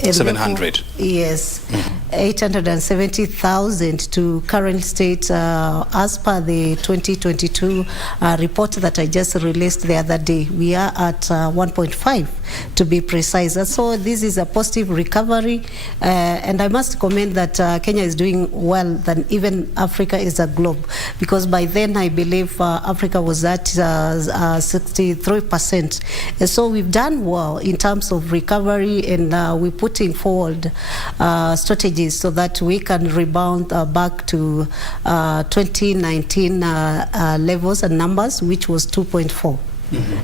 700. Yes, 870,000 to current state as per the 2022 report that I just released the other day. We are at 1.5 to be precise. So this is a positive recovery, and I must comment that Kenya is doing well than even Africa is a globe, because by then I believe Africa was at 63%. And so we've done well in terms of recovery, and we putting forward strategies so that we can rebound back to 2019 levels and numbers, which was 2.4.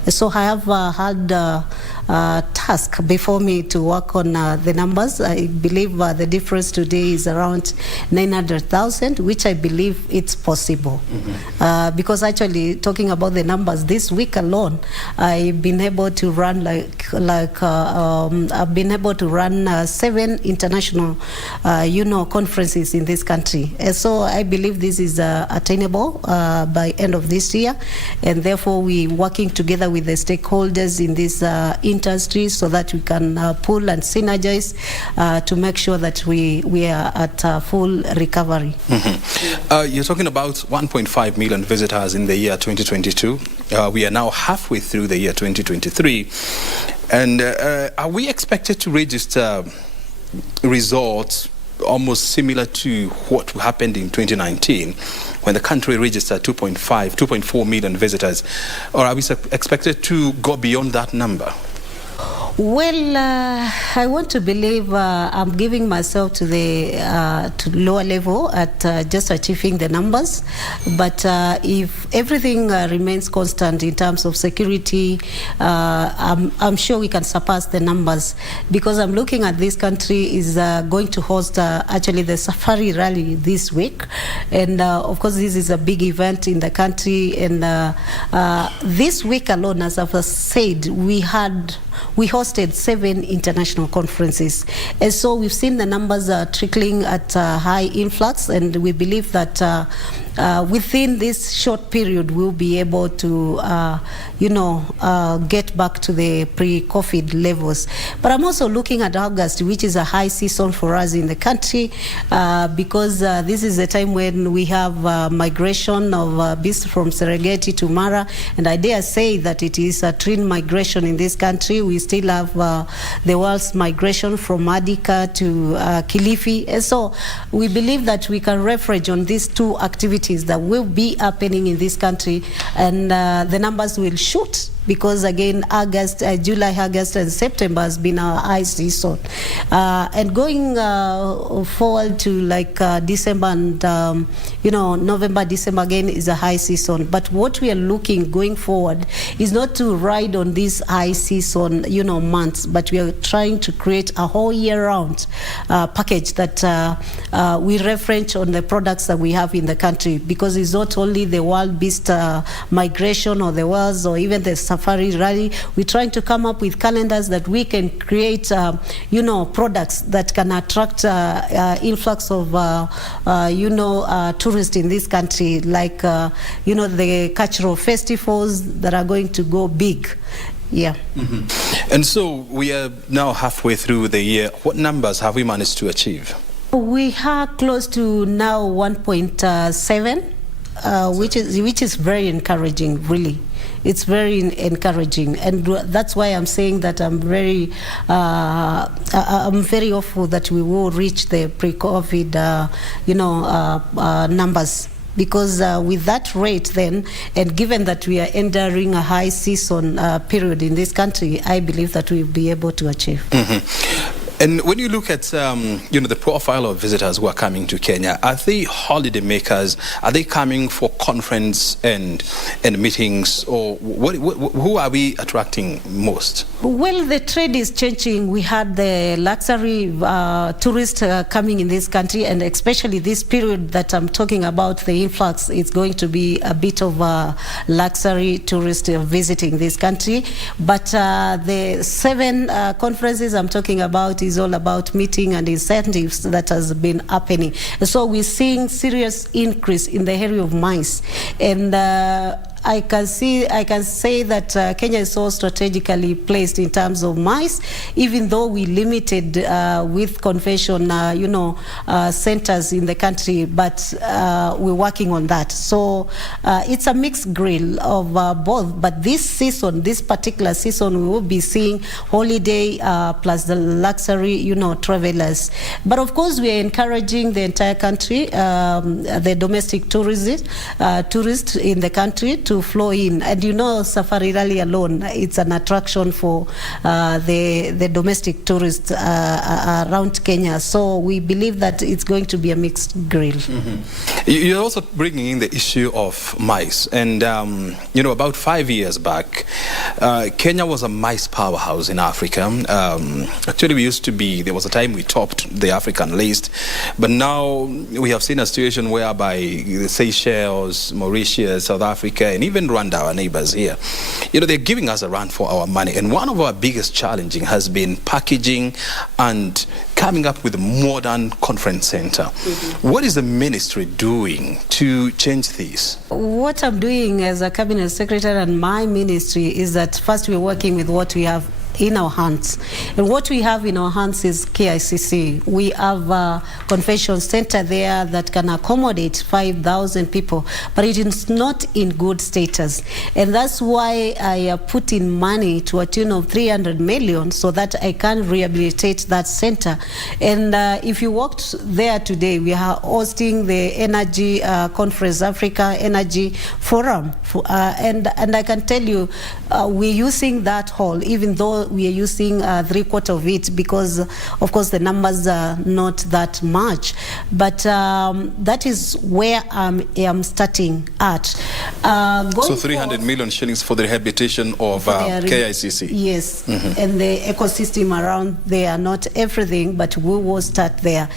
So I have had task before me to work on the numbers. I believe the difference today is around 900,000, which I believe it's possible. Because actually, talking about the numbers, this week alone, I've been able to run I've been able to run 7 international, conferences in this country. And so I believe this is attainable by end of this year, and therefore we working together with the stakeholders in this industry so that we can pull and synergize to make sure that we are at full recovery. You're talking about 1.5 million visitors in the year 2022. We are now halfway through the year 2023. And are we expected to register results almost similar to what happened in 2019 when the country registered 2.4 million visitors? Or are we expected to go beyond that number? Well, I want to believe I'm giving myself to the to lower level at just achieving the numbers. But if everything remains constant in terms of security, I'm sure we can surpass the numbers, because I'm looking at this country is going to host actually the Safari Rally this week. And of course, this is a big event in the country. And this week alone, as I've said, we hosted 7 international conferences. And so we've seen the numbers trickling at high influx, and we believe that within this short period we'll be able to get back to the pre-COVID levels. But I'm also looking at August, which is a high season for us in the country, because this is the time when we have migration of beasts from Serengeti to Mara, and I dare say that it is a twin migration in this country. We still have the world's migration from Adika to Kilifi, and so we believe that we can leverage on these 2 activities that will be happening in this country, and the numbers will shoot, because again, July, August, and September has been our high season. And going forward to like December and November, December again is a high season. But what we are looking going forward is not to ride on this high season, months, but we are trying to create a whole year-round package that we reference on the products that we have in the country, because it's not only the wild beast migration or the whales or even the Safari Rally. We're trying to come up with calendars that we can create, products that can attract influx of, tourists in this country, like, the cultural festivals that are going to go big. Yeah. And so we are now halfway through the year. What numbers have we managed to achieve? We are close to now 1.7. Which is very encouraging, really. It's very encouraging, and that's why I'm saying that I'm very hopeful that we will reach the pre-COVID, numbers. Because with that rate then, and given that we are entering a high season period in this country, I believe that we'll be able to achieve. And when you look at, the profile of visitors who are coming to Kenya, are they holiday makers? Are they coming for conference and meetings? Or who are we attracting most? Well, the trend is changing. We had the luxury tourists coming in this country, and especially this period that I'm talking about, the influx is going to be a bit of a luxury tourist visiting this country. But the 7 conferences I'm talking about is all about meeting and incentives that has been happening. And so we're seeing serious increase in the area of mice. And I can say that Kenya is so strategically placed in terms of maize, even though we limited with convention, centers in the country, but we're working on that. So it's a mixed grill of both. But this particular season, we will be seeing holiday plus the luxury, travelers. But of course, we are encouraging the entire country, the domestic tourists in the country to flow in. And Safari Rally alone, it's an attraction for the domestic tourists around Kenya. So we believe that it's going to be a mixed grill. Mm-hmm. You're also bringing in the issue of maize. And, about 5 years back, Kenya was a maize powerhouse in Africa. Actually, there was a time we topped the African list. But now we have seen a situation whereby the Seychelles, Mauritius, South Africa, and even Rwanda, our neighbors here, they're giving us a run for our money. And one of our biggest challenging has been packaging and coming up with a modern conference center. Mm-hmm. What is the ministry doing to change this? What I'm doing as a cabinet secretary and my ministry is that first we're working with what we have in our hands. And what we have in our hands is KICC. We have a convention center there that can accommodate 5,000 people, but it is not in good status. And that's why I put in money to a tune of 300 million so that I can rehabilitate that center. And if you walked there today, we are hosting the Energy Conference, Africa Energy Forum. And I can tell you, we're using that hall, even though we are using 3/4 of it, because of course the numbers are not that much, but that is where I am starting at. So 300 million shillings for the rehabilitation of KICC. Yes, and the ecosystem around there, not everything, but we will start there.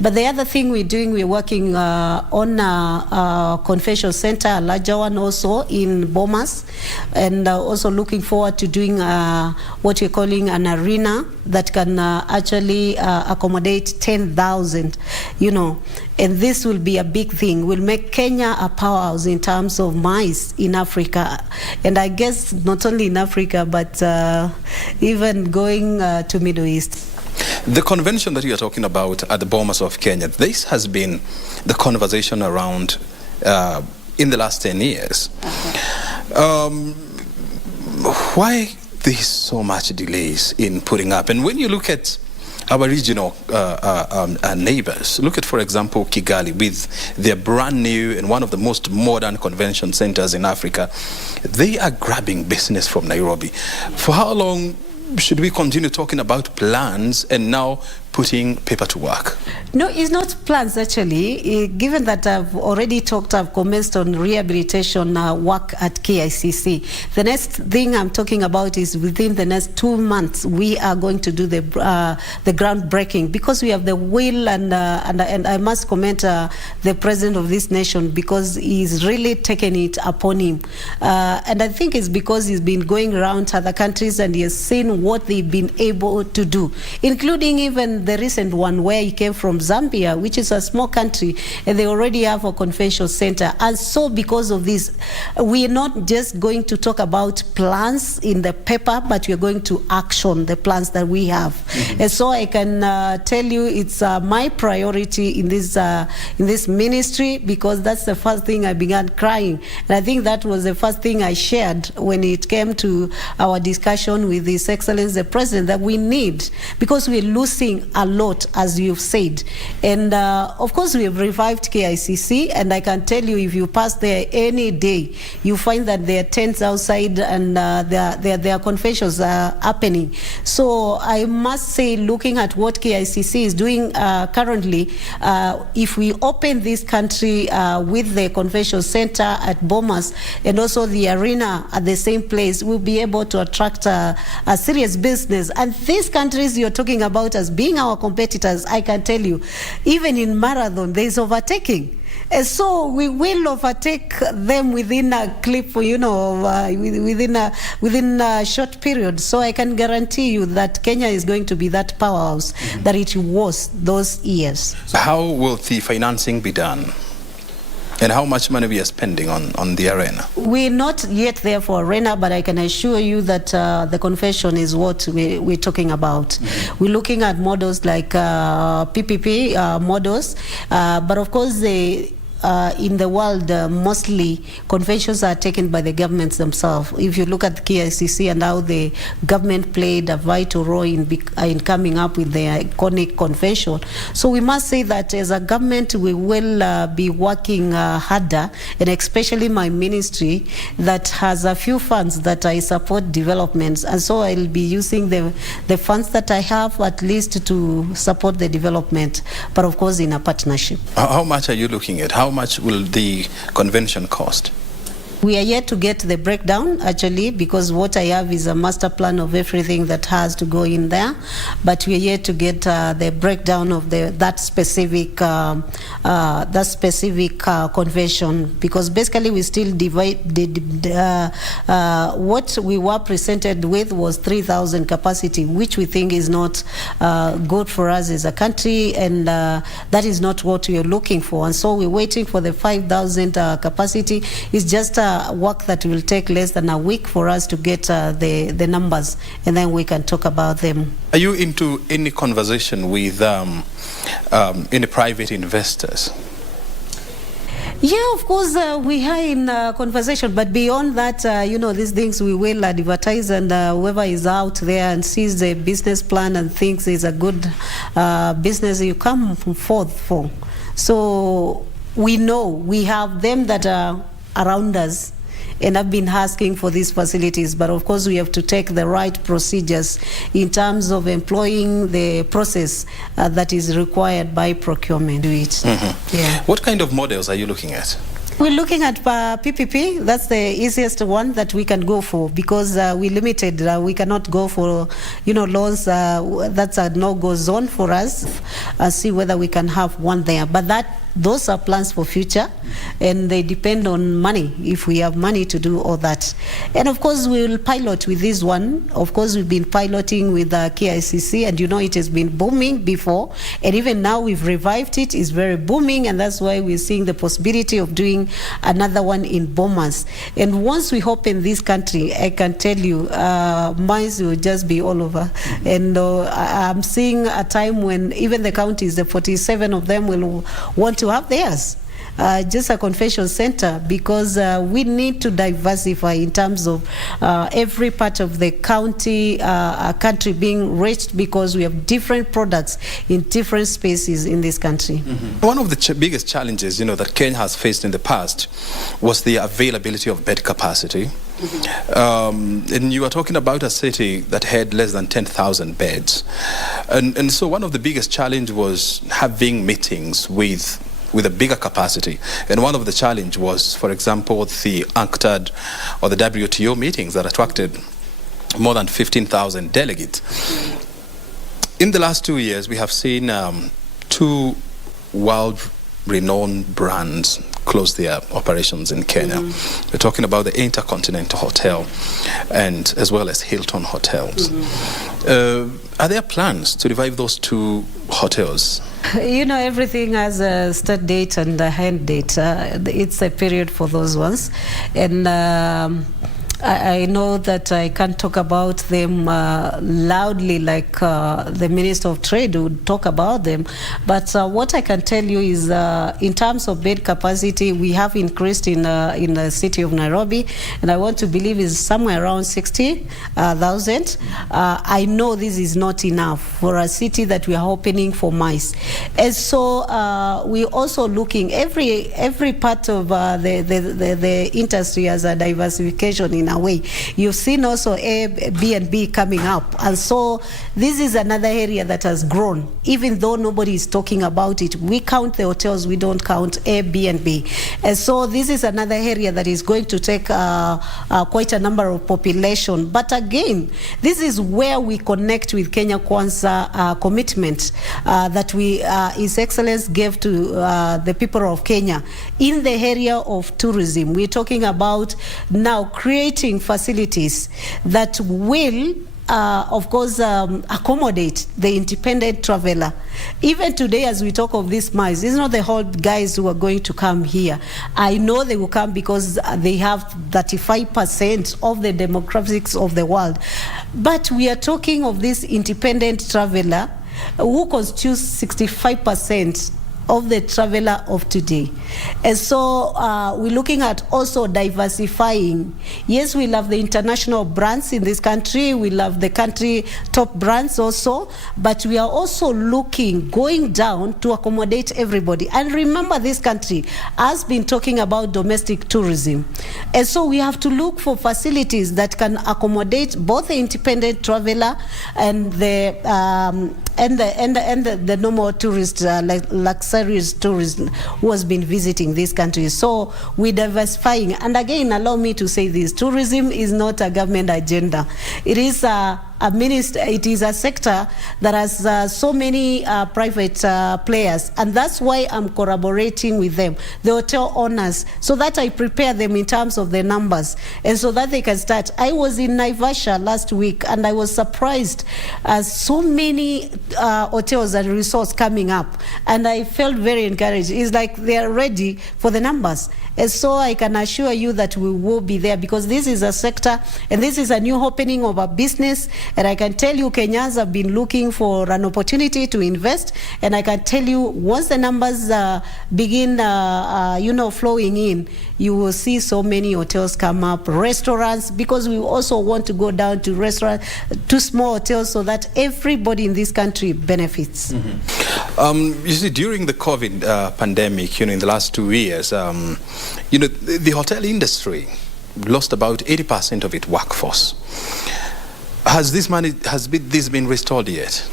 But the other thing we're doing, we're working on a convention center, a larger one also in Bomas, and also looking forward to doing what we're calling an arena that can actually accommodate 10,000, and this will be a big thing. We'll make Kenya a powerhouse in terms of maize in Africa, and I guess not only in Africa, but even going to Middle East. The convention that you are talking about at the Bomas of Kenya, this has been the conversation around in the last 10 years. Why there's so much delays in putting up? And when you look at our regional neighbors, look at, for example, Kigali with their brand new and one of the most modern convention centers in Africa. They are grabbing business from Nairobi. For how long should we continue talking about plans and now putting paper to work? No, it's not plans actually. Given that I've already I've commenced on rehabilitation work at KICC. The next thing I'm talking about is within the next 2 months, we are going to do the groundbreaking, because we have the will, and I must commend the president of this nation, because he's really taken it upon him. And I think it's because he's been going around other countries and he has seen what they've been able to do, including even the recent one where he came from Zambia, which is a small country, and they already have a convention center. And so because of this, we're not just going to talk about plans in the paper, but we're going to action the plans that we have. Mm-hmm. And so I can tell you it's my priority in this ministry, because that's the first thing I began crying. And I think that was the first thing I shared when it came to our discussion with His Excellency the President, that we need, because we're losing a lot, as you've said. And of course, we have revived KICC, and I can tell you, if you pass there any day, you find that there are tents outside, and there are conventions happening. So I must say, looking at what KICC is doing currently, if we open this country with the convention center at Bomas and also the arena at the same place, we'll be able to attract a serious business. And these countries you're talking about as being our competitors, I can tell you, even in marathon, there's overtaking. And so we will overtake them within a clip, within a short period. So I can guarantee you that Kenya is going to be that powerhouse that it was those years. How will the financing be done? And how much money we are spending on the arena? We're not yet there for arena, but I can assure you that the convention is what we're talking about. Mm-hmm. We're looking at models like PPP models, but of course in the world, mostly conventions are taken by the governments themselves. If you look at the KICC and how the government played a vital role in coming up with the iconic convention. So we must say that as a government, we will be working harder, and especially my ministry that has a few funds that I support developments. And so I'll be using the funds that I have at least to support the development, but of course in a partnership. How much are you looking at? How much will the convention cost? We are yet to get the breakdown, actually, because what I have is a master plan of everything that has to go in there. But we are yet to get the breakdown of that specific convention, because basically we still divide. What we were presented with was 3,000 capacity, which we think is not good for us as a country, and that is not what we are looking for. And so we're waiting for the 5,000 capacity. It's just work that will take less than a week for us to get the numbers, and then we can talk about them. Are you into any conversation with any private investors? Yeah, of course, we are in conversation, but beyond that, these things we will advertise, and whoever is out there and sees the business plan and thinks it's a good business, you come forth for. So we know we have them that are around us and have been asking for these facilities, but of course we have to take the right procedures in terms of employing the process that is required by procurement. Mm-hmm. Yeah. What kind of models are you looking at? We're looking at PPP. That's the easiest one that we can go for, because we're limited. We cannot go for, loans. That's a no-go zone for us. See whether we can have one there. But those are plans for future, and they depend on money, if we have money to do all that. And of course, we will pilot with this one. Of course, we've been piloting with KICC, and it has been booming before, and even now we've revived it. It's very booming, and that's why we're seeing the possibility of doing another one in Bomas. And once we open this country, I can tell you, mines will just be all over. And I'm seeing a time when even the counties, the 47 of them, will want to have theirs. Just a convention center, because we need to diversify in terms of every part of the country being reached, because we have different products in different spaces in this country. Mm-hmm. One of the biggest challenges that Kenya has faced in the past was the availability of bed capacity. Mm-hmm. And you are talking about a city that had less than 10,000 beds. And so one of the biggest challenges was having meetings with a bigger capacity. And one of the challenge was, for example, the UNCTAD or the WTO meetings that attracted more than 15,000 delegates. In the last 2 years, we have seen two world-renowned brands close their operations in Kenya. Mm-hmm. We're talking about the Intercontinental Hotel and as well as Hilton Hotels. Mm-hmm. Are there plans to revive those two hotels? Everything has a start date and a end date. It's a period for those ones. And I know that I can't talk about them loudly like the Minister of Trade would talk about them. But what I can tell you is in terms of bed capacity, we have increased in the city of Nairobi, and I want to believe is somewhere around 60,000. I know this is not enough for a city that we are opening for mice. And so we're also looking, every part of the industry as a diversification in a way. You've seen also Airbnb coming up, and so this is another area that has grown, even though nobody is talking about it. We count the hotels, we don't count Airbnb. And so this is another area that is going to take quite a number of population. But again, this is where we connect with Kenya Kwanza commitment that His Excellency gave to the people of Kenya in the area of tourism. We're talking about now creating facilities that will of course, accommodate the independent traveler. Even today, as we talk of these miles, it's not the whole guys who are going to come here. I know they will come because they have 35% of the demographics of the world. But we are talking of this independent traveler who constitutes 65% of the traveler of today. And so we're looking at also diversifying. Yes, we love the international brands in this country. We love the country top brands also, but we are also going down to accommodate everybody. And remember, this country has been talking about domestic tourism. And so we have to look for facilities that can accommodate both the independent traveler and the normal tourist, luxurious tourist who has been visiting this country. So we're diversifying. And again, allow me to say this: tourism is not a government agenda. It is it is a sector that has so many private players, and that's why I'm collaborating with them, the hotel owners, so that I prepare them in terms of the numbers, and so that they can start. I was in Naivasha last week, and I was surprised so many hotels and resorts coming up, and I felt very encouraged. It's like they are ready for the numbers, and so I can assure you that we will be there, because this is a sector, and this is a new opening of a business. And I can tell you, Kenyans have been looking for an opportunity to invest. And I can tell you, once the numbers begin, flowing in, you will see so many hotels come up, restaurants, because we also want to go down to restaurants, to small hotels, so that everybody in this country benefits. You see, during the COVID pandemic, in the last 2 years, the hotel industry lost about 80% of its workforce. Has this been restored yet?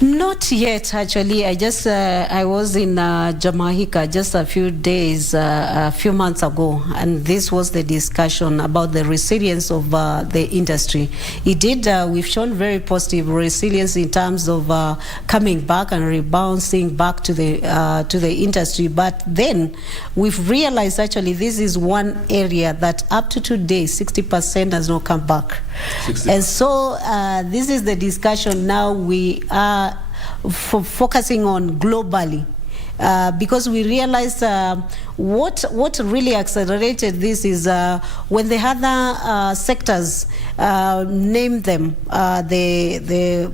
Not yet, actually. I was in Jamaica just a few months ago, and this was the discussion about the resilience of the industry. We've shown very positive resilience in terms of coming back and rebounding back to the industry. But then we've realized, actually, this is one area that up to today, 60% has not come back. 60%. And so this is the discussion now we are focusing on globally, because we realized what really accelerated this is when the other sectors, name them, the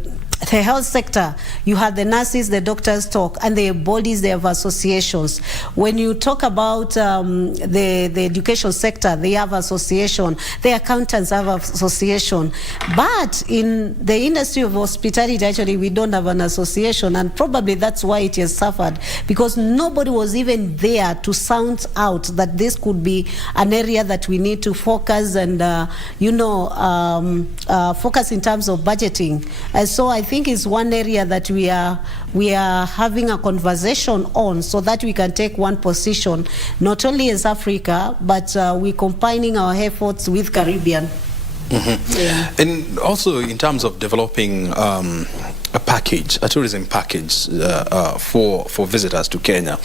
health sector, you have the nurses, the doctors talk, and the bodies, they have associations. When you talk about the education sector, they have association. The accountants have association. But in the industry of hospitality, actually, we don't have an association, and probably that's why it has suffered, because nobody was even there to sound out that this could be an area that we need to focus and, focus in terms of budgeting. And so I think it's one area that we are having a conversation on, so that we can take one position, not only as Africa, but we're combining our efforts with Caribbean. Mm-hmm. Yeah. And also in terms of developing a tourism package for visitors to Kenya,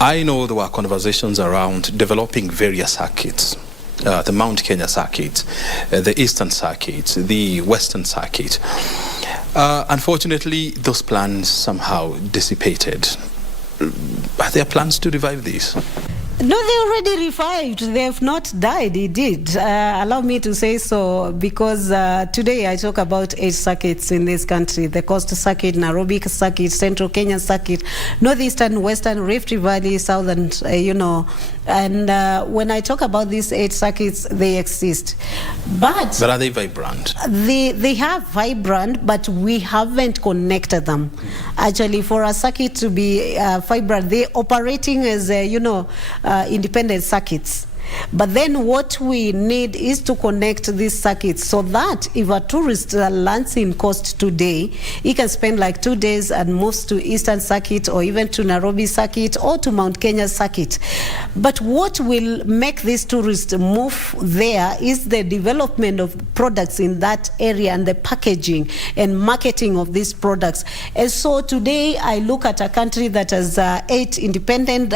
I know there were conversations around developing various circuits. The Mount Kenya circuit, the Eastern circuit, the Western circuit. Unfortunately, those plans somehow dissipated. Are there plans to revive these? No, they already revived. They have not died. It did. Allow me to say so, because today I talk about 8 circuits in this country: the Coast Circuit, Nairobi Circuit, Central Kenya Circuit, Northeastern, Western, Rift Valley, Southern, And when I talk about these 8 circuits, they exist. But are they vibrant? They have vibrant, but we haven't connected them. Actually, for a circuit to be vibrant, they're operating as, independent circuits. But then what we need is to connect these circuits, so that if a tourist lands in Coast today, he can spend like 2 days and moves to Eastern Circuit, or even to Nairobi Circuit, or to Mount Kenya Circuit. But what will make this tourist move there is the development of products in that area, and the packaging and marketing of these products. And so today I look at a country that has 8 independent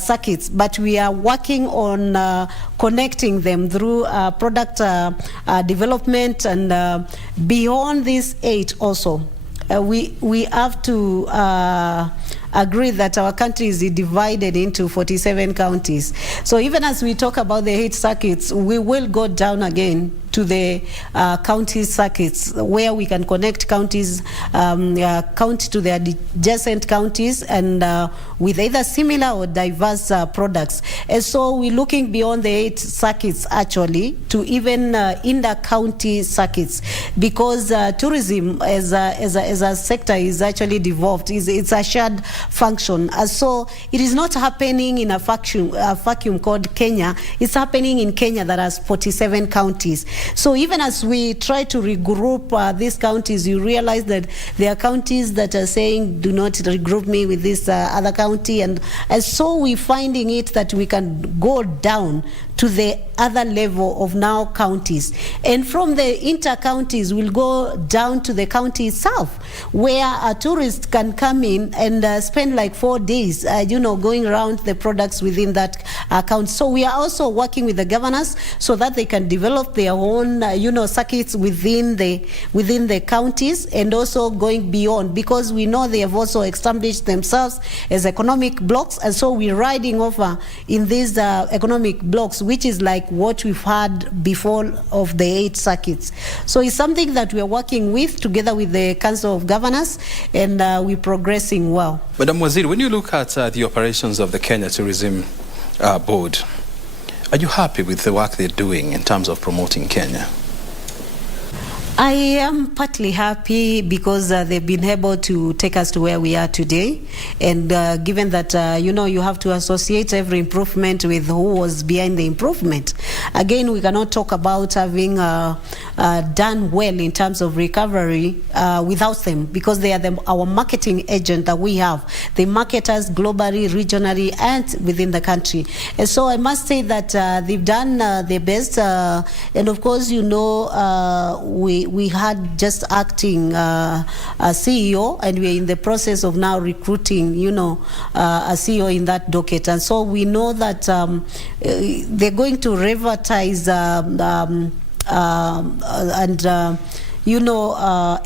circuits, but we are working on connecting them through product development, and beyond this 8 also. We have to agree that our country is divided into 47 counties. So even as we talk about the 8 circuits, we will go down again to the county circuits, where we can connect counties, county to their adjacent counties, and with either similar or diverse products. And so we're looking beyond the 8 circuits actually to even inter-county circuits, because tourism as a sector is actually devolved. It's a shared function. So it is not happening in a vacuum called Kenya. It's happening in Kenya that has 47 counties. So even as we try to regroup these counties, you realize that there are counties that are saying, do not regroup me with this other county. And so we're finding it that we can go down to the other level of now counties. And from the inter-counties, we'll go down to the county itself, where a tourist can come in and spend like 4 days, going around the products within that county. So we are also working with the governors so that they can develop their own, circuits within the counties, and also going beyond, because we know they have also established themselves as economic blocks. And so we're riding over in these economic blocks, which is like what we've had before of the 8 circuits. So it's something that we are working with together with the Council of Governors, and we're progressing well. Madam Waziri, when you look at the operations of the Kenya Tourism Board, are you happy with the work they're doing in terms of promoting Kenya? I am partly happy because they've been able to take us to where we are today. And given that, you have to associate every improvement with who was behind the improvement. Again, we cannot talk about having done well in terms of recovery without them, because they are our marketing agent that we have. They market us globally, regionally, and within the country. And so I must say that they've done their best. And of course, we had just acting a CEO, and we're in the process of now recruiting, a CEO in that docket. And so we know that they're going to revitalize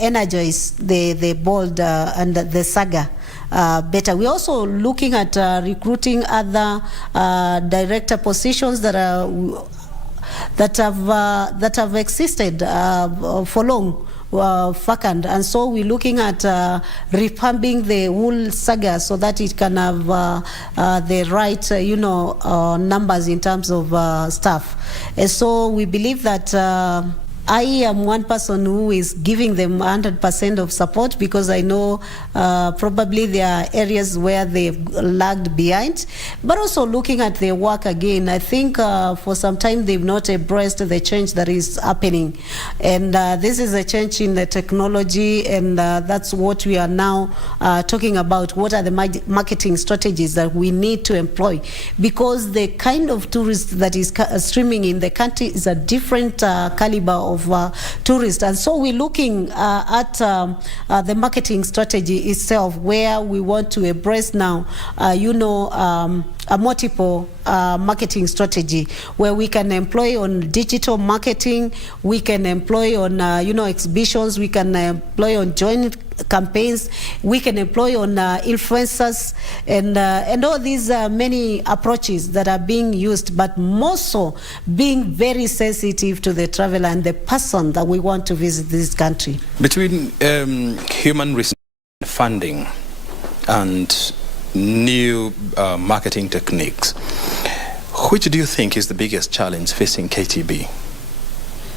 energize the board and the saga better. We're also looking at recruiting other director positions that have existed for long, vacant, and so we're looking at revamping the whole saga so that it can have the right, numbers in terms of staff. And so we believe that I am one person who is giving them 100% of support, because I know probably there are areas where they've lagged behind, but also looking at their work again. I think for some time they've not embraced the change that is happening, and this is a change in the technology, and that's what we are now talking about. What are the marketing strategies that we need to employ, because the kind of tourist that is streaming in the country is a different caliber of tourists. And so we're looking at the marketing strategy itself, where we want to embrace now, a multiple marketing strategy, where we can employ on digital marketing, we can employ on exhibitions, we can employ on joint campaigns, we can employ on influencers, and all these many approaches that are being used, but more so being very sensitive to the traveler and the person that we want to visit this country. Between human resource funding and new marketing techniques, which do you think is the biggest challenge facing KTB?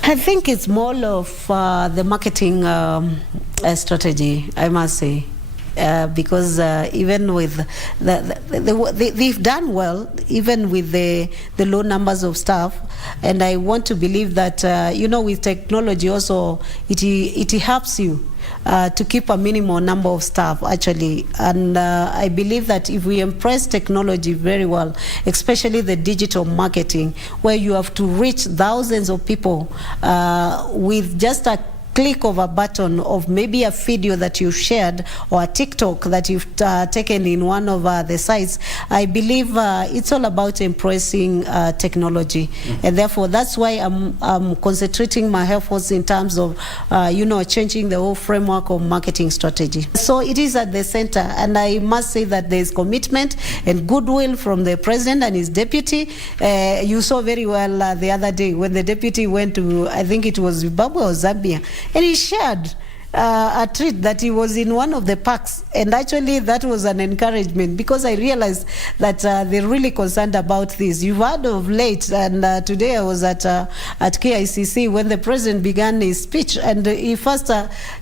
I think it's more of the marketing strategy, I must say. Because even with they've done well, even with the low numbers of staff, and I want to believe that with technology also it helps you to keep a minimum number of staff actually, and I believe that if we embrace technology very well, especially the digital marketing, where you have to reach thousands of people with just a click of a button of maybe a video that you've shared or a TikTok that you've taken in one of the sites, I believe it's all about embracing technology. And therefore, that's why I'm concentrating my efforts in terms of, changing the whole framework of marketing strategy. So it is at the center, and I must say that there's commitment and goodwill from the president and his deputy. You saw very well the other day when the deputy went to, I think it was Zimbabwe or Zambia, and he shared a treat that he was in one of the parks, and actually that was an encouragement because I realized that they're really concerned about this. You've heard of late, and today I was at KICC when the president began his speech, and he first,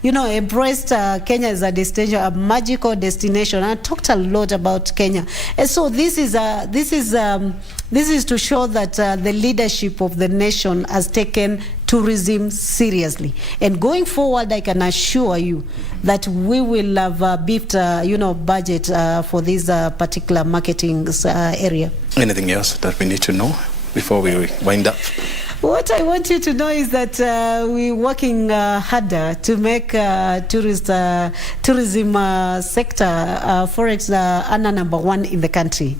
embraced Kenya as a destination, a magical destination, and talked a lot about Kenya. And so this is to show that the leadership of the nation has taken tourism seriously. And going forward, I can assure you that we will have beefed, budget for this particular marketing area. Anything else that we need to know before we wind up? What I want you to know is that we're working harder to make tourism sector forex number one in the country.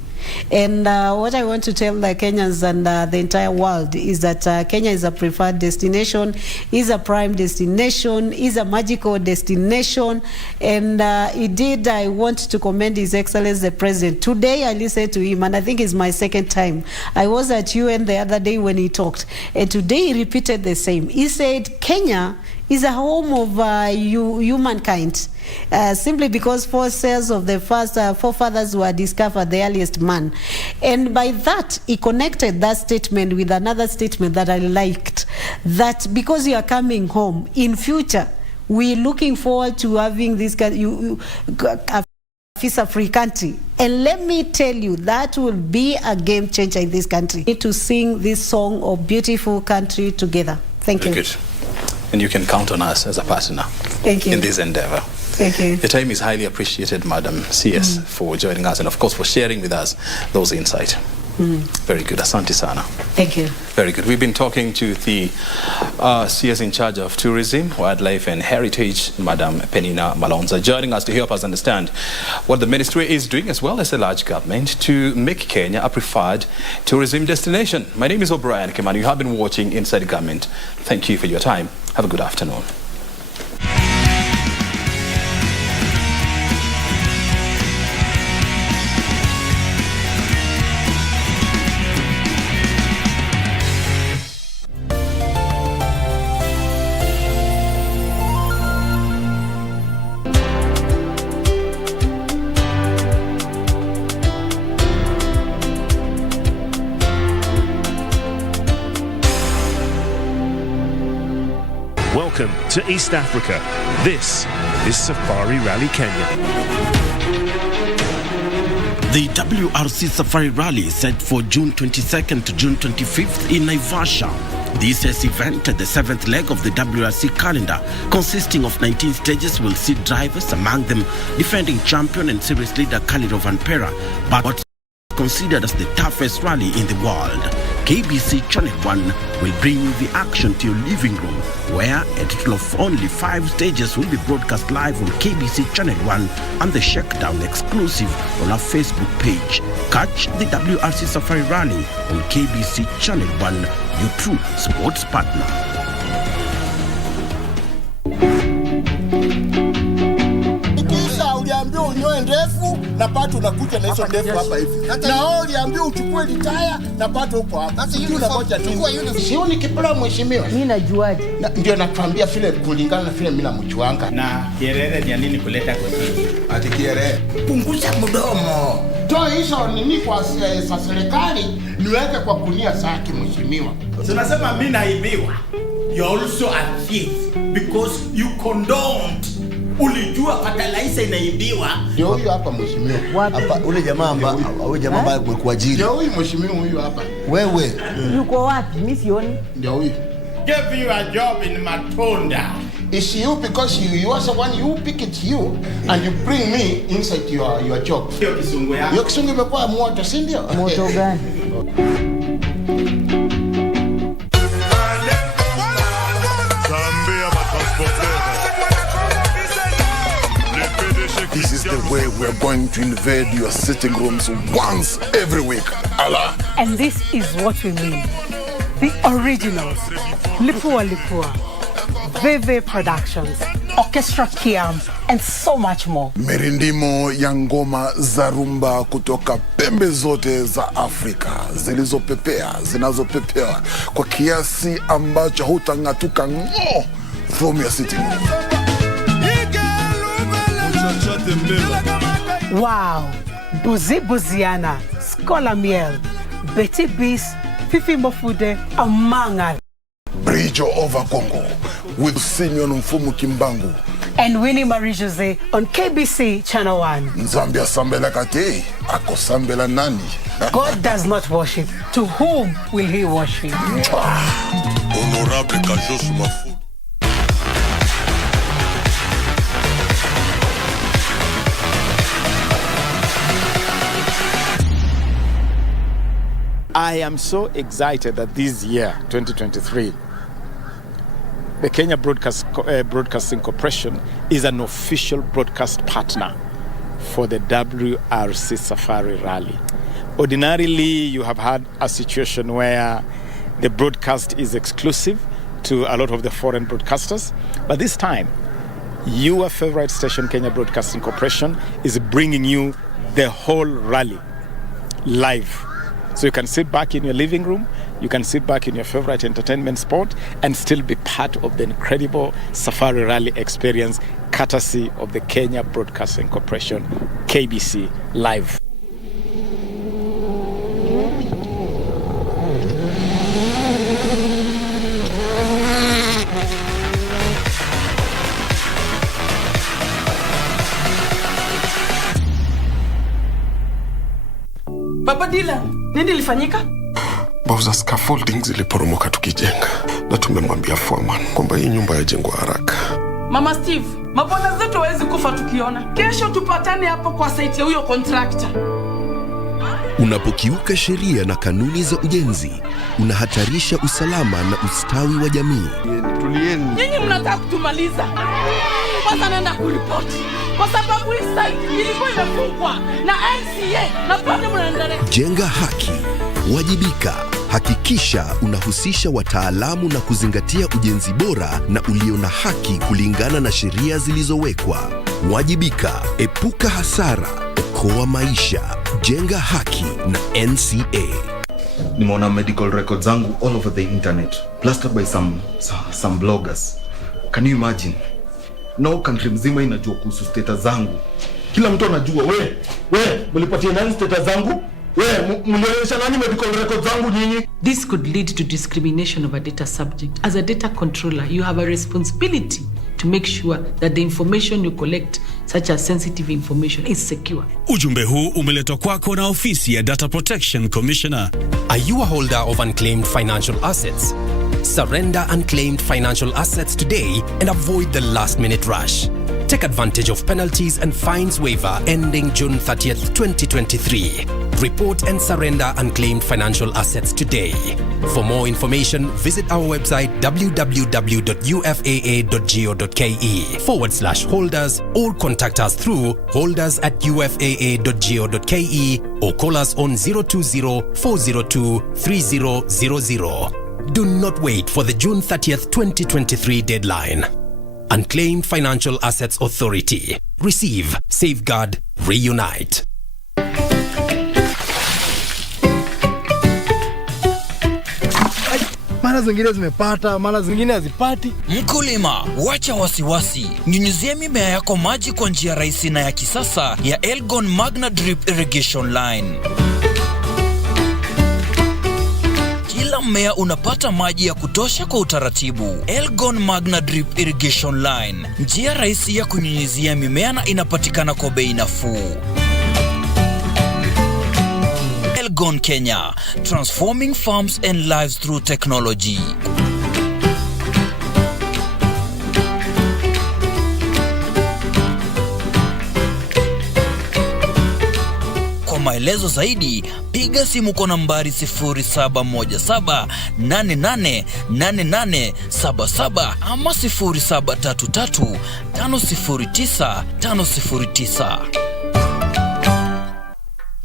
And what I want to tell the Kenyans and the entire world is that Kenya is a preferred destination, is a prime destination, is a magical destination. And indeed, I want to commend His Excellency the President. Today, I listened to him, and I think it's my second time. I was at UN the other day when he talked, and today he repeated the same. He said, Kenya is a home of humankind. Simply because 4 cells of the first forefathers were discovered, the earliest man. And by that, he connected that statement with another statement that I liked, that because you are coming home, in future, we're looking forward to having this visa-free country. And let me tell you, that will be a game changer in this country. We need to sing this song of beautiful country together. Thank you. Very good. And you can count on us as a partner in this endeavor. Thank you. Your time is highly appreciated, Madam CS, for joining us and, of course, for sharing with us those insights. Very good. Asante sana. Thank you. Very good. We've been talking to the CS in charge of tourism, wildlife and heritage, Madam Penina Malonza, joining us to help us understand what the ministry is doing as well as the large government to make Kenya a preferred tourism destination. My name is O'Brien Kimani. You have been watching Inside Government. Thank you for your time. Have a good afternoon. Welcome to East Africa. This is Safari Rally Kenya. The WRC Safari Rally is set for June 22nd to June 25th in Naivasha. This year's event, the 7th leg of the WRC calendar, consisting of 19 stages, will see drivers, among them defending champion and series leader Khalid Vanpera, but what's considered as the toughest rally in the world. KBC Channel 1 will bring you the action to your living room, where a total of only 5 stages will be broadcast live on KBC Channel 1 and the Shakedown exclusive on our Facebook page. Catch the WRC Safari Rally on KBC Channel 1, your true sports partner. Na pato unakuja na hizo ndefu hapa hivi. Na wao uliambiwa uchukue litaya na pato huko hapa. Sasa hiyo unakocha tu. Sioni kipula mheshimiwa. Mimi najuaje? Ndio nakwambia vile kulingana na vile mimi namchuanga. Na kierere ni nini kuleta kwa hivi? Ati kierere. Punguza mdomo. Toa hizo nini kwa serikali niweke kwa kunia saki mheshimiwa. Tunasema mimi naibiwa. You also a thief because you condoned. Ulijua fertilizer inaibiwa. Ndio huyu hapa mheshimiwa. Hapa ule jamaa ambaye kuajiri. Ndio huyu mheshimiwa huyu hapa. Wewe. Yuko wapi? Mimi sioni. Ndio huyu. Give you a job in Matonda. It's you because you are the one you pick it you and you bring me inside your job. Hiyo kisungu yako. Hiyo kisungu imekuwa moto, si ndio? Moto gani? Zambia matransport This is the way we're going to invade your sitting rooms once every week. Allah. And this is what we mean. The originals. Lipua Lipua. Veve Productions. Orchestra Kiam. And so much more. Mirindimo ya ngoma za rumba kutoka pembe zote za Afrika. Zilizopepea, zinazopepea. Kwa kiasi ambacho hutang'atuka ng'o from your sitting room. Wow. Buzi Buziana. Scholar Miel. Betty Beast. Fifi Mofude. Among others. Bridge over Congo with Simeon Mfumu Kimbangu. And Winnie Marie-José on KBC Channel 1. Nzambia sambela kate, ako sambela nani. God does not worship. To whom will he worship? Honorable Kajos Mafu. I am so excited that this year, 2023, the Kenya Broadcasting Corporation is an official broadcast partner for the WRC Safari Rally. Ordinarily, you have had a situation where the broadcast is exclusive to a lot of the foreign broadcasters, but this time, your favorite station, Kenya Broadcasting Corporation, is bringing you the whole rally live. So you can sit back in your living room, you can sit back in your favorite entertainment spot and still be part of the incredible Safari Rally experience courtesy of the Kenya Broadcasting Corporation, KBC Live. Baba Dylan, nini ilifanyika? Bao za scaffolding ziliporomoka tukijenga na tumemwambia foreman kwamba hii nyumba yajengwa haraka. Mama Steve, mabwana zetu hawezi kufa tukiona. Kesho tupatane hapo kwa site ya huyo contractor. Unapokiuka sheria na kanuni za ujenzi, unahatarisha usalama na ustawi wa jamii. Nyinyi mnataka kutumaliza. Kwanza naenda kuripoti. Kwa sababu hii site ilikuwa imefungwa na NCA na bado mnaendelea. Jenga haki, wajibika. Hakikisha unahusisha wataalamu na kuzingatia ujenzi bora na ulio na haki kulingana na sheria zilizowekwa. Wajibika, epuka hasara, okoa maisha. Jenga haki na NCA. Nimeona medical records zangu all over the internet, plastered by some bloggers. Can you imagine? No country mzima inajua kuhusu status zangu. Kila mtu anajua. We, mlipatia nani status zangu? Mlionyesha nani medical records zangu nyinyi? This could lead to discrimination of a data subject. As a data controller, you have a responsibility to make sure that the information you collect, such as sensitive information, is secure. Ujumbe huu umeletwa kwako na ofisi ya Data Protection Commissioner. Are you a holder of unclaimed financial assets? Surrender unclaimed financial assets today and avoid the last-minute rush. Take advantage of penalties and fines waiver ending June 30th, 2023. Report and surrender unclaimed financial assets today. For more information, visit our website www.ufaa.go.ke/holders or contact us through holders@ufaa.go.ke or call us on 020-402-3000. Do not wait for the June 30th, 2023 deadline. Unclaimed Financial Assets Authority. Receive, safeguard, reunite. Mara zingine zimepata, mara zingine hazipati. Mkulima, wacha wasiwasi. Nyunyuzia mimea yako maji kwa njia rahisi na ya kisasa ya Elgon Magna Drip Irrigation Line. Kila mmea unapata maji ya kutosha kwa utaratibu. Elgon Magna Drip Irrigation Line, njia rahisi ya kunyunyizia mimea na inapatikana kwa bei nafuu. Elgon Kenya, transforming farms and lives through technology. Kwa maelezo zaidi piga simu kwa nambari 0717888877 ama 0733509509.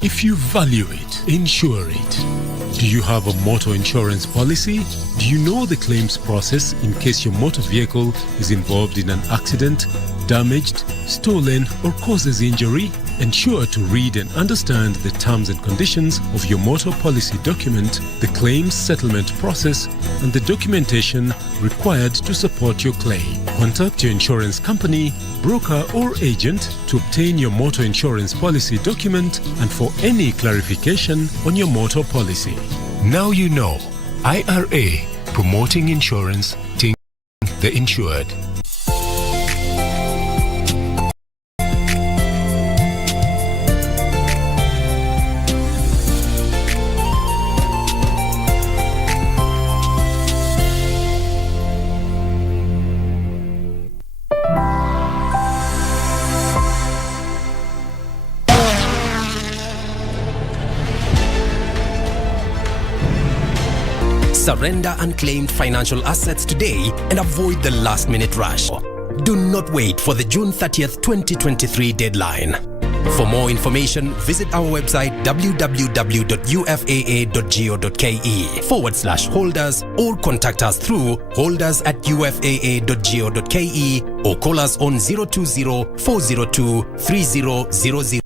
If you value it, insure it. Do you have a motor insurance policy? Do you know the claims process in case your motor vehicle is involved in an accident, damaged, stolen, or causes injury? Ensure to read and understand the terms and conditions of your motor policy document, the claims settlement process, and the documentation required to support your claim. Contact your insurance company, broker, or agent to obtain your motor insurance policy document and for any clarification on your motor policy. Now you know. IRA, promoting insurance, the insured. Surrender unclaimed financial assets today and avoid the last-minute rush. Do not wait for the June 30th, 2023 deadline. For more information, visit our website www.ufaa.go.ke/holders or contact us through holders@ufaa.go.ke or call us on 020-402-3000.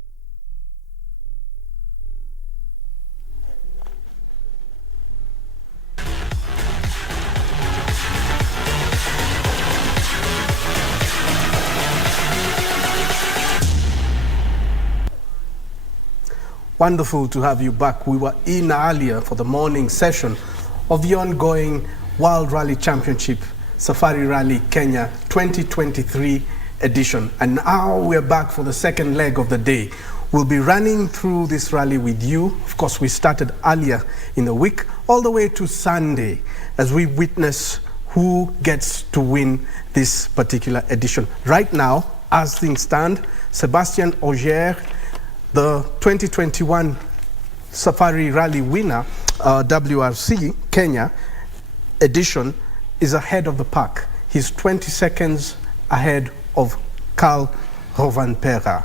Wonderful to have you back. We were in earlier for the morning session of the ongoing World Rally Championship Safari Rally Kenya 2023 edition. And now we're back for the second leg of the day. We'll be running through this rally with you. Of course, we started earlier in the week, all the way to Sunday, as we witness who gets to win this particular edition. Right now, as things stand, Sebastian Ogier, the 2021 Safari Rally winner, WRC Kenya edition, is ahead of the pack. He's 20 seconds ahead of Carl Rovanpera.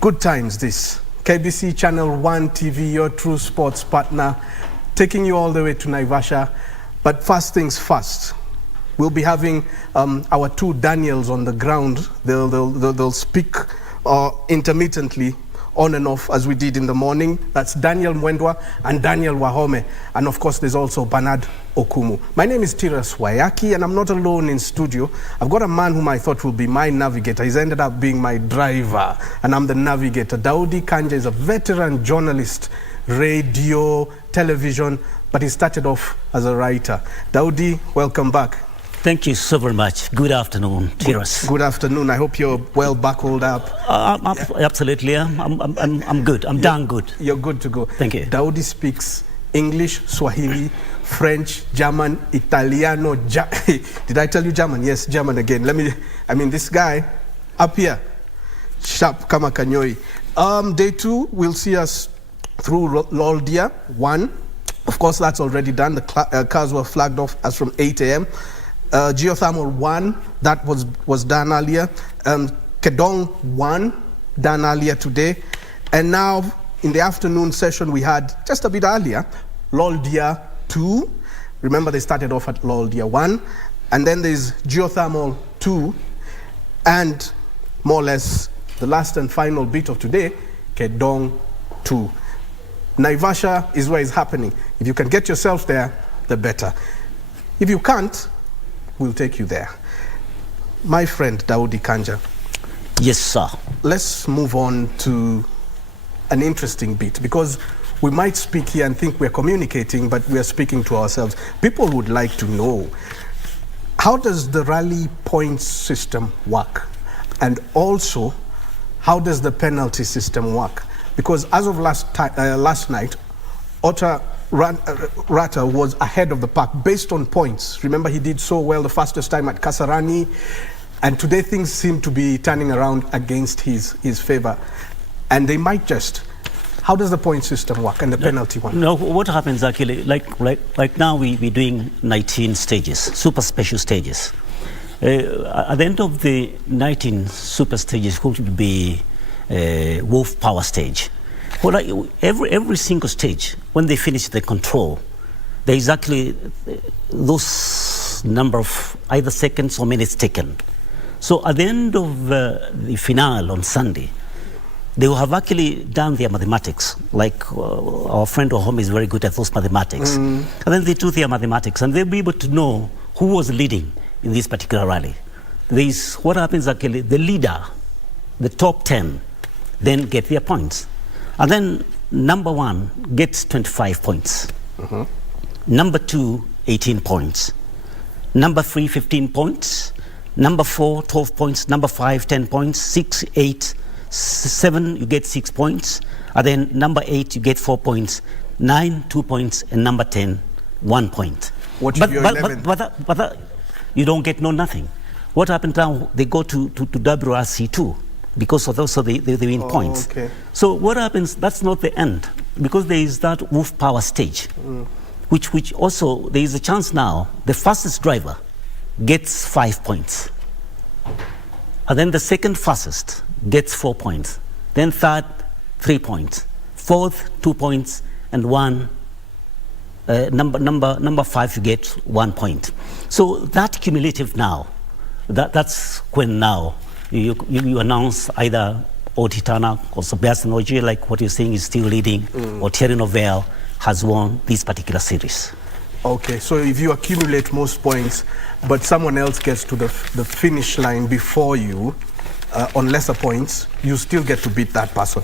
Good times this. KBC Channel 1 TV, your true sports partner, taking you all the way to Naivasha. But first things first, we'll be having our two Daniels on the ground. They'll speak intermittently, on and off, as we did in the morning. That's Daniel Mwendwa and Daniel Wahome. And of course, there's also Bernard Okumu. My name is Tiras Wayaki, and I'm not alone in studio. I've got a man whom I thought will be my navigator. He's ended up being my driver, and I'm the navigator. Daudi Kanja is a veteran journalist, radio, television, but he started off as a writer. Daudi, welcome back. Thank you so very much. Good afternoon, Tiras. Good afternoon. I hope you're well buckled up. Absolutely. I'm good. I'm done good. You're good to go. Thank you. Daudi speaks English, Swahili, French, German, Italiano. Did I tell you German? Yes, German again. This guy up here, sharp kama kanyoi. Day 2 will see us through Loldia 1. Of course, that's already done. The cars were flagged off as from 8 a.m. Geothermal 1, that was done earlier. Kedong 1, done earlier today. And now, in the afternoon session we had, just a bit earlier, Loldia 2. Remember, they started off at Loldia 1. And then there's Geothermal 2. And more or less, the last and final bit of today, Kedong 2. Naivasha is where it's happening. If you can get yourself there, the better. If you can't, we'll take you there. My friend Daudi Kanja. Yes, sir. Let's move on to an interesting bit, because we might speak here and think we're communicating, but we are speaking to ourselves. People would like to know, how does the rally points system work? And also, how does the penalty system work? Because as of last night, Otter Rata was ahead of the pack based on points. Remember, he did so well the fastest time at Kasarani, and today things seem to be turning around against his favor. And they might just. How does the point system work and the penalty one? No, what happens actually, like now we're doing 19 stages, super special stages. At the end of the 19 super stages would be wolf power stage. Well, every single stage, when they finish the control, there is actually those number of either seconds or minutes taken. So at the end of the finale on Sunday, they will have actually done their mathematics, like our friend at home is very good at those mathematics. And then they do their mathematics, and they'll be able to know who was leading in this particular rally. What happens actually, the leader, the top 10, then get their points. And then number 1 gets 25 points. Number 2, 18 points. Number 3, 15 points. Number 4, 12 points. Number 5, 10 points. 6, 8, 7, you get 6 points. And then number 8, you get 4 points. 9, 2 points. And number 10, 1 point. What if you're 11? But you don't get nothing. What happened now? They go to WRC 2 because of those, so they win points. Okay. So what happens? That's not the end, because there is that wolf power stage, which also there is a chance now. The fastest driver gets 5 points, and then the second fastest gets 4 points. Then third, 3 points. Fourth, 2 points, and one. Number 5, you get 1 point. So that cumulative now, that's when now you announce either Oti Tanak or Sebastian Ogier, like what you're saying, is still leading, or Thierry Neuville has won this particular series. Okay, so if you accumulate most points, but someone else gets to the finish line before you on lesser points, you still get to beat that person,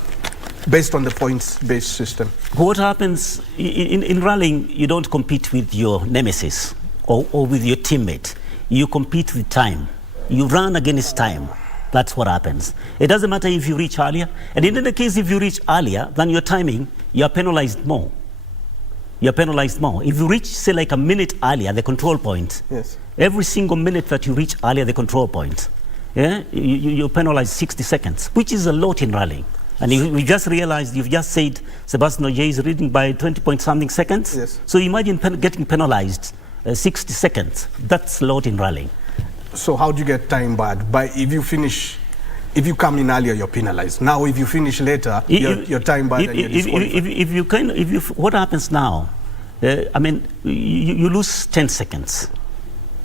based on the points-based system. What happens in rallying, you don't compete with your nemesis or with your teammate. You compete with time. You run against time. That's what happens. It doesn't matter if you reach earlier. And in the case, if you reach earlier than your timing, you're penalized more. You're penalized more. If you reach, say, like a minute earlier, the control point, yes, every single minute that you reach earlier, the control point, yeah, you're penalized 60 seconds, which is a lot in rallying. And we just realized, you've just said Sebastian Ogier is leading by 20-point-something seconds. Yes. So imagine getting penalized 60 seconds. That's a lot in rallying. So how do you get time bad? If you come in earlier, you're penalized. Now, if you finish later, you're time bad and you're disqualified. What happens now? You lose 10 seconds.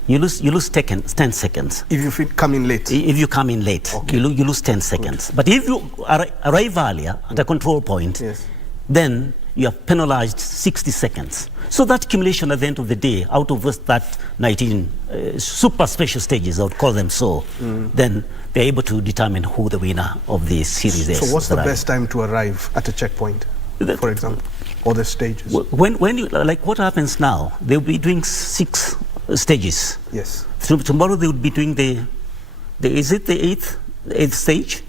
You lose 10 seconds. If you come in late? If you come in late, okay, you lose 10 seconds. Good. But if you arrive earlier at a control point, yes, then you are penalized 60 seconds. So that accumulation at the end of the day, out of that 19 super special stages, I would call them so, then they're able to determine who the winner of the series is. So what's the best time to arrive at a checkpoint, for example, or the stages? When you, like what happens now, they'll be doing 6 stages. Yes. So tomorrow they would be doing is it the eighth stage?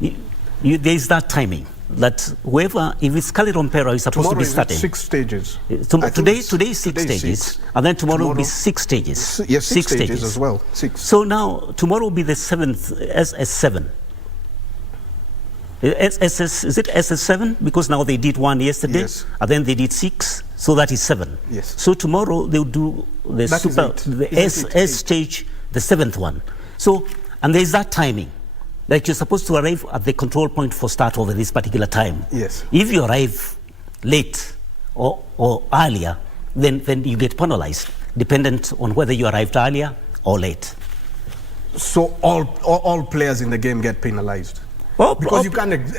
There is that timing that whoever, if it's Caliron Pero, is supposed to be starting. 6 stages. Today is 6 stages, and then tomorrow will be 6 stages. Yes, 6 stages as well. 6. So now tomorrow will be the 7th, SS7. Is it SS7? Because now they did 1 yesterday, yes, and then they did 6, so that is 7. Yes. So tomorrow they'll do the S stage, the 7th one. So, and there is that timing. Like you're supposed to arrive at the control point for start over this particular time. Yes. If you arrive late or earlier, then you get penalized, dependent on whether you arrived earlier or late. So all players in the game get penalized? Because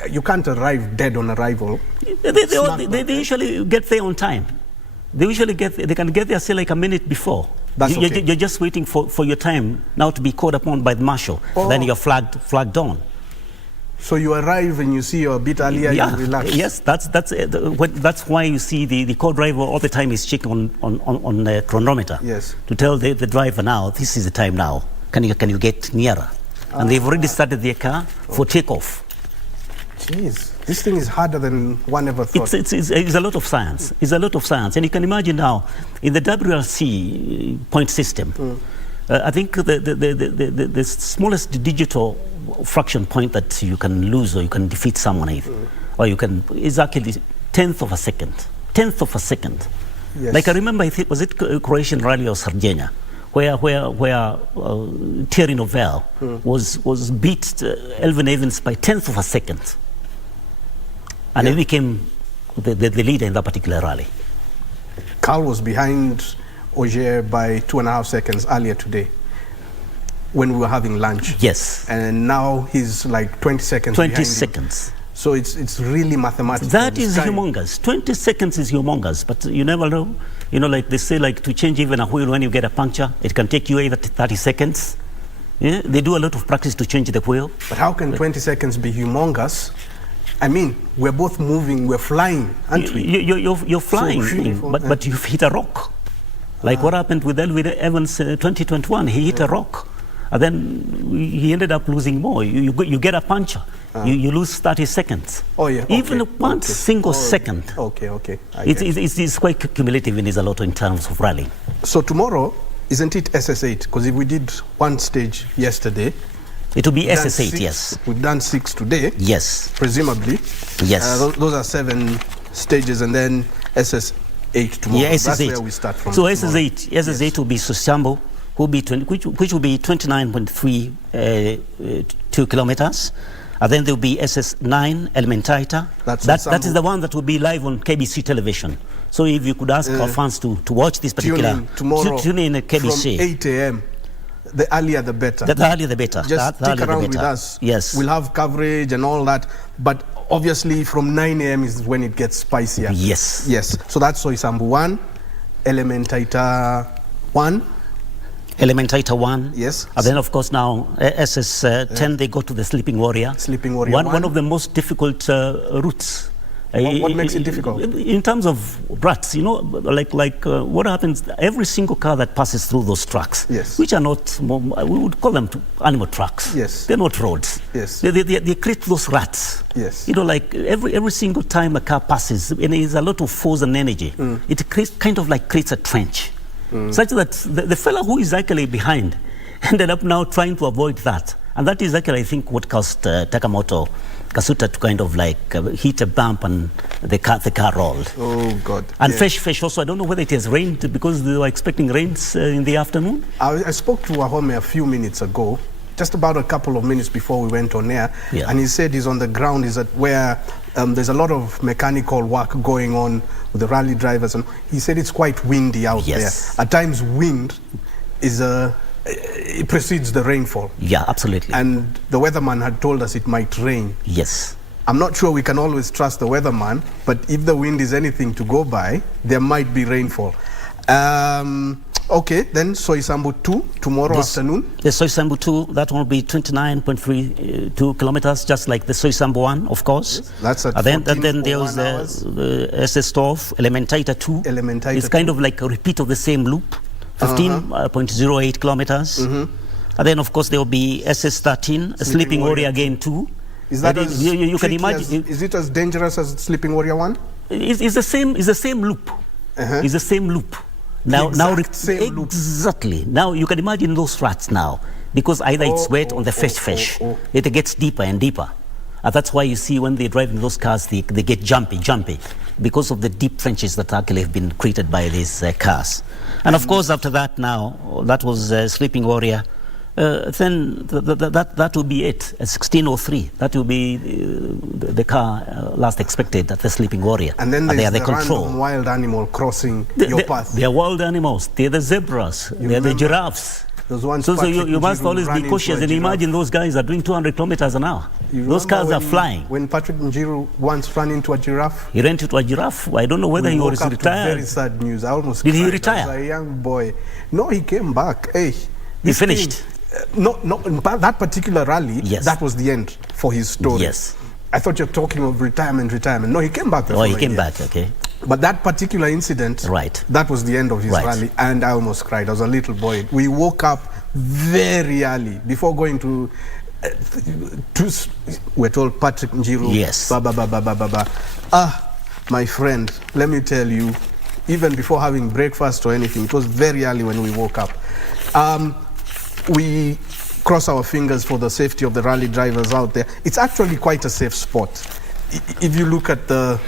you can't arrive dead on arrival. They usually get there on time. They can get there, say, like a minute before. Okay. You're just waiting for your time now to be called upon by the marshal. Then you're flagged on. So you arrive and you see you're a bit earlier, you relax. Yes, that's why you see the co-driver all the time is checking on the chronometer. Yes. To tell the driver now, this is the time now. Can you get nearer? And they've already started their car for takeoff. Jeez, this thing is harder than one ever thought. It's a lot of science. It's a lot of science. And you can imagine now, in the WRC point system, I think the smallest digital fraction point that you can lose or you can defeat someone with, or you can, it's actually tenth of a second. Yes. Like I remember, was it Croatian Rally or Sardinia, where Thierry Neuville was beat Elvin Evans by tenth of a second, and he became the leader in that particular rally. Carl was behind Ogier by 2.5 seconds earlier today when we were having lunch. Yes. And now he's like 20 seconds 20 behind seconds. Him. So it's really mathematical. That is humongous. 20 seconds is humongous, but you never know. You know, like they say, like to change even a wheel when you get a puncture, it can take you either 30 seconds. Yeah? They do a lot of practice to change the wheel. But how can 20 seconds be humongous? I mean, we're both moving, we're flying, aren't we? You're flying, so but you've hit a rock. Like what happened with Elvin Evans 2021, he hit a rock. And then he ended up losing more. You get a puncture, you lose 30 seconds. Oh yeah. Even one single second. Okay. It's quite cumulative and is a lot in terms of rallying. So tomorrow, isn't it SS8? Because if we did one stage yesterday, it will be SS8, yes. We've done 6 today. Yes. Presumably. Yes. Those are 7 stages, and then SS8 tomorrow. Yeah, SS8. That's where we start from. So SS8 will be Sosambo, which will be 29.32 kilometers. And then there will be SS9 Elementaita. That is the one that will be live on KBC television. So if you could ask our fans to watch this particular, tune in at KBC. From 8 a.m. The earlier the better. The earlier the better. Just stick around with us. Yes. We'll have coverage and all that. But obviously from 9 a.m. is when it gets spicier. Yes. Yes. So that's Soisambu 1, Elementaita 1. Elementaita 1. Yes. And then, of course, now SS10, they go to the Sleeping Warrior. Sleeping Warrior 1. One of the most difficult routes. What makes it difficult? In terms of ruts, you know, like what happens, every single car that passes through those tracks, yes, which are not, we would call them animal tracks. Yes. They're not roads. Yes. They create those ruts. Yes. You know, like every single time a car passes, and there's a lot of force and energy, it creates creates a trench. Such that the fellow who is actually behind ended up now trying to avoid that. And that is actually, I think, what caused Takamoto Kasuta to kind of hit a bump and the car rolled. Oh, God. And fresh also, I don't know whether it has rained because they were expecting rains in the afternoon. I spoke to Wahome a few minutes ago, just about a couple of minutes before we went on air, and he said he's on the ground, he's at where there's a lot of mechanical work going on with the rally drivers, and he said it's quite windy out there. At times wind is it precedes the rainfall. Yeah, absolutely. And the weatherman had told us it might rain. Yes. I'm not sure we can always trust the weatherman, but if the wind is anything to go by, there might be rainfall. Okay, then Soisambu 2 tomorrow afternoon. The Soisambu 2, that will be 29.32 kilometers, just like the Soisambu 1, of course. Yes, that's at and then there's the SS Torf, Elementaita 2. It's kind of like a repeat of the same loop, 15.08 kilometers. And then, of course, there will be SS13, Sleeping Warrior again 2. Is that you can imagine? Is it as dangerous as Sleeping Warrior 1? It's the same loop. It's the same loop. Exactly. Now you can imagine those ruts now, because either it's wet on the fresh, it gets deeper and deeper. And that's why you see when they drive in those cars, they get jumpy, because of the deep trenches that actually have been created by these cars. And of course, after that now, that was Sleeping Warrior. Then that will be it, 1603. That will be the car last expected at the Sleeping Warrior. And then there's the random wild animal crossing your path. They are wild animals. They're the zebras. They're the giraffes. So you must always be cautious and imagine those guys are doing 200 kilometers an hour. Those cars are flying. When Patrick Njiru once ran into a giraffe? He ran into a giraffe. I don't know whether he was retired. Very sad news. I almost Did he retire? As a young boy. No, he came back. Hey, he finished. No, that particular rally, that was the end for his story. Yes. I thought you're talking of retirement. No, he came back. He came back, okay. But that particular incident, that was the end of his rally, and I almost cried. I was a little boy. We woke up very early before going to we're told Patrick Njiru. Yes. My friend, let me tell you, even before having breakfast or anything, it was very early when we woke up. We cross our fingers for the safety of the rally drivers out there. It's actually quite a safe spot. if you look at the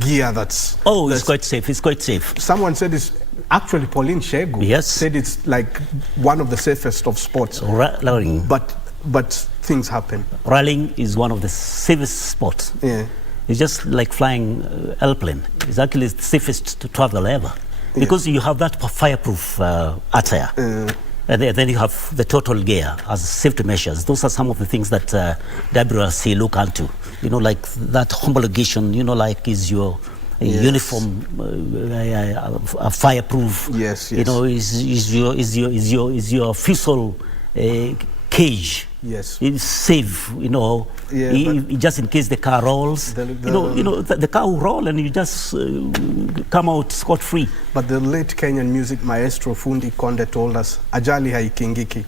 gear that's... Oh, it's quite safe. It's quite safe. Someone said it's... Actually, Pauline Shegu said it's like one of the safest of sports. Rallying. But things happen. Rallying is one of the safest sports. Yeah. It's just like flying airplane. It's actually the safest to travel ever. Because you have that fireproof attire. And then you have the total gear as safety measures. Those are some of the things that WRC look into. You know, like that homologation, you know, like is your uniform fireproof. Yes. You know, is your fuselage cage. Yes. It's safe, you know. Just in case the car rolls, the car will roll and you just come out scot-free. But the late Kenyan music maestro Fundi Konde told us, ajali haikingiki.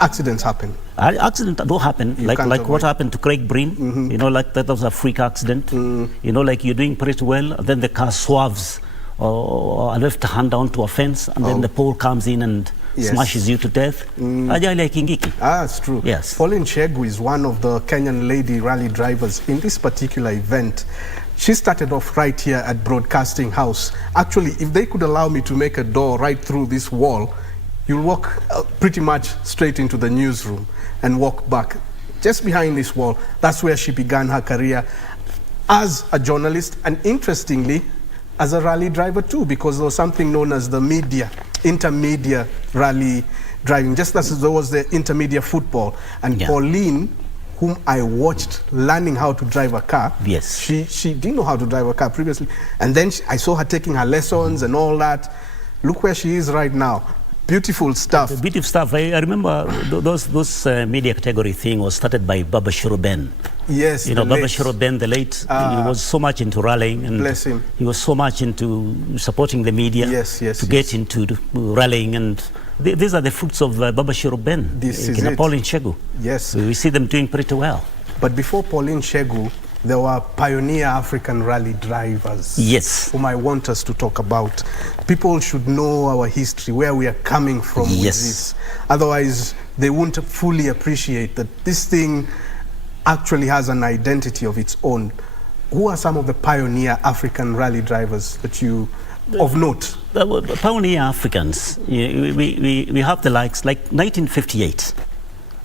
Accidents happen. Accidents do happen, like what happened to Craig Breen. You know, like that was a freak accident. You know, like you're doing pretty well, and then the car swerves or left hand down to a fence, and then the pole comes in and smashes you to death. Ajali haikingiki. It's true. Yes. Pauline Shegu is one of the Kenyan lady rally drivers in this particular event. She started off right here at Broadcasting House. Actually, if they could allow me to make a door right through this wall, you'll walk pretty much straight into the newsroom and walk back. Just behind this wall, that's where she began her career as a journalist and, interestingly, as a rally driver too, because there was something known as the intermedia rally driving, just as there was the intermedia football. And Pauline, whom I watched learning how to drive a car, she didn't know how to drive a car previously. And then I saw her taking her lessons and all that. Look where she is right now. Beautiful stuff. Beautiful stuff. I remember those media category thing was started by Baba Shiroben. Yes, you know, Baba Shiroben, the late, he was so much into rallying, and bless him. He was so much into supporting the media to get into rallying, and these are the fruits of Baba Shiroben. This is it. Pauline Shegu. Yes. We see them doing pretty well. But before Pauline Shegu, there were pioneer African rally drivers. Yes. Whom I want us to talk about. People should know our history, where we are coming from with this. Otherwise, they won't fully appreciate that this thing actually has an identity of its own. Who are some of the pioneer African rally drivers that you, of note? Pioneer Africans, we have the likes, like 1958,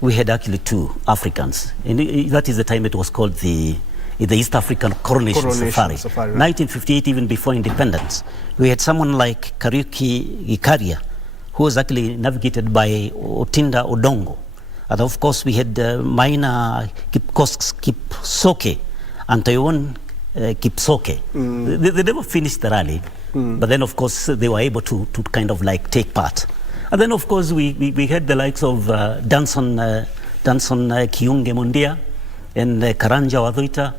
we had actually two Africans. And that is the time it was called the East African Coronation Safari. 1958, even before independence. We had someone like Kariuki Ikaria, who was actually navigated by Otinda Odongo. And of course, we had Maina Kipsoke and Taiwan Kipsoke. They never finished the rally, but then of course they were able to kind of like take part. And then of course we had the likes of Danson Kiunge Mundia and Karanja Wadhuita.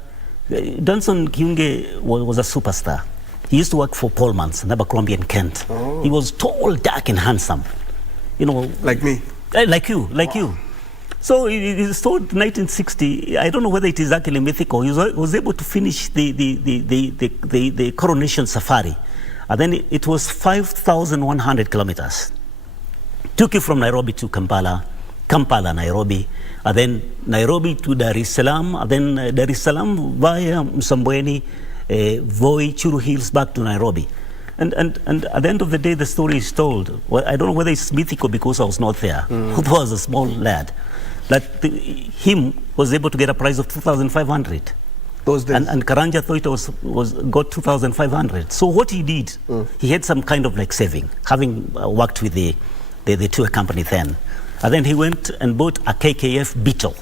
Danson Kiunge was a superstar. He used to work for Pullmans in Abercrombie and Kent. He was tall, dark and handsome. You know, like me. Like you. So he started 1960. I don't know whether it is actually mythical. He was able to finish the Coronation Safari. And then it was 5,100 kilometers. Took you from Nairobi to Kampala, Nairobi, and then Nairobi to Dar es Salaam, and then Dar es Salaam via Msambweni, Voi, Churu Hills back to Nairobi. And at the end of the day, the story is told. Well, I don't know whether it's mythical because I was not there. It was a small lad. That him was able to get a price of 2,500. Those days. And Karanja Thoita got 2,500. So what he did, he had some kind of like saving, having worked with the tour company then. And then he went and bought a KKF Beetle.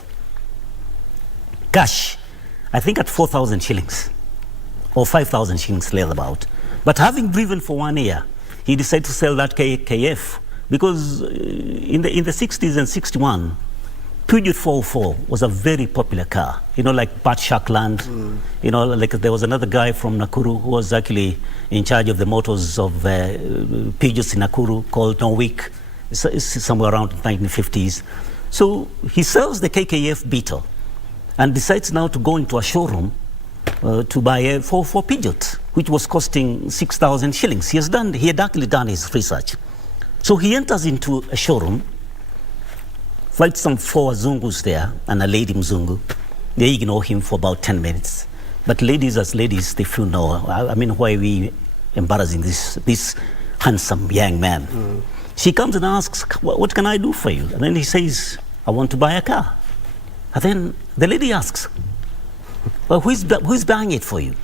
Cash, I think at 4,000 shillings or 5,000 shillings later about. But having driven for 1 year, he decided to sell that KKF because in the 60s and 61, Peugeot 404 was a very popular car. You know, like Pat Shackland. You know, like there was another guy from Nakuru who was actually in charge of the motors of Peugeots in Nakuru called Norwick. It's somewhere around the 1950s. So he sells the KKF Beetle and decides now to go into a showroom to buy a 404 Peugeot, which was costing 6,000 shillings. He had actually done his research. So he enters into a showroom, finds some 4 Zungus there and a lady Mzungu. They ignore him for about 10 minutes. But ladies as ladies, they feel no. I mean, why are we embarrassing this handsome young man? She comes and asks, what can I do for you? And then he says, I want to buy a car. And then the lady asks, well, who's buying it for you?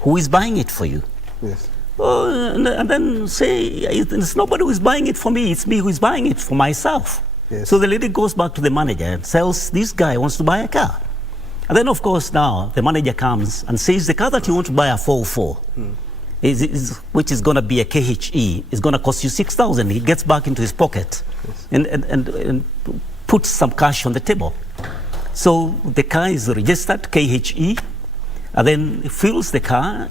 Who is buying it for you? Yes. And then say, it's nobody who is buying it for me, it's me who is buying it for myself. Yes. So the lady goes back to the manager and tells this guy wants to buy a car. And then, of course, now the manager comes and says the car that you want to buy a 404, which is going to be a KHE, is going to cost you 6,000. He gets back into his pocket and puts some cash on the table. So the car is registered KHE, and then he fills the car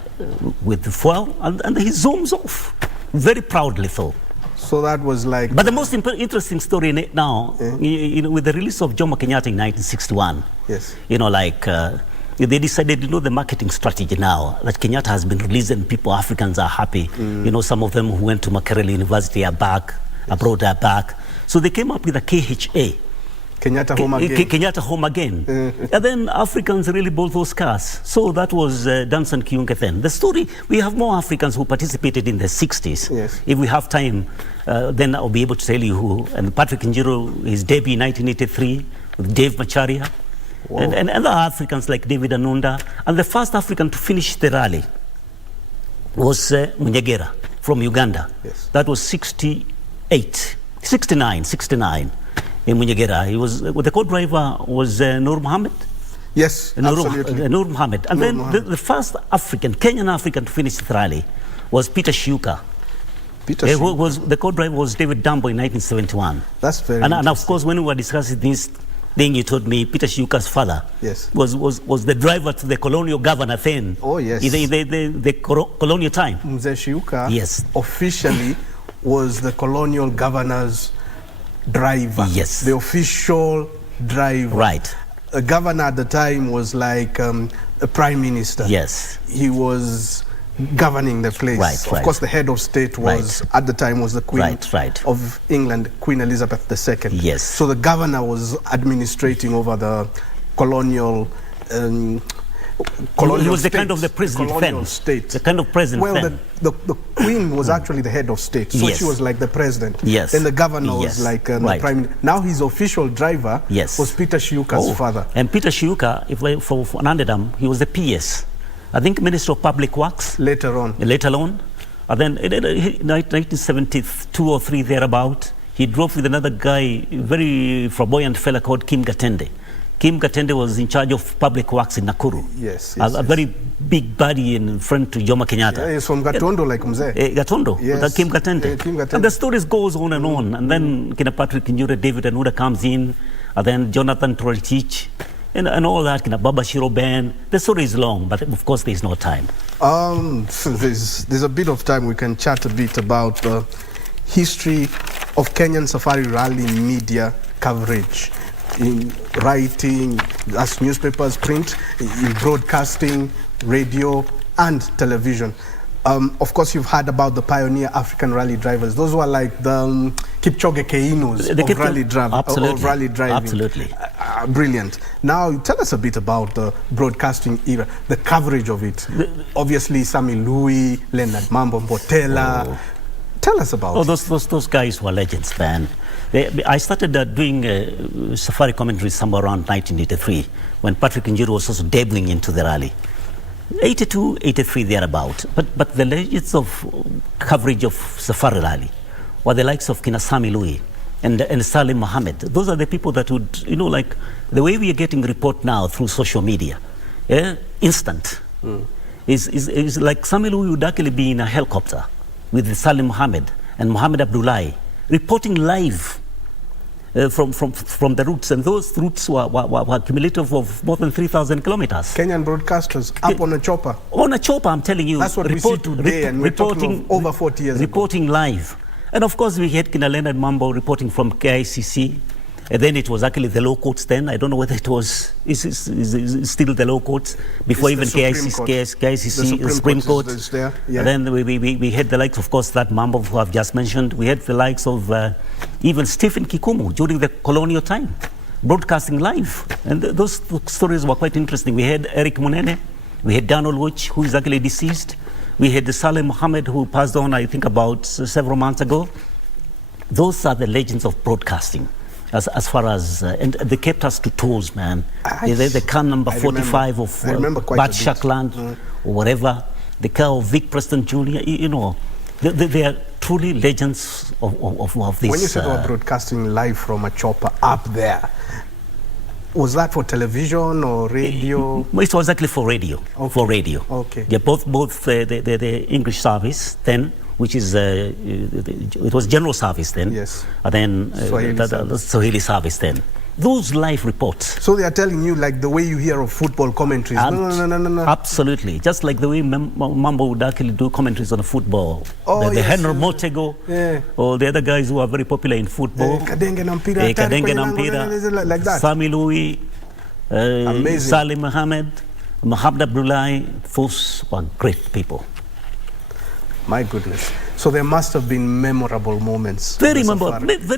with the fuel, and he zooms off, very proudly so. So that was like... But the most interesting story in it now, with the release of Jomo Kenyatta in 1961, yes, they decided, the marketing strategy now, that Kenyatta has been released and Africans are happy. Some of them who went to Makerere University are back, abroad are back. So they came up with a KHA. Kenyatta Home Again. Kenyatta Home Again. And then Africans really bought those cars. So that was Danson Kiunge then. The story, we have more Africans who participated in the 60s. Yes. If we have time, then I'll be able to tell you who. And Patrick Njiro, his debut in 1983 with Dave Macharia. And other Africans like David Anunda. And the first African to finish the rally was Munyegera from Uganda. Yes. That was 69. In Munyegera, the co-driver was Nur Mohammed. Yes, absolutely. Nur Mohammed. And then the first Kenyan African to finish the rally was Peter Shiuka. The co-driver was David Dambo in 1971. That's very and of course, when we were discussing this thing, you told me Peter Shiuka's father was the driver to the colonial governor then. Oh, yes. The colonial time. Mzee Shiuka officially was the colonial governor's driver. Yes. The official driver. Right. A governor at the time was like a prime minister. Yes. He was governing the place. Right. Of course, the head of state was, at the time, was the Queen of England, Queen Elizabeth II. Yes. So the governor was administrating over the colonial he was the kind of the president then. State. The kind of president then. The Queen was actually the head of state, so she was like the president. Yes. Then the governor was like the prime minister. Now his official driver was Peter Shiuka's father. And Peter Shiuka, for Nandedam, he was the PS. I think Minister of Public Works. Later on. And then in 1972 or 3 thereabout, he drove with another guy, very flamboyant fella called Kim Gatende. Kim Gatende was in charge of public works in Nakuru. Yes. A very big buddy and friend to Jomo Kenyatta. Yeah, he's from Gatondo, like Mzee. Gatondo, yes. Kim Gatende. And the stories goes on and on. And then Kina Patrick Njure, David Anuda comes in, and then Jonathan Trolltich, and all that, Kina Baba Shiro Band. The story is long, but of course there's no time. There's a bit of time. We can chat a bit about the history of Kenyan Safari Rally media coverage. In writing, as newspapers, print, in broadcasting, radio, and television. Of course, you've heard about the pioneer African rally drivers. Those were like the Kipchoge Keinos of rally driving. Absolutely. Brilliant. Now, tell us a bit about the broadcasting era, the coverage of it. Obviously, Sami Lui, Leonard Mambo Mbotela. Tell us about it. Those guys were legends, man. I started doing safari commentary somewhere around 1983 when Patrick Njiro was also dabbling into the rally. 82, 83 thereabout. But the legends of coverage of safari rally were the likes of Kinasami Lui and Salim Mohammed. Those are the people that would, like the way we are getting report now through social media, instant. Is like Sami Lui would actually be in a helicopter with Salim Mohammed and Mohammed Abdullahi reporting live from the routes, and those routes were cumulative of more than 3,000 kilometers. Kenyan broadcasters up on a chopper. On a chopper, I'm telling you. That's what we see today, and we're talking of over 40 years reporting ago. Live. And of course, we had Kina Leonard Mambo reporting from KICC. And then it was actually the low courts then. I don't know whether it was, is still the low courts before even KICC, the Supreme Court. There, yeah. And then we had the likes, of course, that Mambo who I've just mentioned. We had the likes of even Stephen Kikumu during the colonial time, broadcasting live. And those stories were quite interesting. We had Eric Munene We had Donald Wuch, who is actually deceased. We had Saleh Mohammed, who passed on, I think, about several months ago. Those are the legends of broadcasting. As far as, and they kept us to tools, man. The car number 45 of Badshakland or whatever, the car of Vic Preston Jr., you know, they are truly legends of this. When you said about broadcasting live from a chopper up there, was that for television or radio? It was actually for radio. Okay. For radio. Okay. Yeah, both the English service then, which is it was general service then. Yes. And then Swahili Swahili service then. Those live reports. So they are telling you like the way you hear of football commentaries. No. Absolutely. Just like the way Mambo would actually do commentaries on football. The Henry Motego, or the other guys who are very popular in football. Kadenge Nampira, like that. Sami Louis, Salim Mohammed, Mohammed Abdullahi, those were great people. My goodness. So there must have been memorable moments. Very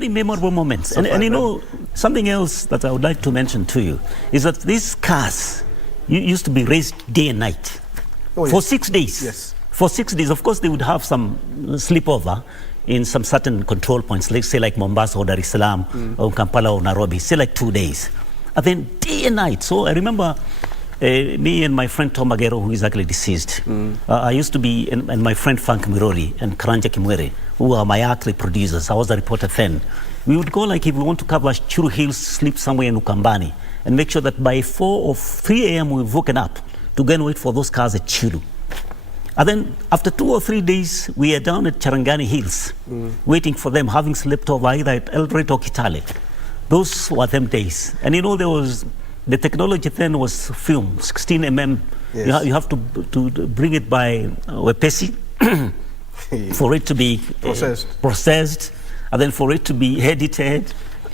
memorable moments. And you know, something else that I would like to mention to you is that these cars used to be raced day and night for 6 days. Yes. For 6 days. Of course, they would have some sleepover in some certain control points, like say like Mombasa or Dar es Salaam or Kampala or Nairobi, say like 2 days. And then day and night. So I remember me and my friend Tom Magero, who is actually deceased, I used to be, and my friend Frank Mirori and Karanja Kimwere, who are my actually producers. I was a reporter then. We would go, like, if we want to cover Churu Hills, sleep somewhere in Ukambani, and make sure that by 4 or 3 a.m. we've woken up to go and wait for those cars at Churu. And then after 2 or 3 days, we are down at Charangani Hills, waiting for them, having slept over either at Eldoret or Kitale. Those were them days. And you know, the technology then was film, 16mm. Yes. You have to bring it by Wepesi for it to be processed, and then for it to be edited.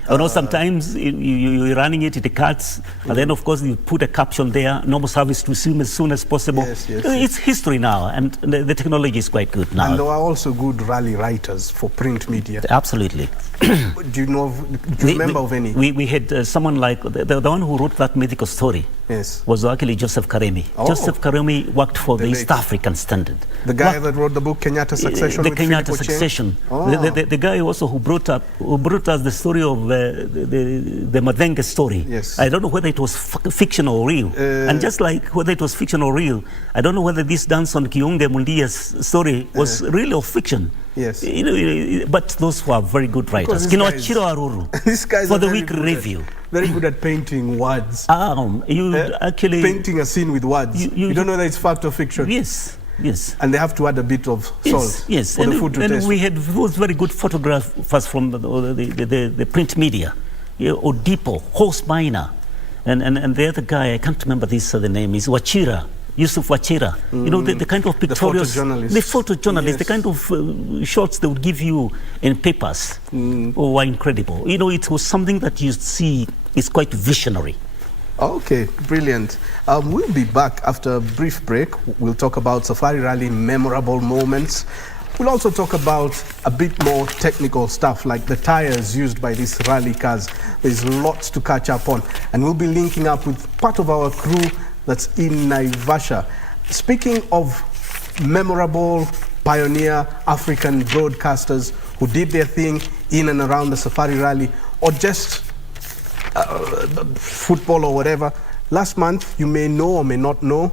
You know, sometimes you're running it cuts, and then of course you put a caption there, normal service to resume as soon as possible. Yes. It's history now, and the technology is quite good now. And there are also good rally writers for print media. Absolutely. Do you remember of any? We had someone like, the one who wrote that mythical story was actually Joseph Karemi. Joseph Karemi worked for the East African Standard. The guy that wrote the book Kenyatta Succession. The Kenyatta Succession. The guy also who brought us the story of the Madenge story. Yes. I don't know whether it was fiction or real. And just like whether it was fiction or real, I don't know whether this dance on Kiunge Mundia's story was real or fiction. Yes. You know, but those were very good writers. Kinochiro Aruru. These guys for the weekly review. Very good at painting words. Actually painting a scene with words. You don't know that it's fact or fiction. Yes. And they have to add a bit of salt for the food to taste. And we had those very good photographers from the print media. Odipo, Horse Miner, and the other guy, I can't remember the name, is Wachira. Yusuf Wachira, you know, the kind of pictorials, the photojournalists, the kind of shots they would give you in papers were incredible. You know, it was something that you see is quite visionary. Okay, brilliant. We'll be back after a brief break. We'll talk about Safari Rally memorable moments. We'll also talk about a bit more technical stuff like the tires used by these rally cars. There's lots to catch up on. And we'll be linking up with part of our crew that's in Naivasha. Speaking of memorable pioneer African broadcasters who did their thing in and around the Safari Rally, or just football or whatever, last month, you may know or may not know,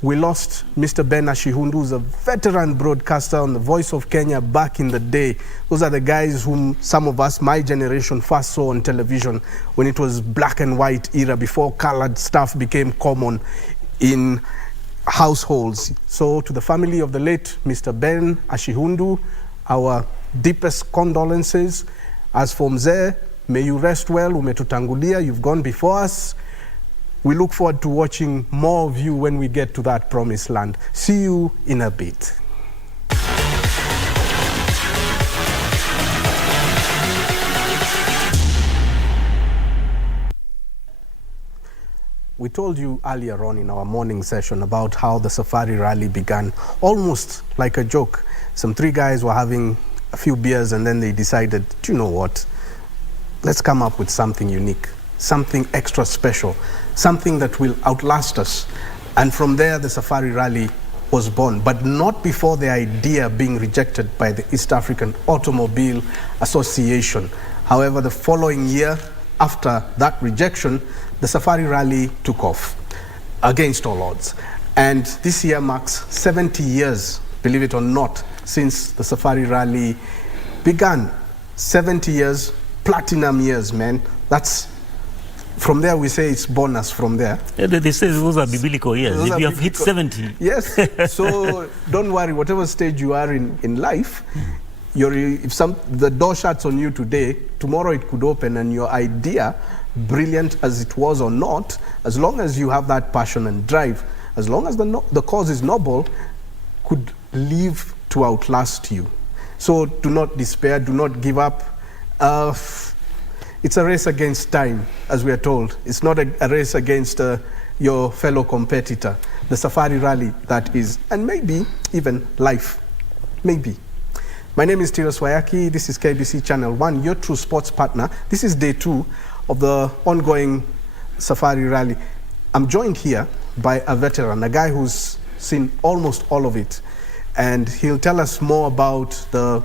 we lost Mr. Ben Ashihundu, who's a veteran broadcaster on the Voice of Kenya back in the day. Those are the guys whom some of us, my generation, first saw on television when it was black and white era, before colored stuff became common in households. So to the family of the late Mr. Ben Ashihundu, our deepest condolences. As for Mzee, may you rest well, umetutangulia, you've gone before us. We look forward to watching more of you when we get to that promised land. See you in a bit. We told you earlier on in our morning session about how the Safari Rally began, almost like a joke. Some 3 guys were having a few beers and then they decided, do you know what? Let's come up with something unique, something extra special, something that will outlast us. And from there, the Safari Rally was born, but not before the idea being rejected by the East African Automobile Association. However, the following year, after that rejection, the Safari Rally took off against all odds. And this year marks 70 years, believe it or not, since the Safari Rally began. 70 years, platinum years, man. That's, from there we say it's bonus from there. Yeah, they say those are biblical years. Those if you have hit 70. Yes, so don't worry, whatever stage you are in life, if the door shuts on you today, tomorrow it could open, and your idea, brilliant as it was or not, as long as you have that passion and drive, as long as the cause is noble, could live to outlast you. So do not despair, do not give up. It's a race against time, as we are told. It's not a race against your fellow competitor. The Safari Rally, that is. And maybe even life. Maybe. My name is Tiro Swayaki. This is KBC Channel 1, your true sports partner. This is day 2 of the ongoing Safari Rally. I'm joined here by a veteran, a guy who's seen almost all of it. And he'll tell us more about the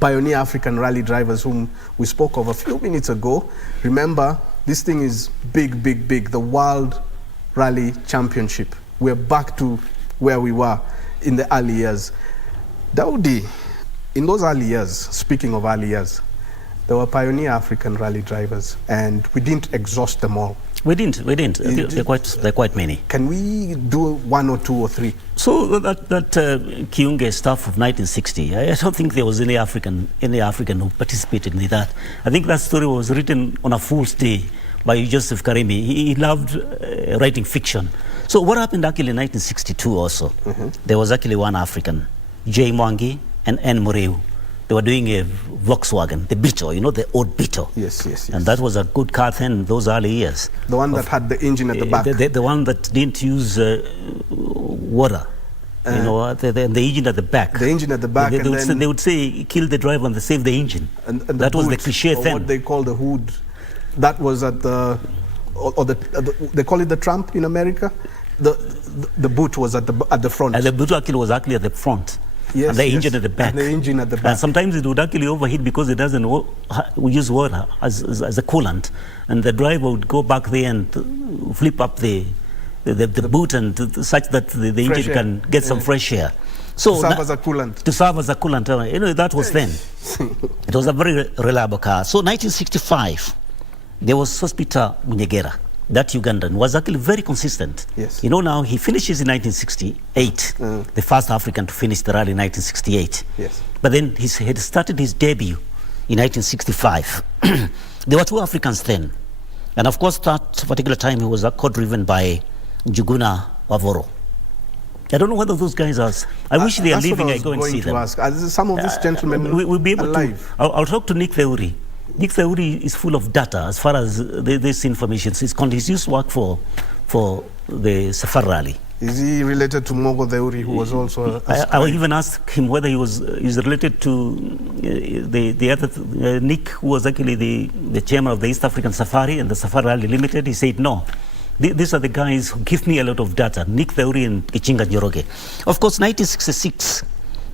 pioneer African rally drivers whom we spoke of a few minutes ago. Remember, this thing is big, big, big. The World Rally Championship. We're back to where we were in the early years. Daudi, in those early years, speaking of early years, there were pioneer African rally drivers, and we didn't exhaust them all. We didn't. They're quite many. Can we do 1 or 2 or 3? So that Kiunge stuff of 1960, I don't think there was any African who participated in that. I think that story was written on a fool's day by Joseph Karimi. He loved writing fiction. So what happened actually in 1962 also, there was actually one African, J. Mwangi and N. Mureu. They were doing a Volkswagen, the Beetle, you know, the old Beetle. Yes. And that was a good car then in those early years. The one that had the engine at the back. The one that didn't use water. You know, the engine at the back. The engine at the back. They would say, kill the driver and they save the engine. And that the was the boot, cliche or then. what they call the hood. That was at the, they call it the trunk in America. The boot was at the front. And the boot actually was actually at the front. Yes, and the engine at the back. And the engine at the back. And sometimes it would actually overheat because it doesn't use water as a coolant. And the driver would go back there and flip up the boot and such that the engine can get some fresh air. So to serve as a coolant. To serve as a coolant. You know, that was then. It was a very reliable car. So 1965, there was Sospita Munyegera. That Ugandan was actually very consistent. Yes. You know, now he finishes in 1968, the first African to finish the rally in 1968. Yes. But then he had started his debut in 1965. There were 2 Africans then. And of course, that particular time he was co-driven by Njuguna Wavoro. I don't know whether those guys are. I wish they are living. I go and see them. Ask. Some of these gentlemen we'll be able alive. I'll talk to Nick Theuri. Nick Theuri is full of data as far as this information is concerned. He used to work for the Safari Rally. Is he related to Mogo Theuri, who was also I will even ask him whether he was related to the other Nick, who was actually the chairman of the East African Safari and the Safari Rally Limited. He said no. These are the guys who give me a lot of data, Nick Theuri and Kichinga Njoroge. Of course, 1966,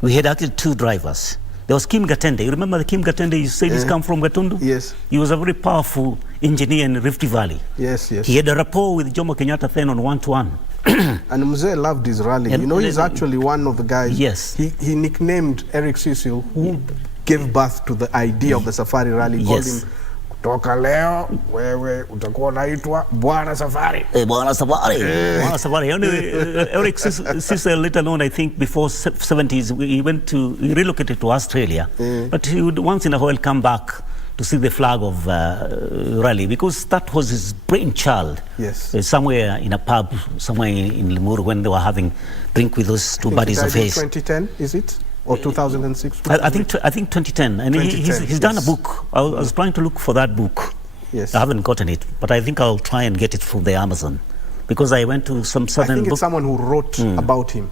we had actually 2 drivers. There was Kim Gatende. You remember the Kim Gatende you said he's come from Gatundu? Yes. He was a very powerful engineer in Rift Valley. Yes. He had a rapport with Jomo Kenyatta then on 1-to-1. And Mzee loved his rally. You know, he's actually one of the guys. Yes. He nicknamed Eric Cecil, who gave birth to the idea of the Safari Rally. Called him, toka leo wewe utakuwa unaitwa Bwana Safari. Bwana Safari. Bwana Safari. Eric Cecil, later known, I think, before 70s, he relocated to Australia. But he would once in a while come back to see the flag of rally, because that was his brainchild. Yes. Somewhere in a pub, somewhere in Limuru, when they were having drink with those 2 buddies of his. 2010, is it? Or 2006? I think 2010. And 2010, he's done a book. I was trying to look for that book. Yes. I haven't gotten it, but I think I'll try and get it from the Amazon, because I went to some certain I think book. it's someone who wrote about him.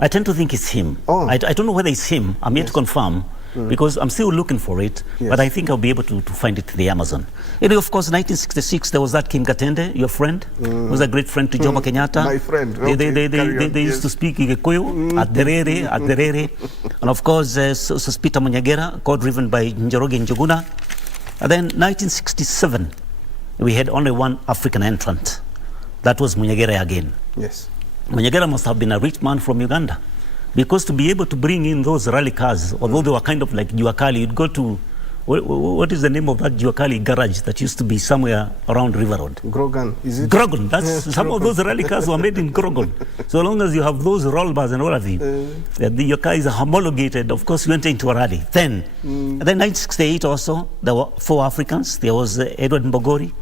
I tend to think it's him. Oh. I don't know whether it's him. I'm yet to confirm. because I'm still looking for it, but I think I'll be able to find it in the Amazon. And of course, 1966, there was that Kim Katende, your friend, who was a great friend to Jomo Kenyatta. My friend. They used to speak Gikuyu at Derere. And of course, Peter Munyagera, co-driven by Njoroge Njuguna. And then 1967, we had only one African entrant. That was Munyagera again. Yes. Munyagera must have been a rich man from Uganda, because to be able to bring in those rally cars, although they were kind of like Juakali, you'd go to, what is the name of that Juakali garage that used to be somewhere around River Road? Grogan, is it? Grogan, some of those rally cars were made in Grogan. So long as you have those roll bars and all of your car is homologated, of course you enter into a rally. Then, and then 1968 also, there were 4 Africans. There was Edward Mbogori,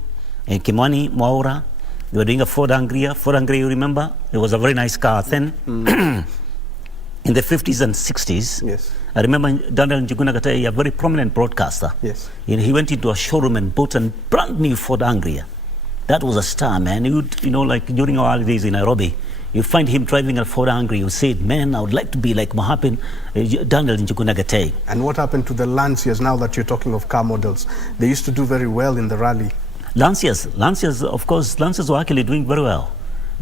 and Kimani Mwaura. They were doing a Ford Anglia. Ford Anglia, you remember? It was a very nice car then. In the 50s and 60s, yes. I remember Daniel Njuguna Gatei, a very prominent broadcaster. Yes. He went into a showroom and bought a brand new Ford Anglia. That was a star, man. He would, like during our holidays in Nairobi, you find him driving a Ford Anglia. You say, man, I would like to be like Daniel Njuguna Gatei. And what happened to the Lanciers now that you're talking of car models? They used to do very well in the rally. Lanciers, of course, Lanciers were actually doing very well.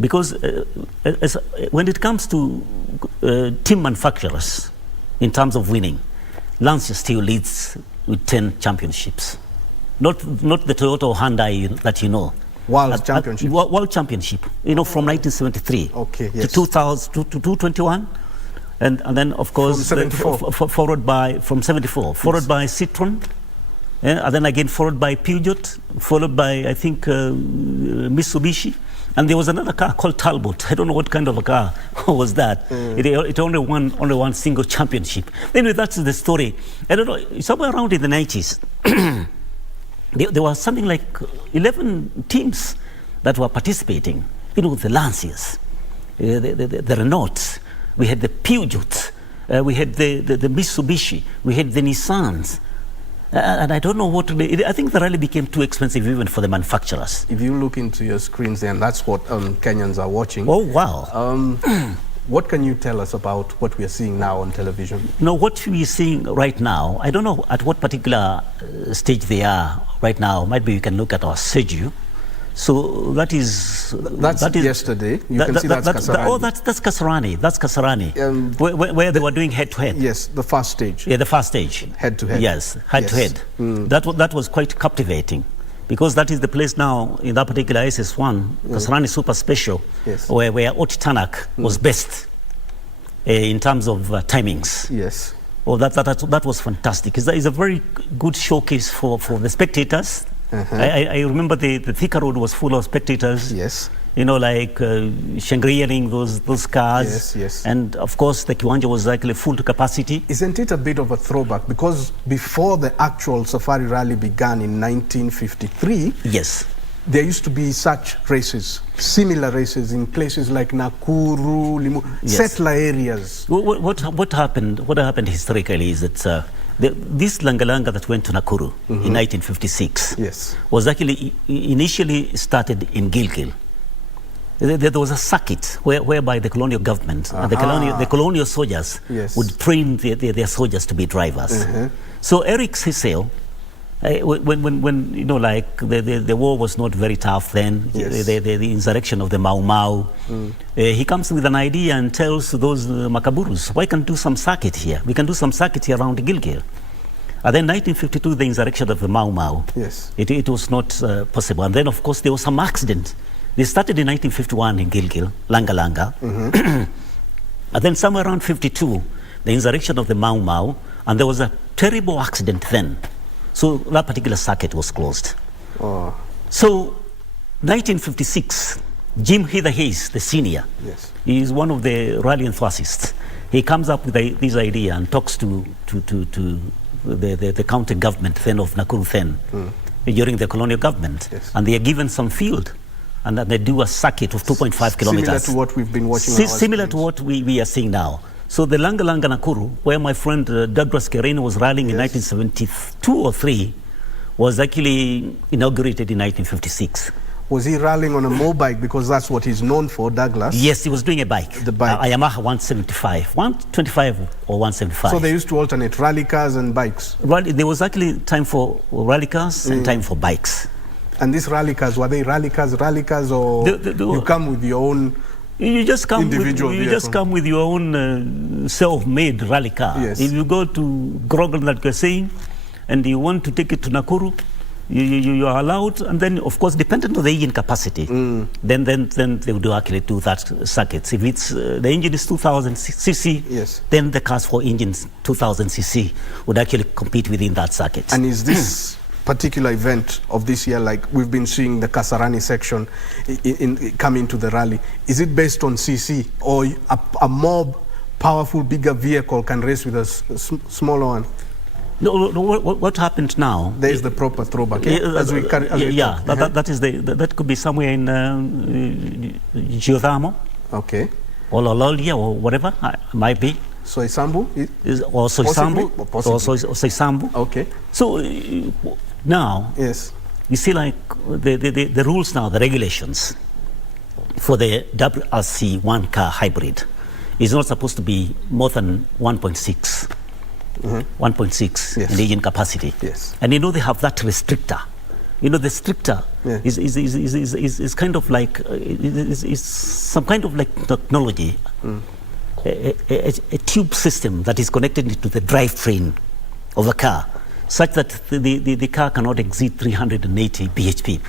Because when it comes to team manufacturers, in terms of winning, Lancia still leads with 10 championships. Not the Toyota or Hyundai that you know. World Championship. World Championship, from 1973 to 2000 to 2021. And then, of course, followed by Citroen. And then again followed by Peugeot, followed by, I think, Mitsubishi. And there was another car called Talbot. I don't know what kind of a car was that. It only won one single championship. Anyway, that's the story. I don't know, somewhere around in the 90s, there was something like 11 teams that were participating. The Lanciers, the Renaults, we had the Peugeot, we had the Mitsubishi, we had the Nissans. And I don't know I think the rally became too expensive even for the manufacturers. If you look into your screens there, and that's what Kenyans are watching. Oh, wow. What can you tell us about what we are seeing now on television? No, what we are seeing right now, I don't know at what particular stage they are right now. Maybe you can look at our schedule. So that's yesterday. You can see that's Kasarani. That's Kasarani. That's Kasarani. Where they were doing head-to-head. Yes, the first stage. Yeah, the first stage. Head-to-head. Yes, head-to-head. That was quite captivating, because that is the place now in that particular SS1, Kasarani Super Special, where Oti Tanak was best in terms of timings. Yes. Oh, that was fantastic. It's a very good showcase for the spectators. I remember the Thika Road was full of spectators. Yes. Shangri-ing those cars. Yes. And of course, the Kiwanja was actually full to capacity. Isn't it a bit of a throwback? Because before the actual Safari Rally began in 1953, yes, there used to be such races, similar races in places like Nakuru, Limu, settler areas. What happened historically is that this Langalanga that went to Nakuru in 1956 was actually initially started in Gilgil. There was a circuit whereby the colonial government and the colonial soldiers would train their soldiers to be drivers. So Eric Cecil, when the war was not very tough then, the insurrection of the Mau Mau, he comes with an idea and tells those Makaburus, why can't do some circuit here? We can do some circuit here around Gilgil. And then 1952, the insurrection of the Mau Mau, it was not possible. And then, of course, there was some accident. They started in 1951 in Gilgil, Langa. And then somewhere around 52, the insurrection of the Mau Mau, and there was a terrible accident then. So that particular circuit was closed. So 1956, Jim Heather Hayes, the senior, he is one of the rally enthusiasts. He comes up with this idea and talks to the county government then of Nakuru then during the colonial government. And they are given some field. And then they do a circuit of 2.5 kilometers. Similar to what we've been watching Similar to what we are seeing now. So the Langa Nakuru, where my friend Douglas Kerene was rallying in 1972 or 3, was actually inaugurated in 1956. Was he rallying on a motorbike because that's what he's known for, Douglas? Yes, he was doing a bike. The bike. A Yamaha 175, 125 or 175. So they used to alternate rally cars and bikes? There was actually time for rally cars and time for bikes. And these rally cars, were they rally cars, or you come with your own You just come individual with, you just come with your own self-made rally car. Yes. If you go to Grogan, like you're saying, and you want to take it to Nakuru, you are allowed, and then of course dependent on the engine capacity, then they would actually do that circuits. If it's the engine is 2000 cc, yes, then the cars for engines 2000 cc would actually compete within that circuit. And is this particular event of this year, like we've been seeing the Kasarani section come into the rally, is it based on cc, or a more powerful, bigger vehicle can race with a smaller one? No, what happened now? There is the proper throwback. That could be somewhere in Geothermal. Okay. Or Lololia or whatever, might be. Soisambu? Or Soisambu. Or Soisambu. Okay. So now, yes, you see, like the rules now, the regulations for the WRC 1-car hybrid is not supposed to be more than 1.6. 1.6 yes, in engine capacity. Yes. And you know they have that restrictor. You know the restrictor is kind of like is some kind of like technology, a tube system that is connected to the drivetrain of a car, such that the car cannot exceed 380 bhp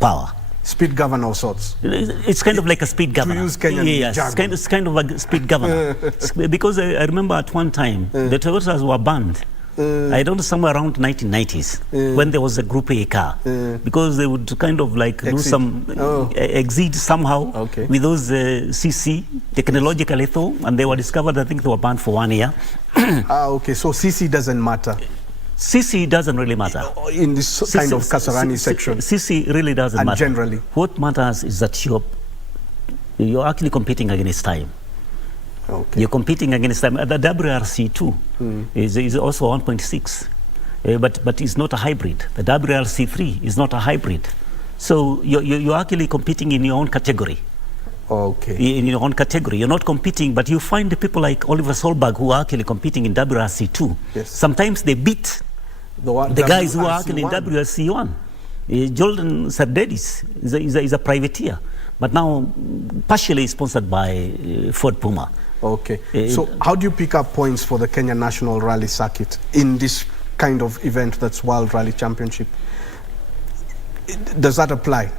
power. Speed governor of sorts. It's kind of like a speed governor. To use Kenyan yes, it's kind of like a speed governor. Because I remember at one time, the Toyotas were banned. I don't know, somewhere around 1990s, when there was a Group A car. Because they would kind of like do some, exceed somehow with those CC, technologically though, and they were discovered, I think they were banned for 1 year. Okay, so CC doesn't matter. CC doesn't really matter. In this kind of Kasarani section. CC really doesn't matter. And generally? What matters is that you're actually competing against time. Okay. You're competing against time. The WRC2 is also 1.6, but it's not a hybrid. The WRC3 is not a hybrid. So you're actually competing in your own category. Okay. In your own category. You're not competing, but you find the people like Oliver Solberg who are actually competing in WRC2. Yes. Sometimes they beat the guys who are actually in WRC1. Jordan Sardedis is a privateer, but now partially sponsored by Ford Puma. Okay. So how do you pick up points for the Kenya National Rally Circuit in this kind of event that's World Rally Championship? Does that apply?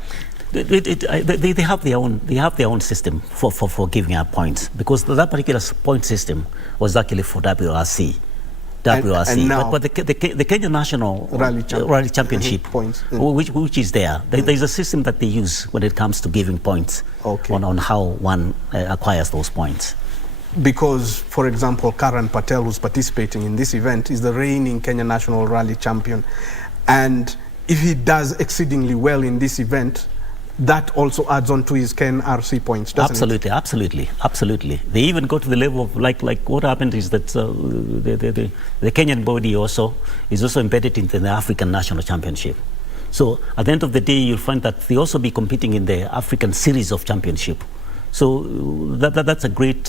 They have their own system for giving out points, because that particular point system was actually for WRC. And now, but the Kenya National Rally Championship points, which is there. There's a system that they use when it comes to giving points on how one acquires those points. Because, for example, Karan Patel, who's participating in this event, is the reigning Kenya National Rally champion, and if he does exceedingly well in this event, that also adds on to his KNRC points, doesn't it? Absolutely. They even go to the level of like what happened is that the Kenyan body also is also embedded into the African National Championship. So at the end of the day, you'll find that they also be competing in the African Series of Championship. So that's a great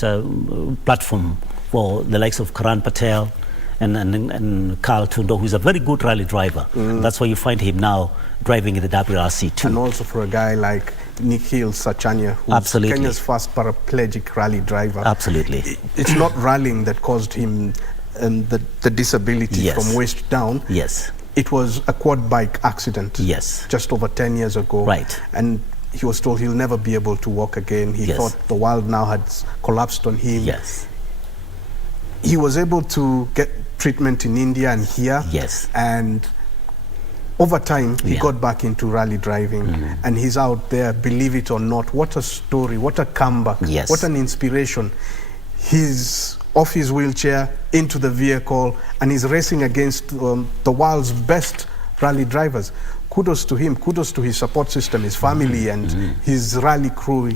platform for the likes of Karan Patel and Carl Tundo, who's a very good rally driver. That's why you find him now driving in the WRC2. And also for a guy like Nikhil Sachania, who's Kenya's first paraplegic rally driver. Absolutely. It's not rallying that caused him the disability from waist down. Yes. It was a quad bike accident. Yes. Just over 10 years ago. Right. And he was told he'll never be able to walk again. He thought the world now had collapsed on him. Yes. He was able to get treatment in India and here. Yes. And over time, he got back into rally driving, and he's out there, believe it or not. What a story, what a comeback, what an inspiration. He's off his wheelchair, into the vehicle, and he's racing against the world's best rally drivers. Kudos to him, kudos to his support system, his family, and his rally crew,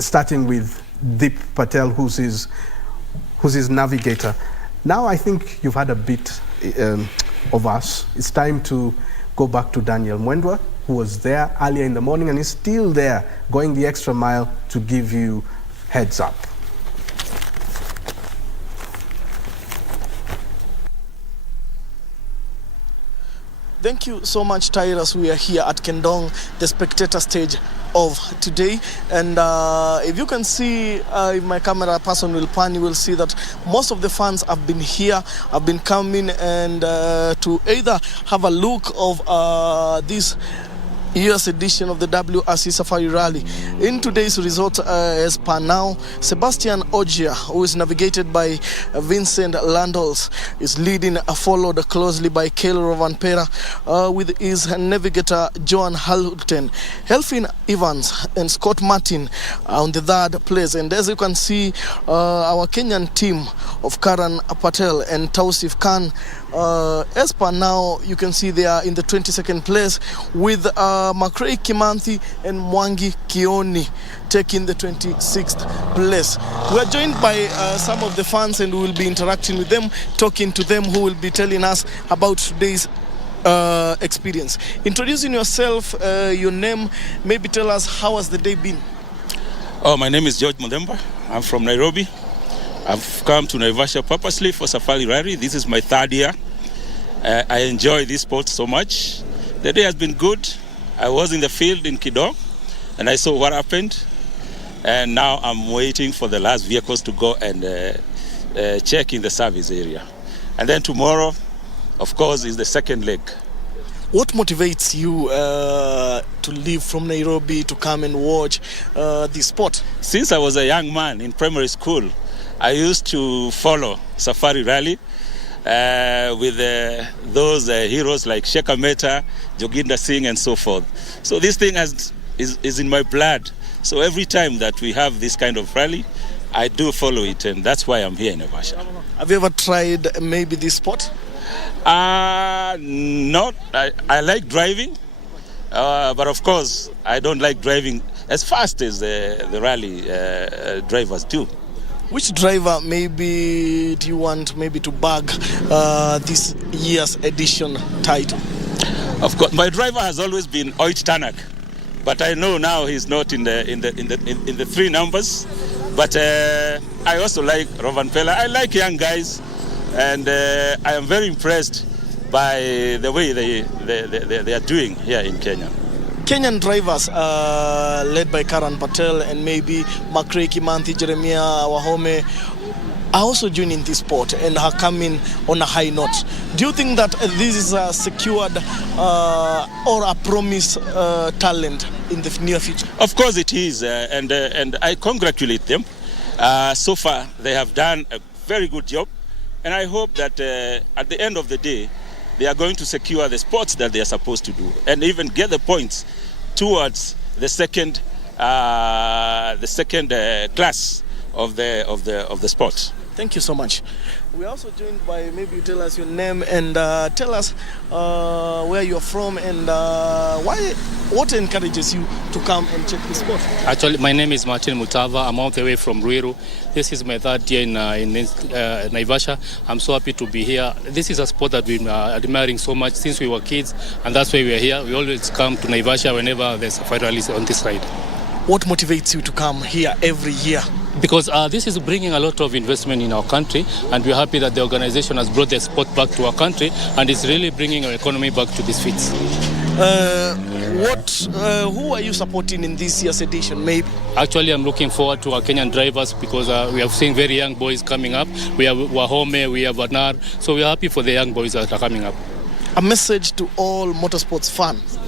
starting with Deep Patel, who's his navigator. Now I think you've had a bit of us. It's time to go back to Daniel Mwendwa who was there earlier in the morning and is still there, going the extra mile to give you heads up. Thank you so much, Tyrus. We are here at Kendong, the spectator stage of today. And if you can see, if my camera person will pan, you will see that most of the fans have been here, have been coming and to either have a look of this year's edition of the WRC Safari Rally. In today's result, as per now, Sebastian Ogier, who is navigated by Vincent Landols, is leading, followed closely by Kale Rovanpera with his navigator Johan Halton, Helfin Evans and Scott Martin on the third place. And as you can see, our Kenyan team of Karan Patel and Tausif Khan, as per now, you can see they are in the 22nd place with Makrei Kimanthi and Mwangi Kioni taking the 26th place. We are joined by some of the fans and we will be interacting with them, talking to them, who will be telling us about today's experience. Introducing yourself, your name, maybe tell us how has the day been. Oh, my name is George Mudemba. I'm from Nairobi. I've come to Naivasha purposely for Safari Rally. This is my third year. I enjoy this sport so much. The day has been good. I was in the field in Kidong and I saw what happened. And now I'm waiting for the last vehicles to go and check in the service area. And then tomorrow, of course, is the second leg. What motivates you to leave from Nairobi to come and watch this sport? Since I was a young man in primary school, I used to follow Safari Rally with those heroes like Shekhar Mehta, Joginder Singh and so forth. So this thing is in my blood. So every time that we have this kind of rally, I do follow it, and that's why I'm here in Naivasha. Have you ever tried maybe this sport? Not. I like driving, but of course I don't like driving as fast as the rally drivers do. Which driver maybe do you want maybe to bag this year's edition title? Of course, my driver has always been Oich Tanak, but I know now he's not in the three numbers. But I also like Rovanpera. I like young guys, and I am very impressed by the way they are doing here in Kenya. Kenyan drivers led by Karan Patel and maybe Makrei Kimanthi, Jeremiah Wahome are also joining this sport and are coming on a high note. Do you think that this is a secured or a promised talent in the near future? Of course it is, and I congratulate them. So far they have done a very good job, and I hope that at the end of the day they are going to secure the spots that they are supposed to do and even get the points towards the second class of the sport. Thank you so much. We're also joined by, maybe you tell us your name and tell us where you're from and what encourages you to come and check the sport. Actually, my name is Martin Mutava. I'm all the way from Ruiru. This is my third year in Naivasha. I'm so happy to be here. This is a sport that we've been admiring so much since we were kids, and that's why we are here. We always come to Naivasha whenever there's a Safari Rally on this ride. What motivates you to come here every year? Because this is bringing a lot of investment in our country, and we're happy that the organization has brought the sport back to our country, and it's really bringing our economy back to these feet. Who are you supporting in this year's edition, maybe? Actually, I'm looking forward to our Kenyan drivers because we have seen very young boys coming up. We have Wahome, we have Anar, so we're happy for the young boys that are coming up. A message to all motorsports fans.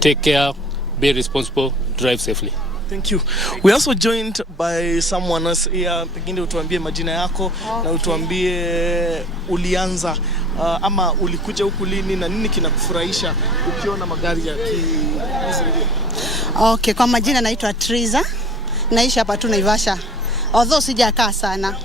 Take care, be responsible, drive safely. Thank you. We also joined by someone else here. Pengine utuambie majina yako na utuambie ulianza ama ulikuja huku lini na nini kinakufurahisha ukiona magari ya hizi. Okay, kwa majina naitwa Triza. Naishi hapa tu Naivasha. Although sijakaa sana.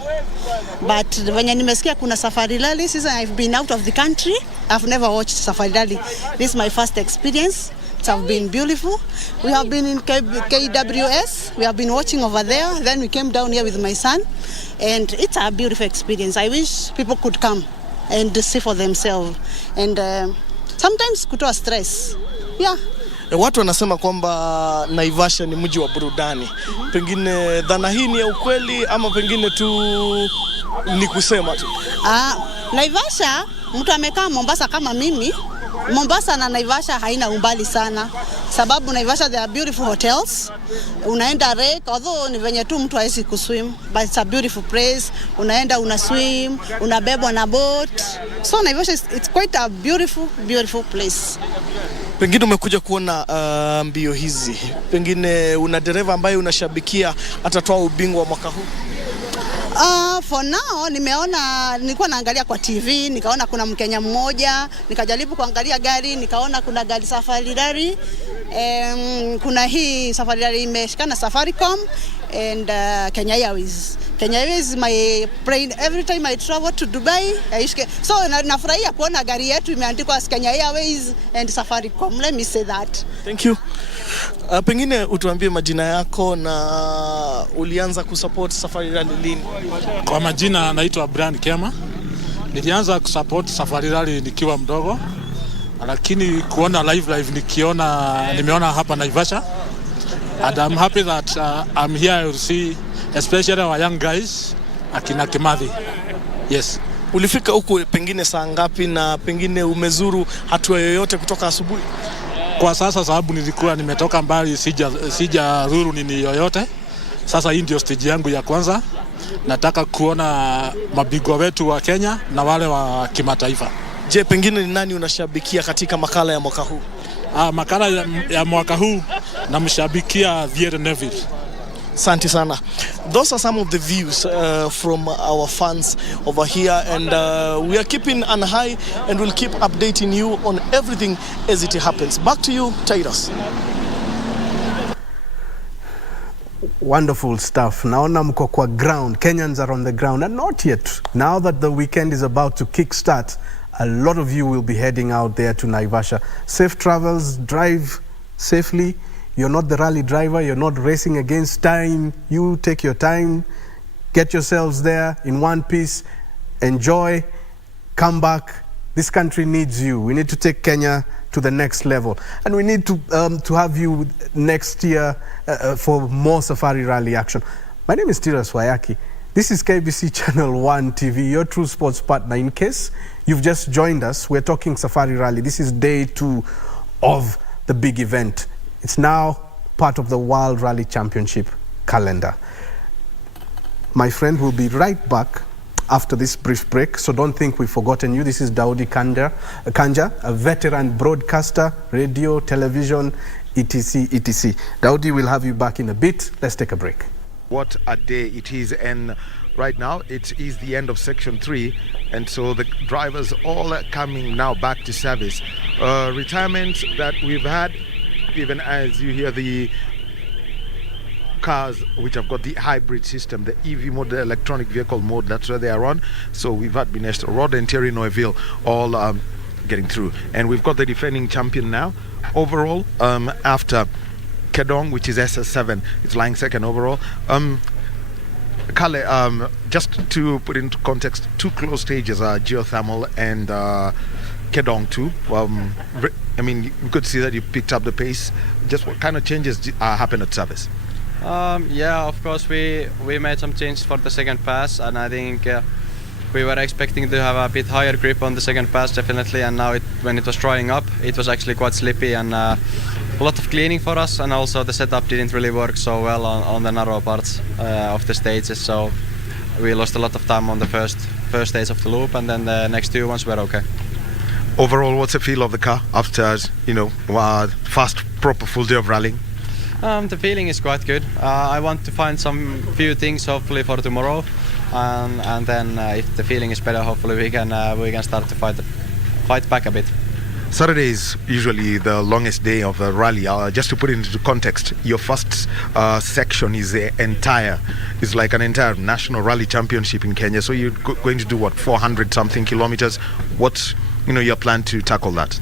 But when nimesikia kuna Safari Rally, since I've been out of the country, I've never watched Safari Rally. This is my first experience. It has been beautiful. We have been in KWS. We have been watching over there. Then we came down here with my son. And it's a beautiful experience. I wish people could come and see for themselves. And sometimes kutoa stress. Yeah. Watu wanasema kwamba Naivasha ni mji wa burudani. Pengine dhana hii ni ya ukweli ama pengine tu ni kusema tu? Naivasha, mtu amekaa Mombasa kama mimi, Mombasa na Naivasha haina umbali sana. Sababu Naivasha there are beautiful hotels. Unaenda lake, although ni venye tu mtu haisi kuswim, but it's a beautiful place. Unaenda unaswim, unabebwa na boat. So Naivasha it's quite a beautiful place. Pengine umekuja kuona mbio hizi. Pengine una dereva ambaye unashabikia atatoa ubingwa mwaka huu? For now nilikuwa naangalia kwa TV, nikaona kuna Mkenya mmoja, nikajaribu kuangalia gari, nikaona kuna gari Safari Rally. Kuna hii Safari Rally imeshikana Safaricom and Kenya Airways. Kenya Airways is my plane every time I travel to Dubai. So nafurahia kuona gari yetu imeandikwa Kenya Airways and Safaricom. Let me say that. Thank you. Pengine utuambie majina yako na ulianza kusupport Safari Rally lini? Kwa majina naitwa Brian Kema. Nilianza kusupport Safari Rally nikiwa mdogo, lakini kuona live nimeona hapa Naivasha, and I'm happy that I'm here to see especially our young guys akina Kimathi. Yes. Ulifika huko pengine saa ngapi na pengine umezuru hatua yoyote kutoka asubuhi? Kwa sasa sababu nilikuwa nimetoka mbali, sija zuru nini yoyote. Sasa hii ndio stage yangu ya kwanza. Nataka kuona mabingwa wetu wa Kenya na wale wa kimataifa. Je, pengine ni nani unashabikia katika makala ya mwaka huu? Makala ya mwaka huu namshabikia Viera Neville. Asante sana. Those are some of the views from our fans over here, and we are keeping an eye and we'll keep updating you on everything as it happens. Back to you, Titus. Wonderful stuff. Naona mko kwa ground. Kenyans are on the ground, and not yet. Now that the weekend is about to kickstart, a lot of you will be heading out there to Naivasha. Safe travels, drive safely. You're not the rally driver, you're not racing against time. You take your time, get yourselves there in one piece, enjoy, come back. This country needs you. We need to take Kenya to the next level. And we need to have you next year for more Safari Rally action. My name is Tira Swayaki. This is KBC Channel 1 TV, your true sports partner. In case you've just joined us, we're talking Safari Rally. This is day 2 of the big event. It's now part of the World Rally Championship calendar. My friend will be right back after this brief break, so don't think we've forgotten you. This is Daudi Kanja, a veteran broadcaster, radio, television, etc. Daudi will have you back in a bit. Let's take a break. What a day it is, and right now it is the end of section 3, and so the drivers all are coming now back to service. Retirement that we've had, even as you hear the cars which have got the hybrid system, the EV mode, the electronic vehicle mode, that's where they are on. So we've had Binesh Rod and Terry Noiville all getting through, and we've got the defending champion now overall after Kedong, which is SS7. It's lying second overall. Kale, just to put into context, 2 close stages are geothermal and Kedong too. I mean, you could see that you picked up the pace. Just what kind of changes happened at service? Yeah, of course we made some changes for the second pass, and I think we were expecting to have a bit higher grip on the second pass, definitely, and now when it was drying up, it was actually quite slippy, and a lot of cleaning for us, and also the setup didn't really work so well on the narrow parts of the stages, so we lost a lot of time on the first stage of the loop, and then the next 2 ones were okay. Overall, what's the feel of the car after, fast, proper full day of rallying? The feeling is quite good. I want to find some few things hopefully for tomorrow, and then if the feeling is better, hopefully we can start to fight back a bit. Saturday is usually the longest day of the rally. Just to put it into context, your first section is it's like an entire national rally championship in Kenya. So you're going to do what, 400 something kilometers? What's your plan to tackle that?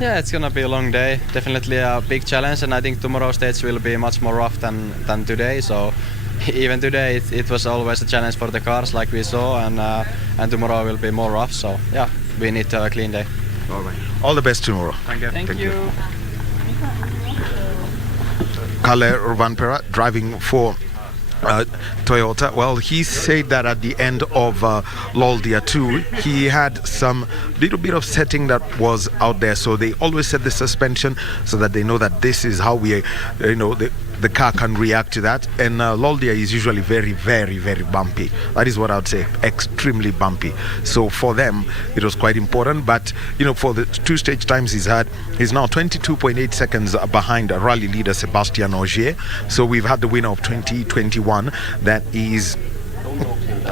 Yeah, it's gonna be a long day. Definitely a big challenge, and I think tomorrow's stage will be much more rough than today. So even today it was always a challenge for the cars, like we saw, and tomorrow will be more rough. So yeah, we need a clean day. All right. All the best tomorrow. Thank you. Thank you. Kalle Rovanperä, driving for Toyota. Well, he said that at the end of Loldia 2, he had some little bit of setting that was out there. So they always set the suspension so that they know that this is how we, the car can react to that. And Loldia is usually very, very, very bumpy. That is what I would say, extremely bumpy. So for them, it was quite important. But, for the 2 stage times he's had, he's now 22.8 seconds behind rally leader Sebastian Ogier. So we've had the winner of 2021. That is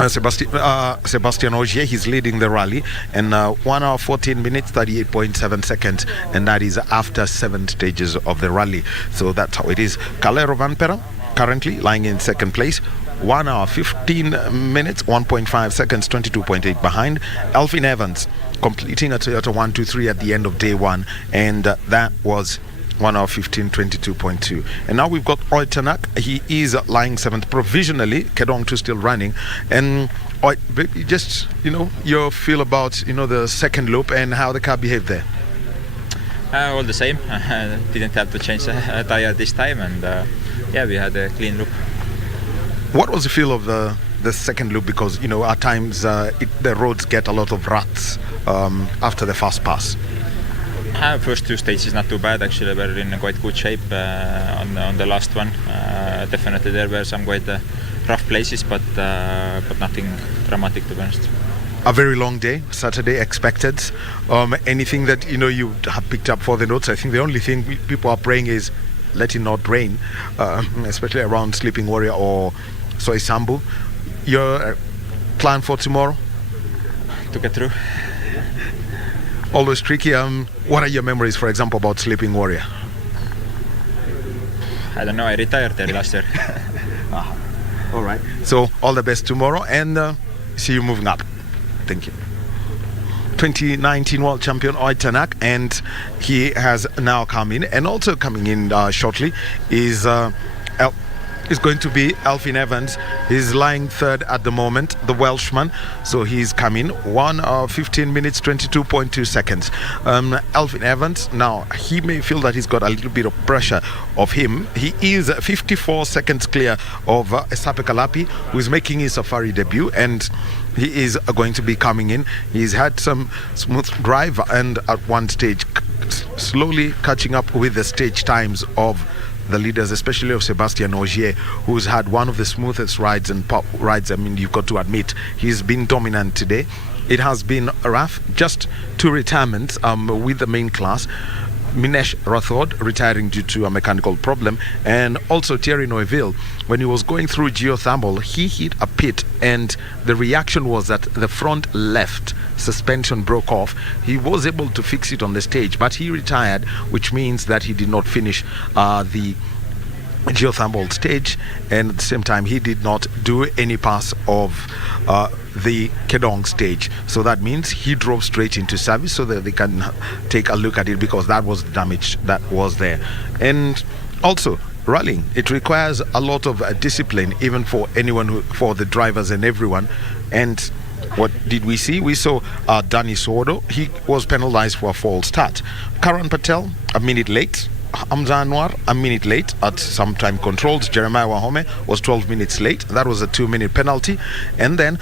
Sebastian Ogier. He's leading the rally, and 1 hour 14 minutes 38.7 seconds, and that is after 7 stages of the rally. So that's how it is. Kalle Rovanperä currently lying in second place, 1 hour 15 minutes 1.5 seconds, 22.8 behind. Elfyn Evans completing a Toyota 123 at the end of day 1, and that was 1 hour 15, 22.2. And now we've got Oitanak. He is lying 7th provisionally. Kedong 2 still running. And just, your feel about, the second loop and how the car behaved there. All the same. Didn't have to change a tire this time. And we had a clean loop. What was the feel of the second loop? Because, at times the roads get a lot of ruts after the fast pass. First 2 stages not too bad, actually. We're in quite good shape on the last one. Definitely there were some quite rough places, but nothing dramatic, to be honest. A very long day, Saturday expected. Anything that you have picked up for the notes? I think the only thing people are praying is let it not rain, especially around Sleeping Warrior or Soy Sambu. Your plan for tomorrow? To get through. Always tricky. What are your memories, for example, about Sleeping Warrior? I don't know. I retired there last year. All right. So all the best tomorrow, and see you moving up. Thank you. 2019 world champion Oitanak, and he has now come in, and also coming in shortly is going to be Elfyn Evans. He's lying 3rd at the moment, the Welshman. So he's come in 1 hour 15 minutes 22.2 seconds. Elfyn Evans, now he may feel that he's got a little bit of pressure of him. He is 54 seconds clear of Esape Kalapi, who is making his Safari debut, and he is going to be coming in. He's had some smooth drive, and at one stage slowly catching up with the stage times of the leaders, especially of Sebastian Ogier, who's had one of the smoothest rides and pop rides. I mean, you've got to admit, he's been dominant today. It has been rough. Just 2 retirements with the main class. Minesh Rathod retiring due to a mechanical problem, and also Thierry Neuville, when he was going through geothermal, he hit a pit, and the reaction was that the front left suspension broke off. He was able to fix it on the stage, but he retired, which means that he did not finish the geothermal stage, and at the same time he did not do any pass of the Kedong stage. So that means he drove straight into service so that they can take a look at it, because that was the damage that was there. And also rallying, it requires a lot of discipline, even for anyone for the drivers and everyone. And what did we see? We saw Danny Sordo. He was penalized for a false start. Karan Patel, a minute late. Hamza Anwar, a minute late at some time controls. Jeremiah Wahome was 12 minutes late. That was a 2-minute penalty. And then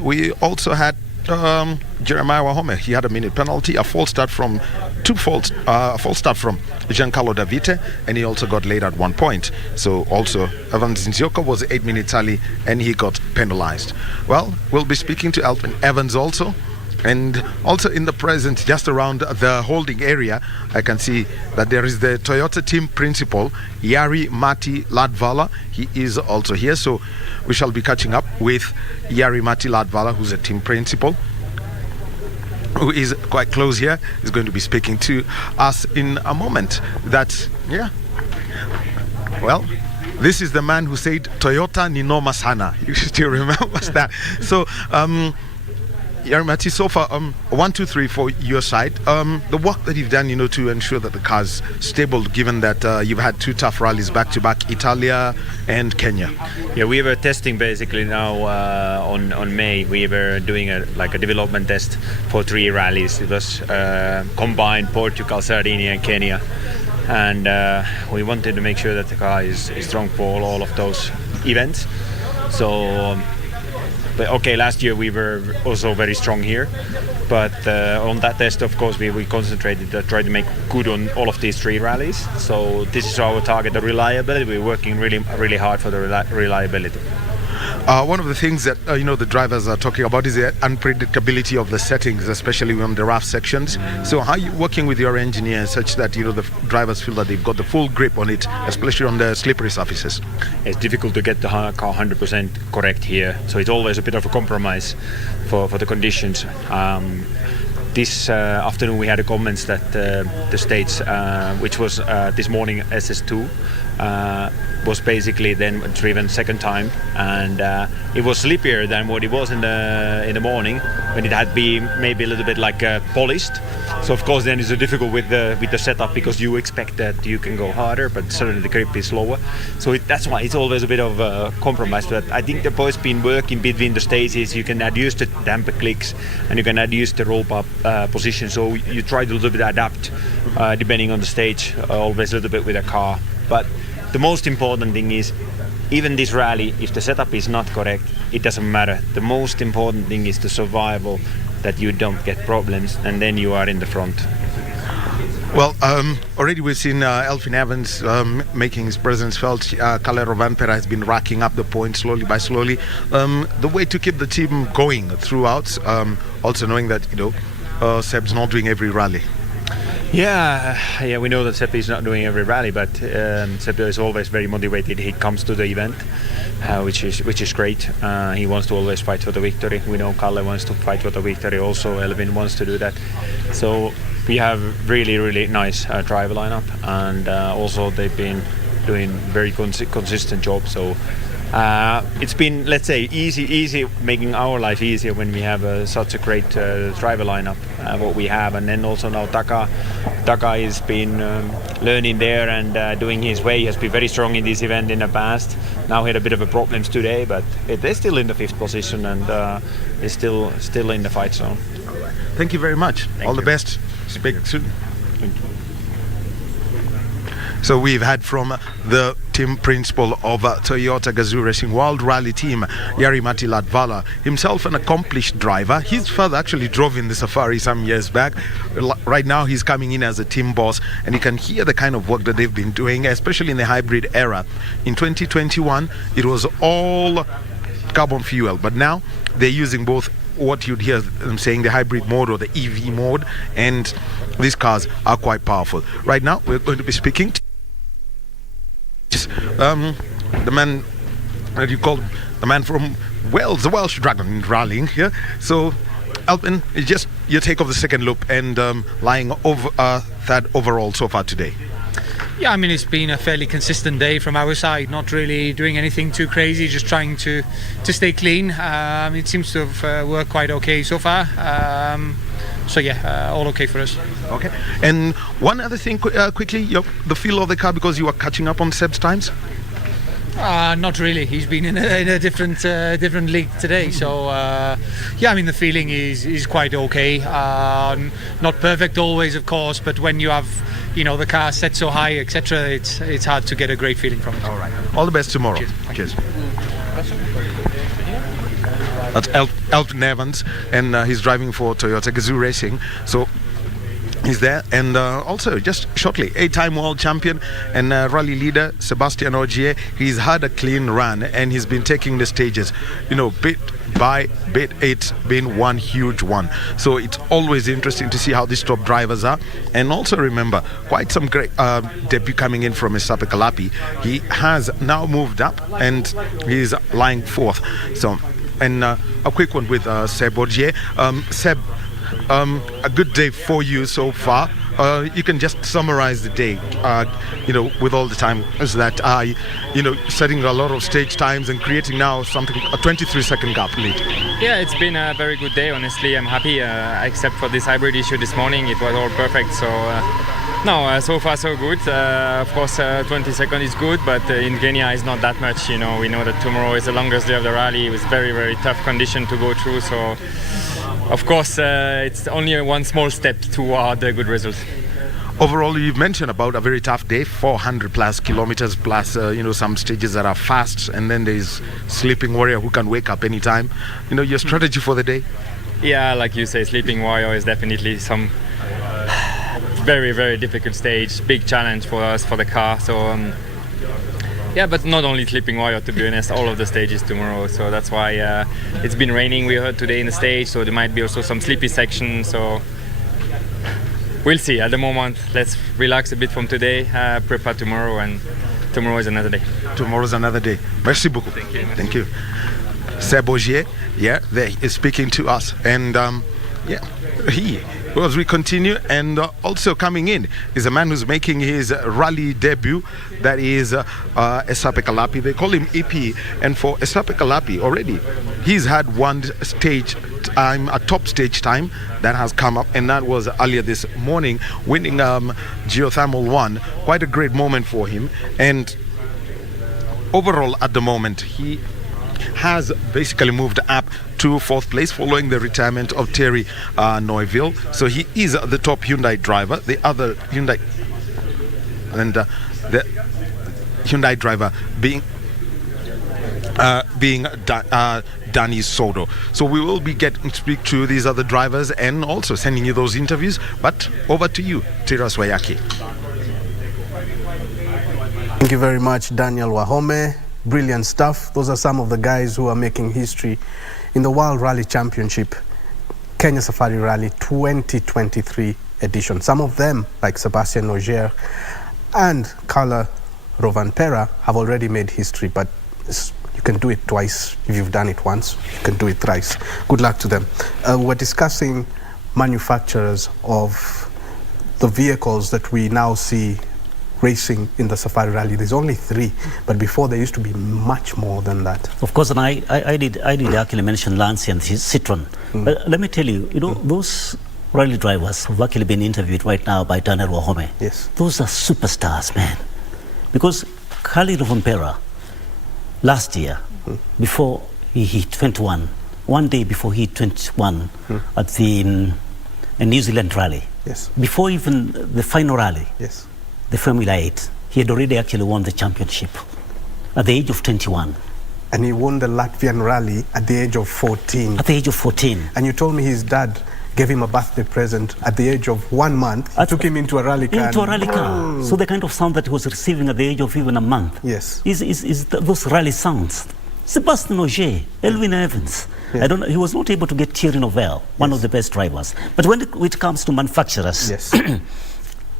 we also had Jeremiah Wahome. He had a minute penalty, a false start from Giancarlo Davite, and he also got late at 1 point. So also Evans Nzioka was 8 minutes early, and he got penalized. Well, we'll be speaking to Elfyn Evans also. And also in the present, just around the holding area, I can see that there is the Toyota team principal, Yari Mati Ladvala. He is also here. So we shall be catching up with Yari Mati Ladvala, who's a team principal, who is quite close here. He's going to be speaking to us in a moment. Well, this is the man who said Toyota ni noma sana. You still remember that. So Yarimati, so far 1, 2, 3 for your side. The work that you've done, to ensure that the car's stable, given that you've had 2 tough rallies back to back, Italia and Kenya. Yeah, we were testing basically now on May. We were doing a development test for 3 rallies. It was combined Portugal, Sardinia and Kenya. and we wanted to make sure that the car is strong for all of those events. So, but okay, last year we were also very strong here, but on that test, of course, we concentrated to try to make good on all of these 3 rallies. So this is our target, the reliability. We're working really hard for the reliability. One of the things that the drivers are talking about is the unpredictability of the settings, especially on the rough sections. So how are you working with your engineers such that the drivers feel that they've got the full grip on it, especially on the slippery surfaces? It's difficult to get the car 100% correct here, so it's always a bit of a compromise for the conditions. This afternoon we had comments that the stage, which was this morning SS2, was basically then driven second time, and it was slippier than what it was in the morning when it had been maybe a little bit like polished. So of course then it's difficult with the setup, because you expect that you can go harder, but suddenly the grip is lower. So that's why it's always a bit of a compromise. But I think the boys been working between the stages. You can adjust the damper clicks and you can adjust the rope up position. So you try to a little bit adapt depending on the stage, always a little bit with a car. But the most important thing is, even this rally, if the setup is not correct, it doesn't matter. The most important thing is the survival, that you don't get problems, and then you are in the front. Well, already we've seen Elfyn Evans making his presence felt. Kalle Rovanperä has been racking up the points slowly by slowly. The way to keep the team going throughout, also knowing that Seb's not doing every rally. Yeah, we know that Sepp is not doing every rally, but Sepp is always very motivated. He comes to the event, which is great. He wants to always fight for the victory. We know Kalle wants to fight for the victory also. Elvin wants to do that. So we have really nice driver lineup, and also they've been doing very consistent job. So it's been, let's say, easy, making our life easier when we have such a great driver lineup, what we have. And then also now Taka has been learning there and doing his way. He has been very strong in this event in the past. Now he had a bit of a problems today, but they're still in the 5th position and is still in the fight zone. Thank you very much. All the best. Speak soon. Thank you. So we've had from the team principal of Toyota Gazoo Racing World Rally Team, Jari-Matti Latvala, himself an accomplished driver. His father actually drove in the Safari some years back. Right now he's coming in as a team boss, and you can hear the kind of work that they've been doing, especially in the hybrid era. In 2021 it was all carbon fuel, but now they're using both what you'd hear them saying, the hybrid mode or the EV mode, and these cars are quite powerful. Right now we're going to be speaking to the man that you call the man from Wales, the Welsh Dragon in rallying here. So Alpin, just your take of the second loop and lying over 3rd overall so far today. Yeah, I mean, it's been a fairly consistent day from our side, not really doing anything too crazy, just trying to stay clean. It seems to have worked quite okay so far. So yeah, all okay for us. Okay. And one other thing quickly, the feel of the car, because you are catching up on Seb's times? Not really. He's been in a different league today. So yeah, I mean, the feeling is quite okay. Not perfect always, of course, but when you have the car set so high, etc., it's hard to get a great feeling from it. All right. All the best tomorrow. Cheers. That's Elfyn Evans, and he's driving for Toyota Gazoo Racing. So he's there, and also just shortly, 8-time world champion and rally leader Sebastian Ogier. He's had a clean run and he's been taking the stages, bit by bit. It's been one huge one. So it's always interesting to see how these top drivers are. And also remember, quite some great debut coming in from Essape Kalapi. He has now moved up and he's lying 4th. So, and a quick one with Seb Ogier. Seb, a good day for you so far. You can just summarize the day, with all the time, is that, setting a lot of stage times and creating now something, a 23-second gap lead. Yeah, it's been a very good day, honestly. I'm happy, except for this hybrid issue this morning. It was all perfect, so so far so good. Of course, 20 seconds is good, but in Kenya it's not that much. We know that tomorrow is the longest day of the rally. It was very, very tough condition to go through, so of course it's only one small step toward the good results. Overall, you've mentioned about a very tough day, 400 plus kilometers plus, some stages that are fast, and then there's Sleeping Warrior who can wake up anytime. Your strategy for the day? Yeah, like you say, Sleeping Warrior is definitely some very, very difficult stage, big challenge for us, for the car. So, but not only Sleeping Warrior, to be honest, all of the stages tomorrow. So that's why it's been raining, we heard today in the stage, so there might be also some sleepy sections. So we'll see. At the moment, let's relax a bit from today, prepare tomorrow, and tomorrow is another day. Tomorrow's another day. Merci beaucoup. Thank you. Thank you. Seb Ogier, there is speaking to us, and as we continue, and also coming in is a man who's making his rally debut. That is Esape Kalapi. They call him EP, and for Esape Kalapi already, he's had one stage time, a top stage time that has come up, and that was earlier this morning, winning Geothermal 1. Quite a great moment for him, and overall at the moment he has basically moved up to 4th place following the retirement of Terry Neuville. So he is the top Hyundai driver. The other Hyundai the Hyundai driver being Danny Soto. So we will be getting to speak to these other drivers and also sending you those interviews. But over to you, Tiras Wayaki. Thank you very much, Daniel Wahome. Brilliant stuff. Those are some of the guys who are making history in the World Rally Championship, Kenya Safari Rally 2023 edition. Some of them, like Sebastian Ogier and Carla Rovanpera, have already made history, but you can do it twice. If you've done it once, you can do it thrice. Good luck to them. We're discussing manufacturers of the vehicles that we now see racing in the Safari Rally. There's only 3, but before there used to be much more than that. Of course, and I did actually mention Lancia and Citroen. But let me tell you, those rally drivers who've actually been interviewed right now by Daniel Wahome. Yes. Those are superstars, man. Because Kali Rovanpera, last year, before he hit 21, one day before he hit 21 at the New Zealand Rally, yes, before even the final rally, yes, the Formula 8, he had already actually won the championship at the age of 21. And he won the Latvian rally at the age of 14. At the age of 14. And you told me his dad gave him a birthday present at the age of 1 month. He took him into a rally car. Into a rally car. So the kind of sound that he was receiving at the age of even a month, yes, is those rally sounds. Sebastian Ogier, Elvin Evans. Yeah. He was not able to get Thierry Neuville, one of the best drivers. But when it comes to manufacturers, yes,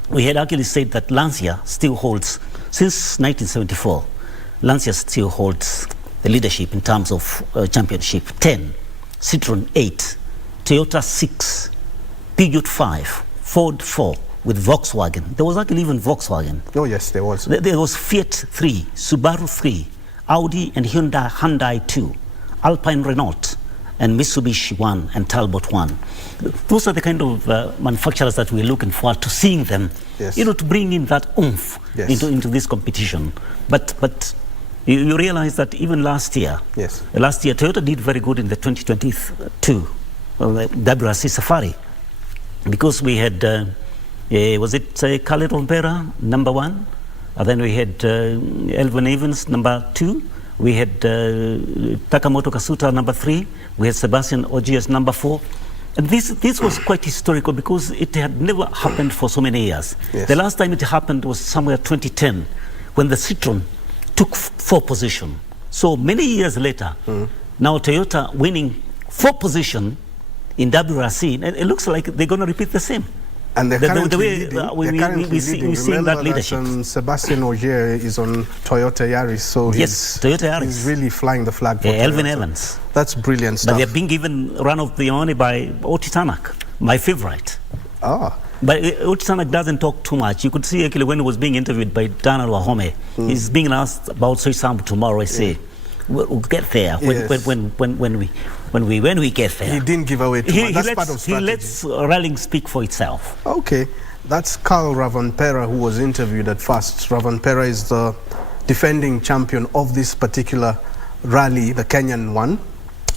we had actually said that Lancia still holds, since 1974, Lancia still holds the leadership in terms of championship. 10, Citroen 8, Toyota 6, Peugeot 5, Ford 4, with Volkswagen. There was actually even Volkswagen. Oh yes, there was. There was Fiat 3, Subaru 3, Audi and Hyundai 2, Alpine Renault, and Mitsubishi 1 and Talbot 1. Those are the kind of manufacturers that we're looking forward to seeing them, yes, to bring in that oomph, yes, into this competition. But you realize that even last year, yes, Toyota did very good in the 2022 WRC Safari, because we had, was it Kale Rovanpera, number 1? And then we had Elvin Evans, number 2. We had Takamoto Kasuta, number 3. We had Sebastian Ogier, number 4. And this was quite historical because it had never happened for so many years. Yes. The last time it happened was somewhere 2010, when the Citroen took 4th position. So many years later, now Toyota winning 4th position in WRC, and it looks like they're going to repeat the same. And they're currently leading. We seeing that leadership. Sebastian Ogier is on Toyota Yaris, so Toyota Yaris. He's really flying the flag for Elvin Toyota. Evans. That's brilliant stuff. But they're being given run of the money by Oti Tanak, my favorite. Ah. But Oti Tanak doesn't talk too much. You could see actually when he was being interviewed by Daniel Wahome, he's being asked about Soisam tomorrow. I say, we'll get there when we get there. He didn't give away too much. That's part of strategy. He lets rallying speak for itself. Okay, that's Carl Rovanpera who was interviewed at first. Rovanpera is the defending champion of this particular rally, the Kenyan one.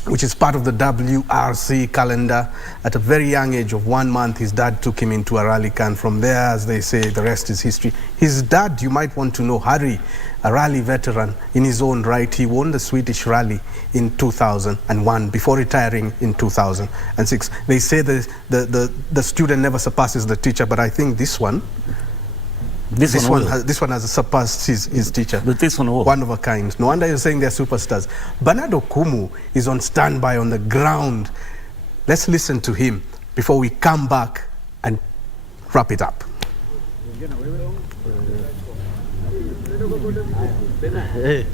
which is part of the WRC calendar. At a very young age of 1 month, his dad took him into a rally camp. From there, as they say, the rest is history. His dad, you might want to know, Harry, a rally veteran in his own right. He won the Swedish rally in 2001 before retiring in 2006. They say the student never surpasses the teacher, but I think this one has surpassed his teacher. But this one of a kind. No wonder you're saying they're superstars. Bernardo Kumu is on standby on the ground. Let's listen to him before we come back and wrap it up. Hey.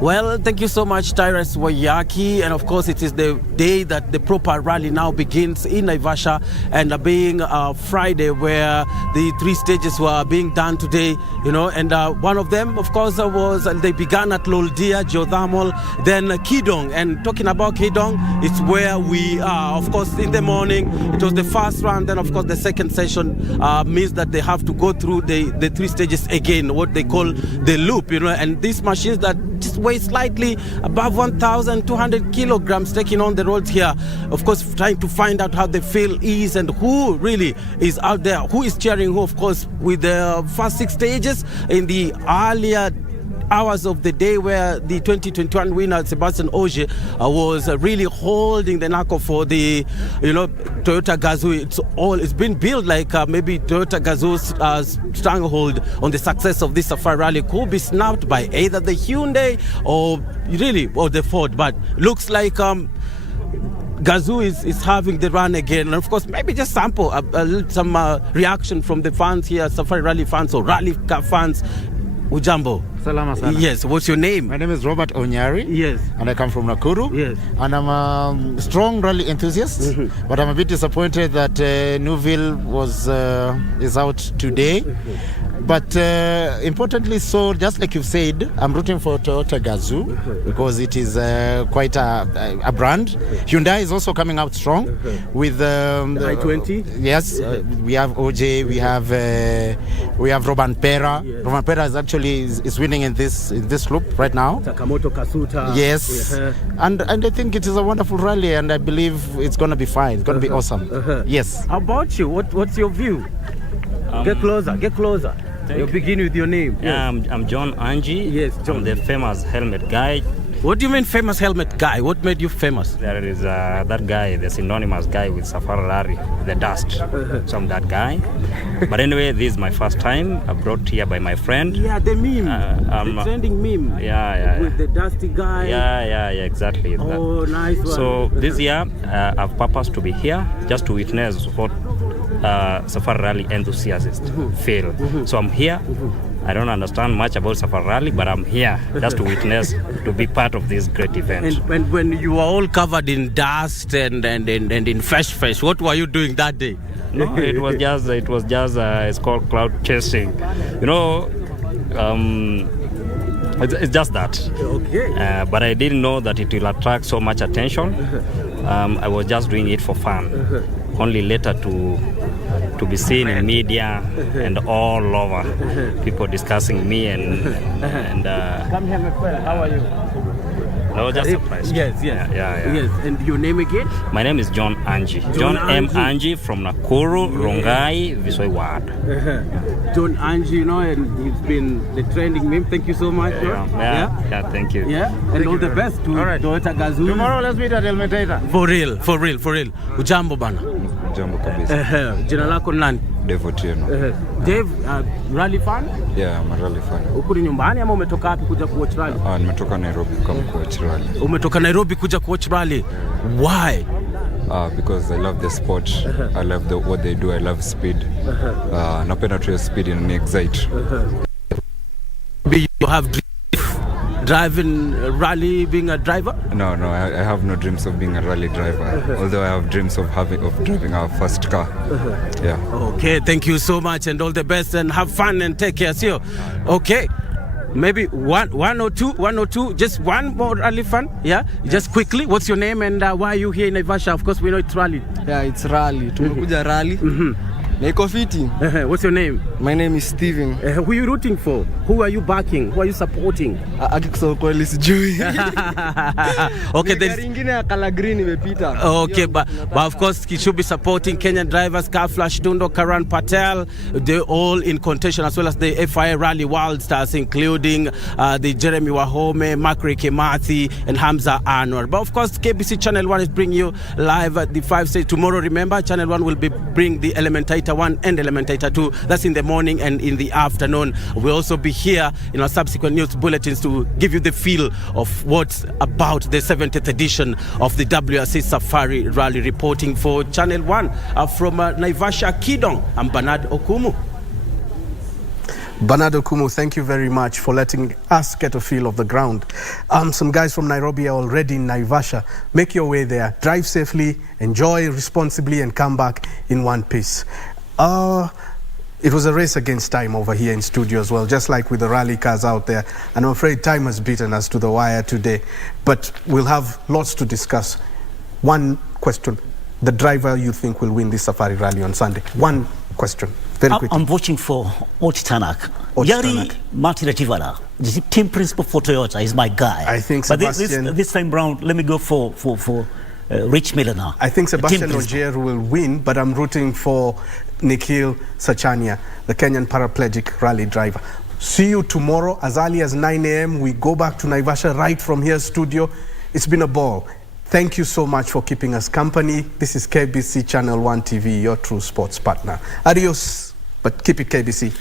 Well, thank you so much, Tyrus Wayaki. And of course, it is the day that the proper rally now begins in Naivasha, and being Friday, where the 3 stages were being done today, you know, and one of them, of course, was they began at Loldia, Geothermal, then Kidong. And talking about Kidong, it's where we are. Of course, in the morning, it was the first round. Then, of course, the second session means that they have to go through the 3 stages again, what they call the loop, you know, and these machines that just weigh slightly above 1,200 kilograms taking on the roads here. Of course, trying to find out how the feel is and who really is out there, who is cheering who, of course, with the first 6 stages in the earlier hours of the day, where the 2021 winner Sebastian Ogier was really holding the knuckle for the, you know, Toyota Gazoo. It's been built like maybe Toyota Gazoo's stranglehold on the success of this Safari Rally could be snapped by either the Hyundai or the Ford, but looks like Gazoo is having the run again. And of course, maybe just sample some reaction from the fans here, Safari Rally fans or rally car fans. Ujambo. Salama sana. Yes, what's your name? My name is Robert Onyari. Yes. And I come from Nakuru. Yes. And I'm a strong rally enthusiast. But I'm a bit disappointed that Newville is out today. But importantly, so just like you've said, I'm rooting for Toyota Gazoo because it is quite a brand. Hyundai is also coming out strong with the i20. Yes, we have OJ, we have Roban Pera. Yes. Roban Pera is actually is winning in this loop right now. Takamoto Kasuta. Yes, and I think it is a wonderful rally, and I believe it's going to be fine. It's going to be awesome. Yes. How about you? What's your view? Get closer. You begin with your name. Yeah, yes. I'm John Angie. Yes, John. I'm the famous helmet guy. What do you mean famous helmet guy? What made you famous? There is that guy, the synonymous guy with Safari Rally, the dust. So I'm that guy. But anyway, this is my first time. I'm brought here by my friend. Yeah, the meme. The trending meme. Yeah. With the dusty guy. Yeah, exactly. Oh, nice one. So this year, I've purposed to be here just to witness what Safari Rally enthusiasts feel. So I'm here. I don't understand much about Safari Rally, but I'm here just to witness, to be part of this great event. And when you were all covered in dust and in fresh, what were you doing that day? No, it was just it's called cloud chasing. You know, it's just that. Okay. But I didn't know that it will attract so much attention. I was just doing it for fun. Only later to be seen in media and all over, people discussing me and Come here, my friend. How are you? I was just surprised. Yes. Yeah. Yes. And your name again? My name is John Angie. John M. Angie from Nakuru, Rongai, Visoi Ward. John Angie, you know, and he's been the trending meme. Thank you so much. Yeah, thank you. Yeah, and thank all the best to Toyota Gazoo. Tomorrow let's meet at Elmetaita. For real. Ujambo bana. Jambo kabisa. Jina lako nani? Dave Otieno. Dave, rally fan? Yeah, I'm a rally fan. Uko nyumbani ama umetoka wapi kuja kuwatch rally? Nimetoka Nairobi kama kuwatch rally. Umetoka Nairobi kuja kuwatch rally? Why? Because I love the sport. I love what they do. I love speed. Napenda tu speed and excite. You have driving rally, being a driver? No, I have no dreams of being a rally driver. Although I have dreams of driving our first car. Yeah. Okay, thank you so much and all the best and have fun and take care. See you. Okay. Maybe one or two, just one more rally fan. Yeah, just quickly. What's your name and why are you here in Naivasha? Of course, we know it's rally. Yeah, it's rally. Tumekuja rally. Naiko Fiti. What's your name? My name is Steven. Who are you rooting for? Who are you backing? Who are you supporting? Akikusema kweli sijui. Okay, gari ingine ya color green imepita. Okay, but of course he should be supporting Kenyan drivers, Car Flash Dundo, Karan Patel. They're all in contention, as well as the FIA Rally World Stars, including the Jeremy Wahome, Makri Kemathi, and Hamza Anwar. But of course, KBC Channel 1 is bringing you live at the 5 stage. Tomorrow, remember, Channel 1 will be bring the Elementator 1 and Elementator 2. That's in the morning and in the afternoon. We'll also be here in our subsequent news bulletins to give you the feel of what's about the 70th edition of the WRC Safari Rally. Reporting for Channel 1 from Naivasha Kidong, I'm Bernard Okumu. Bernard Okumu, thank you very much for letting us get a feel of the ground. Some guys from Nairobi are already in Naivasha. Make your way there, drive safely, enjoy responsibly, and come back in one piece. It was a race against time over here in studio as well, just like with the rally cars out there. And I'm afraid time has beaten us to the wire today. But we'll have lots to discuss. One question: the driver you think will win this Safari Rally on Sunday? One question, very quickly. I'm voting for Ochitanak. Yari Martin Retivara, the team principal for Toyota, is my guy. I think Sebastian... But this time round, let me go for Rich Miller now. I think Sebastian Ogier will win, but I'm rooting for Nikhil Sachania, the Kenyan paraplegic rally driver. See you tomorrow as early as 9 a.m. We go back to Naivasha right from here studio. It's been a ball. Thank you so much for keeping us company. This is KBC Channel 1 TV, your true sports partner. Adios, but keep it KBC.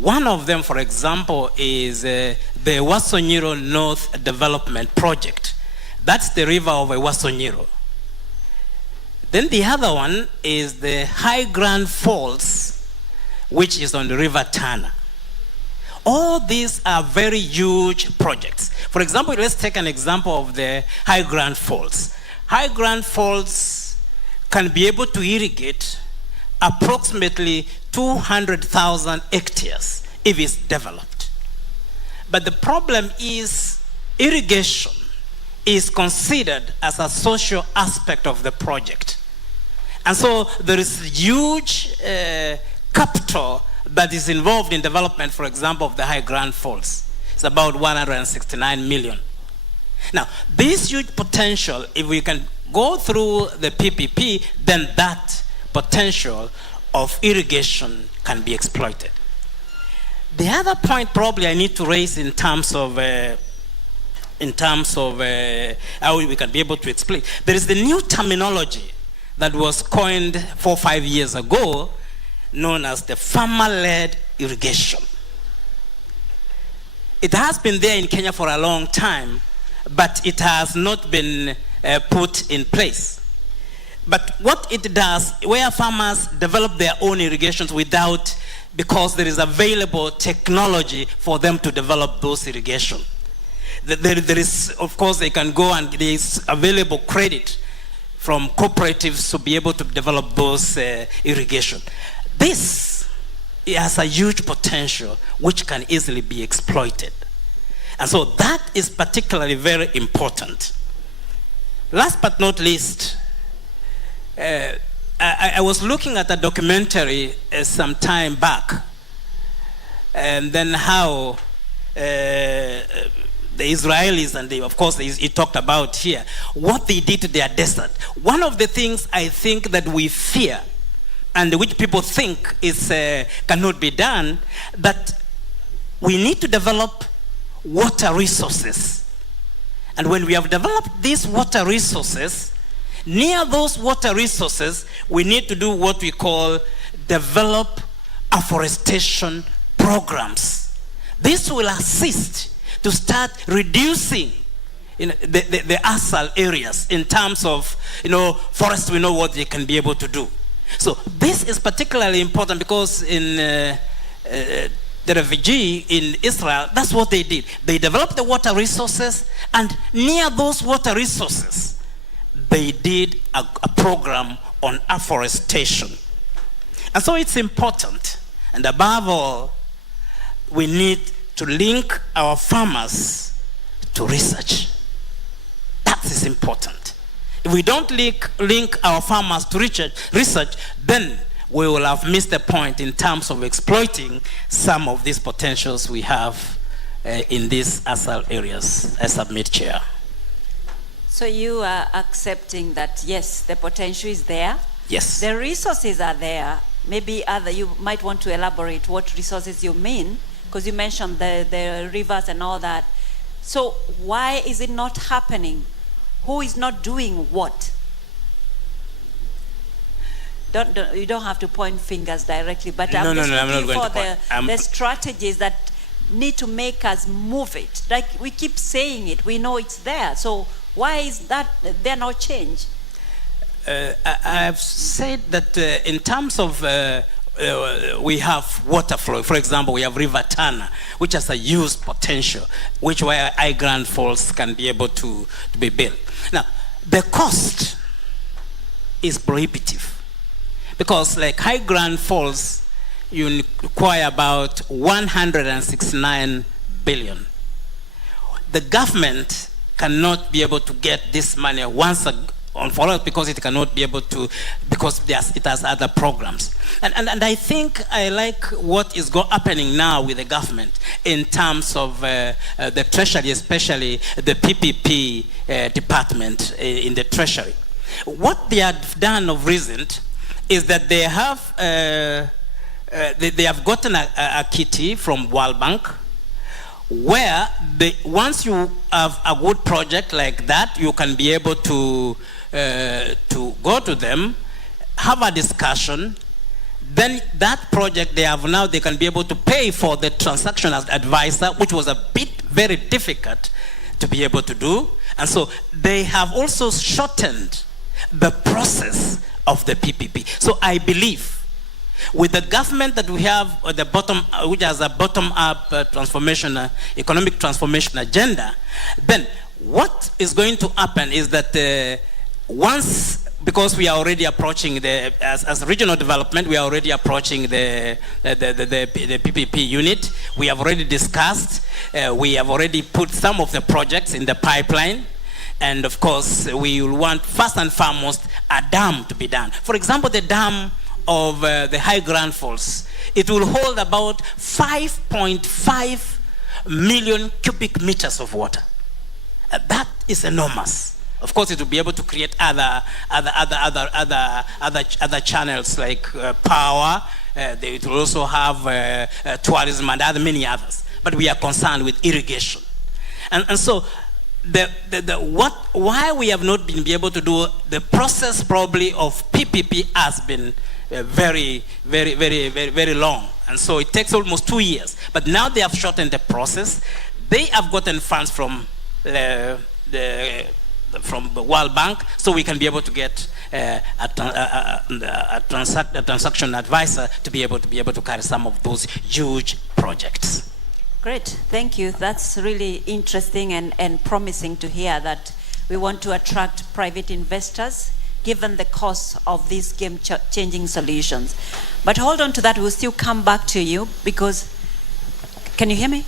One of them, for example, is the Wasonyiro North Development Project. That's the river of Wasonyiro. Then the other one is the High Grand Falls, which is on the River Tana. All these are very huge projects. For example, let's take an example of the High Grand Falls. High Grand Falls can be able to irrigate approximately 200,000 hectares if it's developed. But the problem is irrigation is considered as a social aspect of the project. And so there is huge capital that is involved in development, for example, of the High Grand Falls. It's about 169 million. Now, this huge potential, if we can go through the PPP, then that potential of irrigation can be exploited. The other point probably I need to raise in terms of how we can be able to explain, there is the new terminology that was coined 4 or 5 years ago, known as the farmer-led irrigation. It has been there in Kenya for a long time, but it has not been put in place. But what it does, where farmers develop their own irrigations because there is available technology for them to develop those irrigation. There is, of course, they can go and there is available credit from cooperatives to be able to develop those irrigation. This has a huge potential which can easily be exploited. And so that is particularly very important. Last but not least, I was looking at a documentary some time back, and then how the Israelis, and of course he talked about here, what they did to their desert. One of the things I think that we fear, and which people think is cannot be done, that we need to develop water resources. And when we have developed these water resources, near those water resources, we need to do what we call develop afforestation programs. This will assist to start reducing the arsal areas in terms of, forests. We know what they can be able to do. So this is particularly important because in the refugee in Israel, that's what they did. They developed the water resources, and near those water resources, they did a program on afforestation. And so it's important, and above all, we need to link our farmers to research. That is important. If we don't link our farmers to research, then we will have missed the point in terms of exploiting some of these potentials we have in these ASAL areas. I submit, Chair. So you are accepting that, yes, the potential is there? Yes. The resources are there. Maybe you might want to elaborate what resources you mean, because you mentioned the rivers and all that. So why is it not happening? Who is not doing what? You don't have to point fingers directly, but I'm just looking for the strategies that need to make us move it. Like we keep saying it, we know it's there. So why is that there no change? I've said that in terms of we have water flow. For example, we have River Tana, which has a huge potential, which where High Grand Falls can be able to be built. Now, the cost is prohibitive because, like High Grand Falls, you require about 169 billion. The government cannot be able to get this money once for us because it cannot be able to, because it has other programs. And I think I like what is happening now with the government in terms of the Treasury, especially the PPP department in the Treasury. What they have done of recent is that they have gotten a kitty from World Bank, where once you have a good project like that, you can be able to go to them, have a discussion, then that project they can be able to pay for the transaction as advisor, which was a bit very difficult to be able to do. And so they have also shortened the process of the PPP. So I believe with the government that we have which has a bottom-up transformation, economic transformation agenda, then what is going to happen is that because we are already approaching as regional development, we are already approaching the PPP unit. We have already discussed, we have already put some of the projects in the pipeline. And of course, we will want first and foremost a dam to be done. For example, the dam of the High Grand Falls, it will hold about 5.5 million cubic meters of water. That is enormous. Of course, it will be able to create other channels like power. It will also have tourism and many others. But we are concerned with irrigation, and so why we have not been able to do the process probably of PPP has been very long, and so it takes almost 2 years. But now they have shortened the process. They have gotten funds from the World Bank, so we can be able to get a transaction advisor to be able to carry some of those huge projects. Great, thank you. That's really interesting and promising to hear that we want to attract private investors given the cost of these game-changing solutions. But hold on to that, we'll still come back to you because, can you hear me?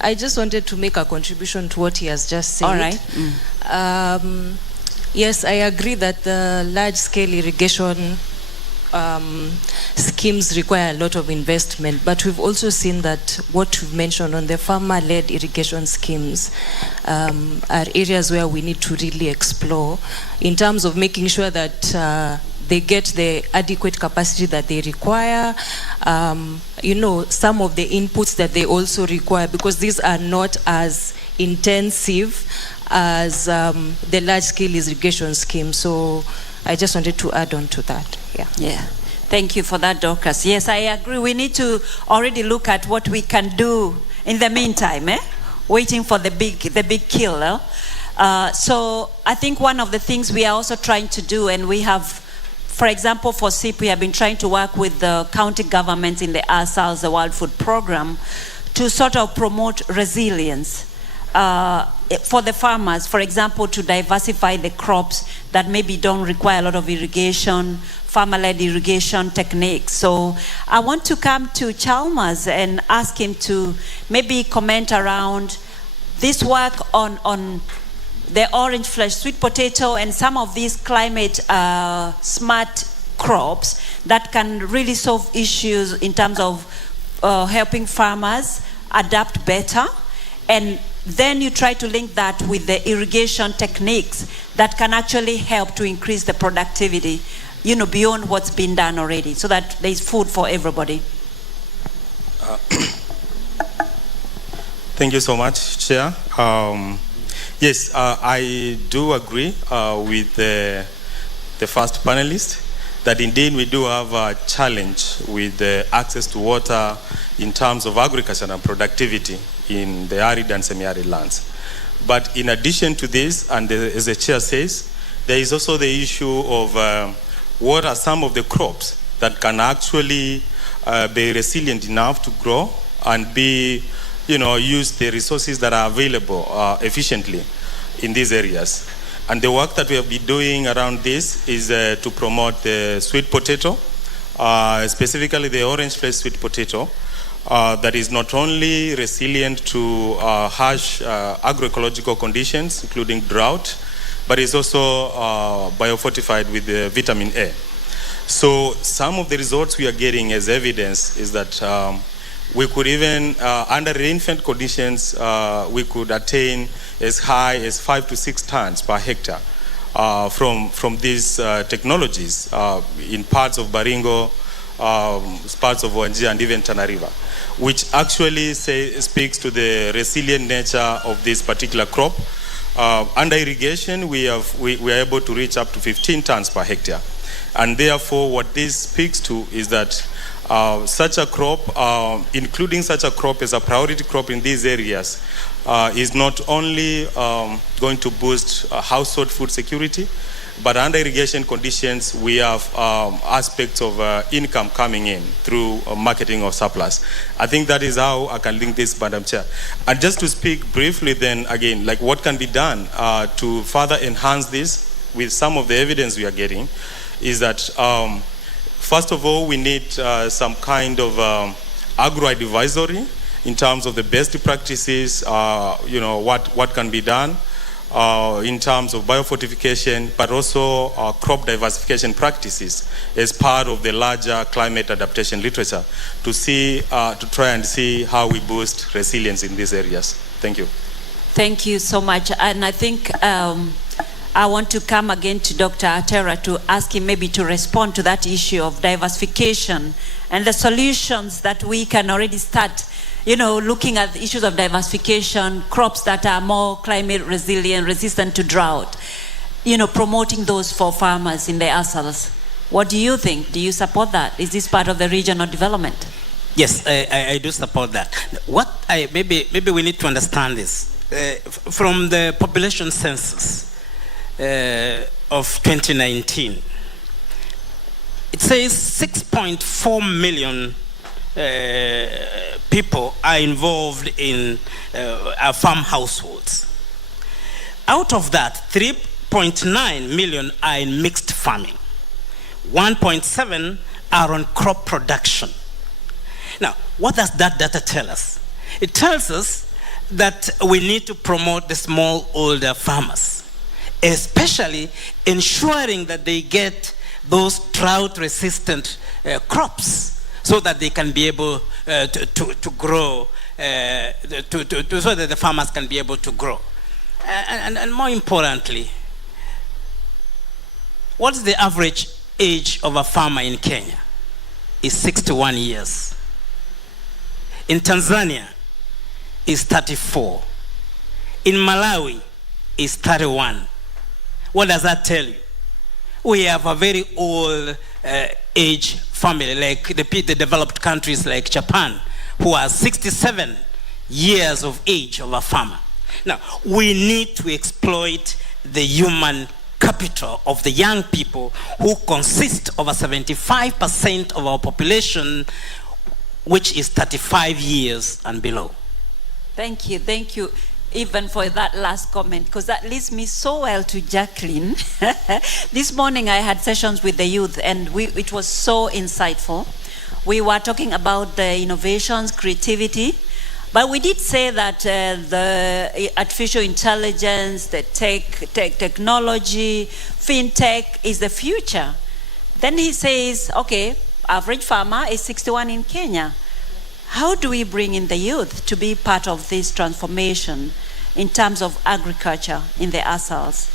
I just wanted to make a contribution to what he has just said. All right. Yes, I agree that the large-scale irrigation schemes require a lot of investment, but we've also seen that what you've mentioned on the farmer-led irrigation schemes are areas where we need to really explore in terms of making sure that they get the adequate capacity that they require, some of the inputs that they also require, because these are not as intensive as the large-scale irrigation scheme. So I just wanted to add on to that. Yeah. Thank you for that, Dorcas. Yes, I agree. We need to already look at what we can do in the meantime, waiting for the big kill. So I think one of the things we are also trying to do, and we have, for example, for SIP, we have been trying to work with the county governments in the ASALs, the World Food Program, to sort of promote resilience for the farmers. For example, to diversify the crops that maybe don't require a lot of irrigation, farmer-led irrigation techniques. So I want to come to Chalmers and ask him to maybe comment around this work on the orange flesh sweet potato and some of these climate smart crops that can really solve issues in terms of helping farmers adapt better. And then you try to link that with the irrigation techniques that can actually help to increase the productivity, beyond what's been done already, so that there's food for everybody. Thank you so much, Chair. Yes, I do agree with the first panelist that indeed we do have a challenge with access to water in terms of agriculture and productivity in the arid and semi-arid lands. But in addition to this, and as the Chair says, there is also the issue of what are some of the crops that can actually be resilient enough to grow and be, use the resources that are available efficiently in these areas. And the work that we have been doing around this is to promote the sweet potato, specifically the orange flesh sweet potato, that is not only resilient to harsh agroecological conditions, including drought, but is also biofortified with vitamin A. So some of the results we are getting as evidence is that we could even, under rain-fed conditions, we could attain as high as 5 to 6 tons per hectare from these technologies in parts of Baringo, parts of Wajir, and even Tana River, which actually speaks to the resilient nature of this particular crop. Under irrigation, we are able to reach up to 15 tons per hectare. And therefore, what this speaks to is that such a crop, including such a crop as a priority crop in these areas, is not only going to boost household food security, but under irrigation conditions, we have aspects of income coming in through marketing of surplus. I think that is how I can link this, Madam Chair. And just to speak briefly then, again, like what can be done to further enhance this with some of the evidence we are getting, is that first of all, we need some kind of agro-advisory in terms of the best practices, what can be done in terms of biofortification, but also crop diversification practices as part of the larger climate adaptation literature to try and see how we boost resilience in these areas. Thank you. Thank you so much. And I think I want to come again to Dr. Atera to ask him maybe to respond to that issue of diversification and the solutions that we can already start, looking at the issues of diversification, crops that are more climate resilient, resistant to drought, promoting those for farmers in the ASALs. What do you think? Do you support that? Is this part of the regional development? Yes, I do support that. Maybe we need to understand this. From the population census of 2019, it says 6.4 million people are involved in farm households. Out of that, 3.9 million are in mixed farming. 1.7 are on crop production. Now, what does that data tell us? It tells us that we need to promote the smallholder farmers, especially ensuring that they get those drought-resistant crops so that they can be able to grow, so that the farmers can be able to grow. And more importantly, what's the average age of a farmer in Kenya? Is 61 years. In Tanzania, is 34. In Malawi, is 31. What does that tell you? We have a very old age family, like the developed countries like Japan, who are 67 years of age of a farmer. Now, we need to exploit the human capital of the young people who consist of 75% of our population, which is 35 years and below. Thank you, even for that last comment, because that leads me so well to Jacqueline. This morning I had sessions with the youth, and it was so insightful. We were talking about the innovations, creativity, But we did say that the artificial intelligence, the technology, fintech is the future. Then he says, okay, average farmer is 61 in Kenya. How do we bring in the youth to be part of this transformation in terms of agriculture in the ASALs?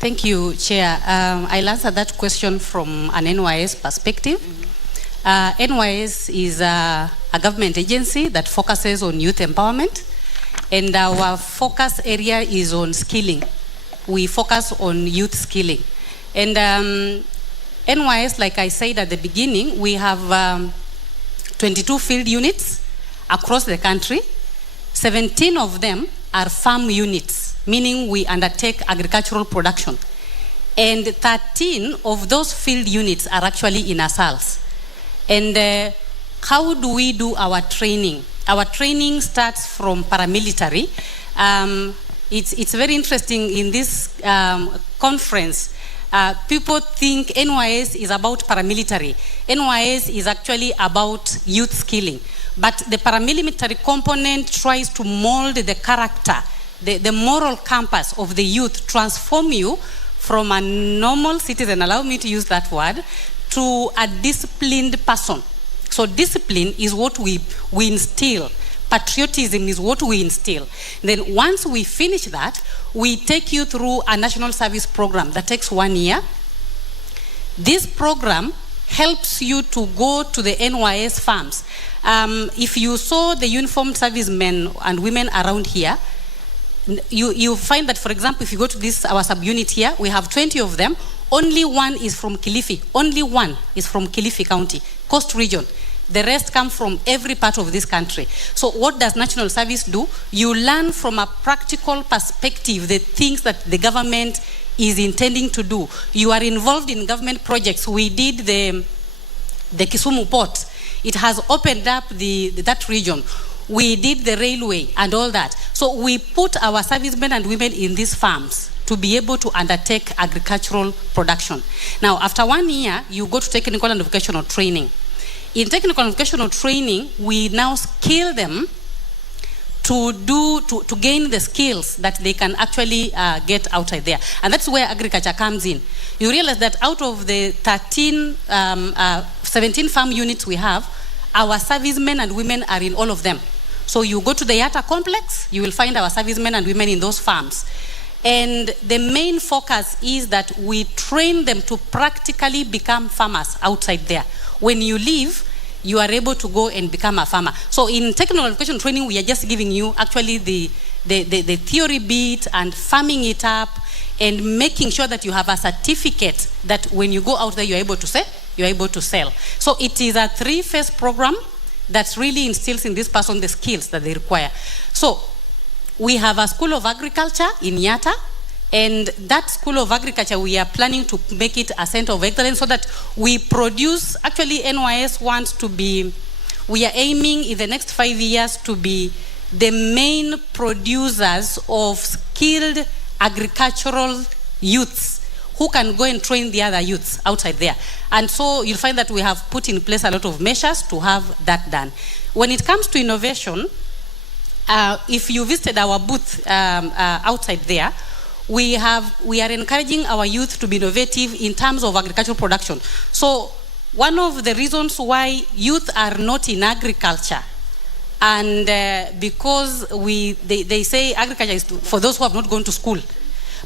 Thank you, Chair. I'll answer that question from an NYS perspective. NYS is a government agency that focuses on youth empowerment, and our focus area is on skilling. We focus on youth skilling. And NYS, like I said at the beginning, we have 22 field units across the country. 17 of them are farm units, meaning we undertake agricultural production. And 13 of those field units are actually in ASALs. And how do we do our training? Our training starts from paramilitary. It's very interesting in this conference. People think NYS is about paramilitary. NYS is actually about youth skilling. But the paramilitary component tries to mold the character, the moral compass of the youth, transform you from a normal citizen, allow me to use that word, to a disciplined person. So discipline is what we instill. Patriotism is what we instill. Then once we finish that, we take you through a national service program that takes 1 year. This program helps you to go to the NYS farms. If you saw the uniformed servicemen and women around here, you find that, for example, if you go to this, our subunit here, we have 20 of them. Only one is from Kilifi. Only one is from Kilifi County, Coast Region. The rest come from every part of this country. So what does National Service do? You learn from a practical perspective the things that the government is intending to do. You are involved in government projects. We did the Kisumu port. It has opened up that region. We did the railway and all that. So we put our servicemen and women in these farms to be able to undertake agricultural production. Now, after 1 year, you go to technical and vocational training. In technical and vocational training, we now skill them to gain the skills that they can actually get outside there. And that's where agriculture comes in. You realize that out of the 17 farm units we have, our servicemen and women are in all of them. So you go to the Yatta complex, you will find our servicemen and women in those farms. And the main focus is that we train them to practically become farmers outside there. When you leave, you are able to go and become a farmer. So in technical education training, we are just giving you actually the theory bit and farming it up and making sure that you have a certificate that when you go out there, you're able to sell. So it is a 3-phase program that really instills in this person the skills that they require. So we have a School of Agriculture in Yatta, and that School of Agriculture, we are planning to make it a center of excellence so that we produce, actually NYS wants to be, we are aiming in the next 5 years to be the main producers of skilled agricultural youths who can go and train the other youths outside there. And so you'll find that we have put in place a lot of measures to have that done. When it comes to innovation, if you visited our booth outside there, we are encouraging our youth to be innovative in terms of agricultural production. So one of the reasons why youth are not in agriculture, and because they say agriculture is for those who have not gone to school.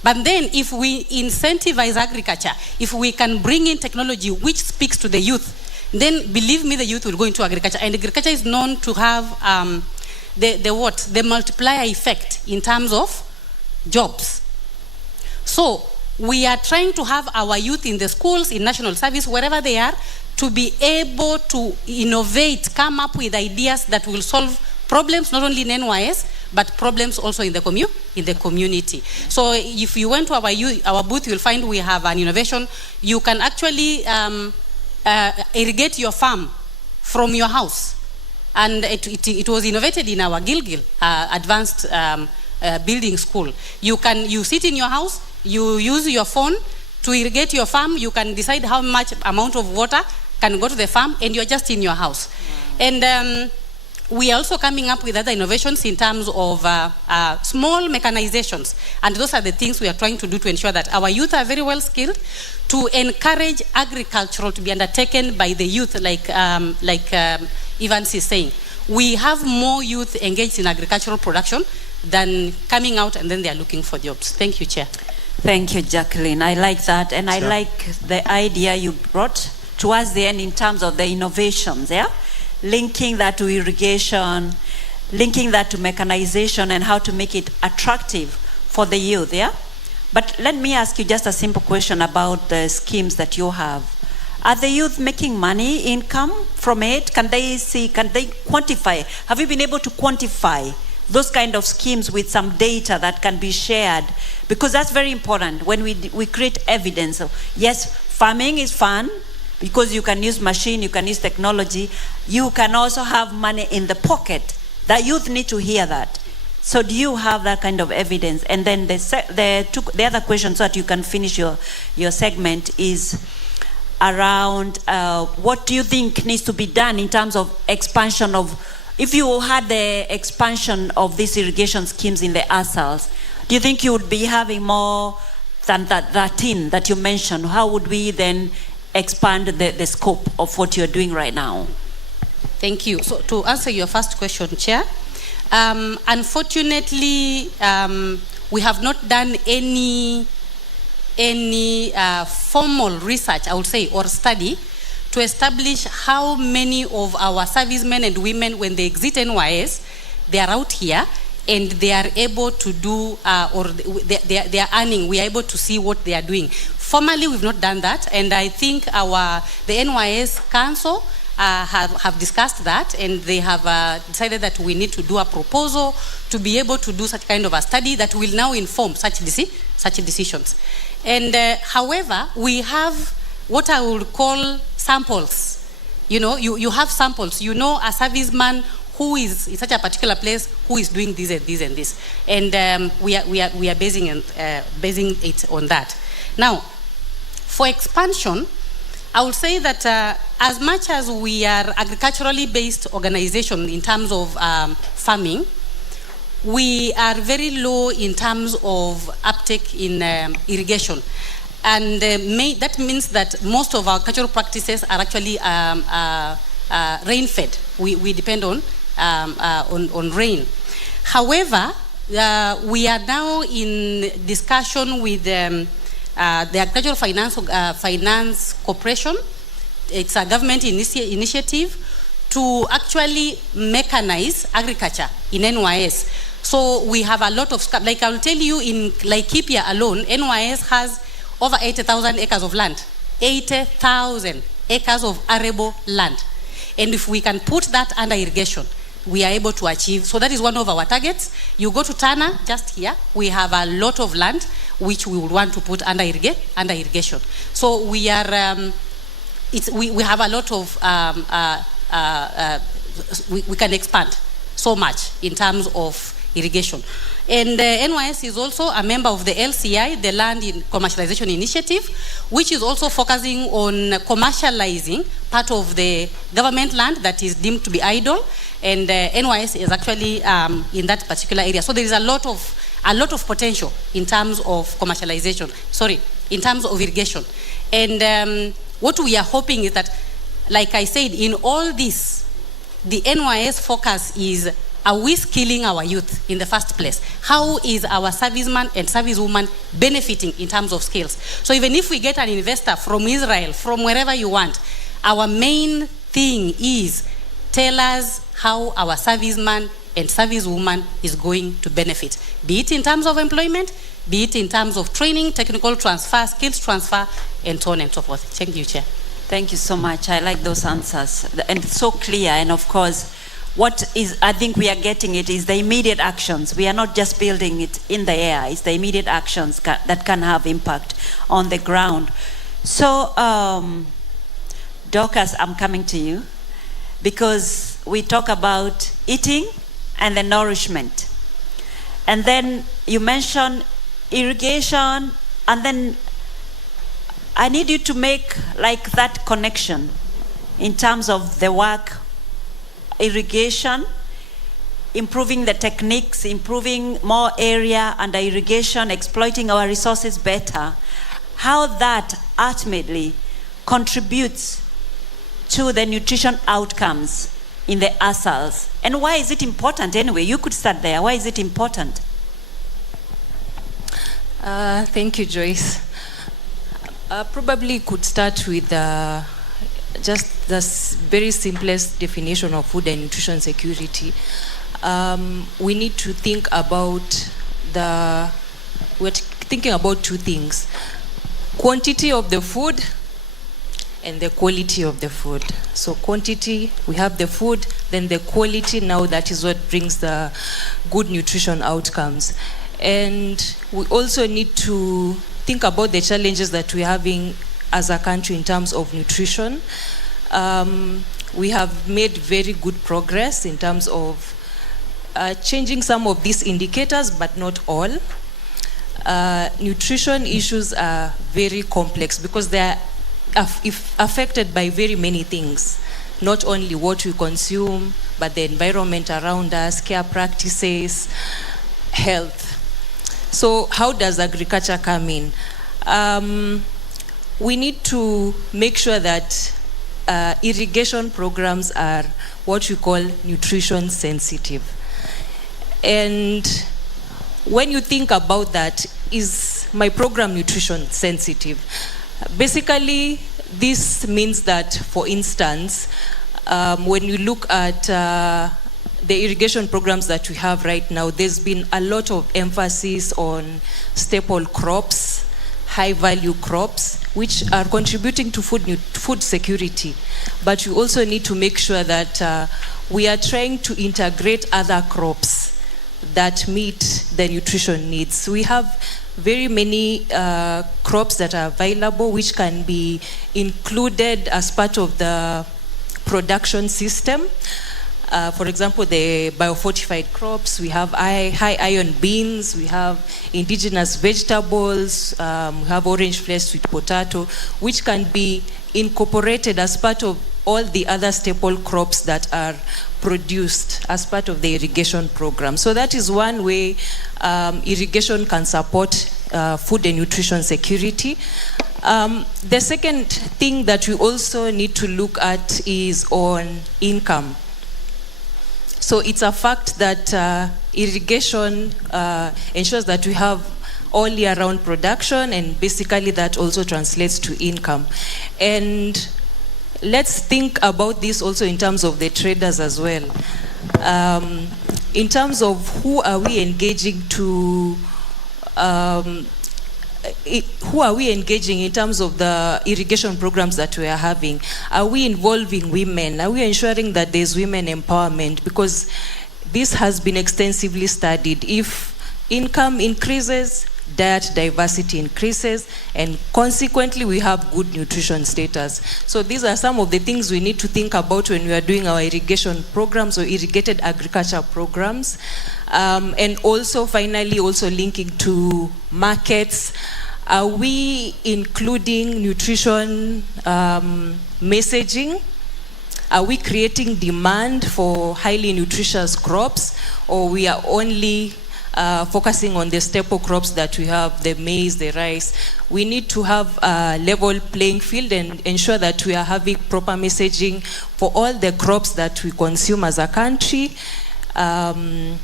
But then if we incentivize agriculture, if we can bring in technology which speaks to the youth, then believe me, the youth will go into agriculture. And agriculture is known to have the multiplier effect in terms of jobs. So we are trying to have our youth in the schools, in national service, wherever they are, to be able to innovate, come up with ideas that will solve problems not only in NYS, but problems also in the community. So if you went to our booth, you'll find we have an innovation. You can actually irrigate your farm from your house. And it was innovated in our Gilgil advanced building school. You sit in your house, you use your phone to irrigate your farm. You can decide how much amount of water can go to the farm, and you're just in your house. And we are also coming up with other innovations in terms of small mechanizations. And those are the things we are trying to do to ensure that our youth are very well skilled, to encourage agriculture to be undertaken by the youth, like Evans is saying. We have more youth engaged in agricultural production than coming out and then they are looking for jobs. Thank you, Chair. Thank you, Jacqueline. I like that. And I Sure. like the idea you brought towards the end in terms of the innovations, yeah? Linking that to irrigation, linking that to mechanization and how to make it attractive for the youth, yeah? But let me ask you just a simple question about the schemes that you have. Are the youth making money, income from it? Can they quantify? Have you been able to quantify those kind of schemes with some data that can be shared? Because that's very important when we create evidence. Yes, farming is fun because you can use machine, you can use technology. You can also have money in the pocket. The youth need to hear that. So do you have that kind of evidence? And then the other question, so that you can finish your segment, is around what do you think needs to be done in terms of expansion of, if you had the expansion of these irrigation schemes in the ASALs, do you think you would be having more than that 13 that you mentioned? How would we then expand the scope of what you're doing right now? Thank you. So to answer your first question, Chair, unfortunately, we have not done any formal research, I would say, or study to establish how many of our servicemen and women, when they exit NYS, they are out here and they are able to do, or they are earning, we are able to see what they are doing. Formally, we've not done that, and I think the NYS Council have discussed that, and they have decided that we need to do a proposal to be able to do such kind of a study that will now inform such decisions. And however, we have what I would call samples. You know, you have samples. You know a serviceman who is in such a particular place who is doing this and this and this, and we are basing it on that. Now, for expansion, I would say that as much as we are agriculturally based organization in terms of farming, we are very low in terms of uptake in irrigation. And that means that most of our cultural practices are actually rain-fed. We depend on rain. However, we are now in discussion with the Agricultural Finance Corporation. It's a government initiative to actually mechanize agriculture in NYS. So we have a lot of, like I will tell you, in Laikipia alone, NYS has over 80,000 acres of land. 80,000 acres of arable land. And if we can put that under irrigation, we are able to achieve. So that is one of our targets. You go to Tana, just here, we have a lot of land which we would want to put under irrigation. So we are, we have a lot of, we can expand so much in terms of irrigation. And NYS is also a member of the LCI, the Land Commercialization Initiative, which is also focusing on commercializing part of the government land that is deemed to be idle. And NYS is actually in that particular area. So there is a lot of potential in terms of commercialization, in terms of irrigation. And what we are hoping is that, like I said, in all this, the NYS focus is, are we skilling our youth in the first place? How is our serviceman and servicewoman benefiting in terms of skills? So even if we get an investor from Israel, from wherever you want, our main thing is tell us how our serviceman and servicewoman is going to benefit, be it in terms of employment, be it in terms of training, technical transfer, skills transfer, and so on and so forth. Thank you, Chair. Thank you so much. I like those answers. And it's so clear. And of course, what is, I think we are getting it, is the immediate actions. We are not just building it in the air. It's the immediate actions that can have impact on the ground. So, Dorcas, I'm coming to you, because we talk about eating and the nourishment. And then you mentioned irrigation, and then I need you to make like that connection in terms of the work irrigation, improving the techniques, improving more area under irrigation, exploiting our resources better, how that ultimately contributes to the nutrition outcomes in the ASALs. And why is it important anyway? You could start there. Why is it important? Thank you, Joyce. Probably could start with just the very simplest definition of food and nutrition security. We need to think about we're thinking about two things: quantity of the food and the quality of the food. So quantity, we have the food, then the quality, now that is what brings the good nutrition outcomes. And we also need to think about the challenges that we're having as a country in terms of nutrition. We have made very good progress in terms of changing some of these indicators, but not all. Nutrition issues are very complex because they are affected by very many things, not only what we consume, but the environment around us, care practices, health. So how does agriculture come in? We need to make sure that irrigation programs are what we call nutrition sensitive. And when you think about that, is my program nutrition sensitive? Basically, this means that, for instance, when you look at the irrigation programs that we have right now, there's been a lot of emphasis on staple crops, high-value crops, which are contributing to food security. But we also need to make sure that we are trying to integrate other crops that meet the nutrition needs. We have very many crops that are available which can be included as part of the production system. For example, the biofortified crops, we have high iron beans, we have indigenous vegetables, we have orange flesh, sweet potato, which can be incorporated as part of all the other staple crops that are produced as part of the irrigation program. So that is one way irrigation can support food and nutrition security. The second thing that we also need to look at is on income. So it's a fact that irrigation ensures that we have all year round production, and basically that also translates to income. And let's think about this also in terms of the traders as well. In terms of who are we engaging to, who are we engaging in terms of the irrigation programs that we are having? Are we involving women? Are we ensuring that there's women empowerment? Because this has been extensively studied. If income increases, diet diversity increases, and consequently we have good nutrition status. So these are some of the things we need to think about when we are doing our irrigation programs or irrigated agriculture programs. And also finally also linking to markets. Are we including nutrition messaging? Are we creating demand for highly nutritious crops, or we are only focusing on the staple crops that we have, the maize, the rice? We need to have a level playing field and ensure that we are having proper messaging for all the crops that we consume as a country, and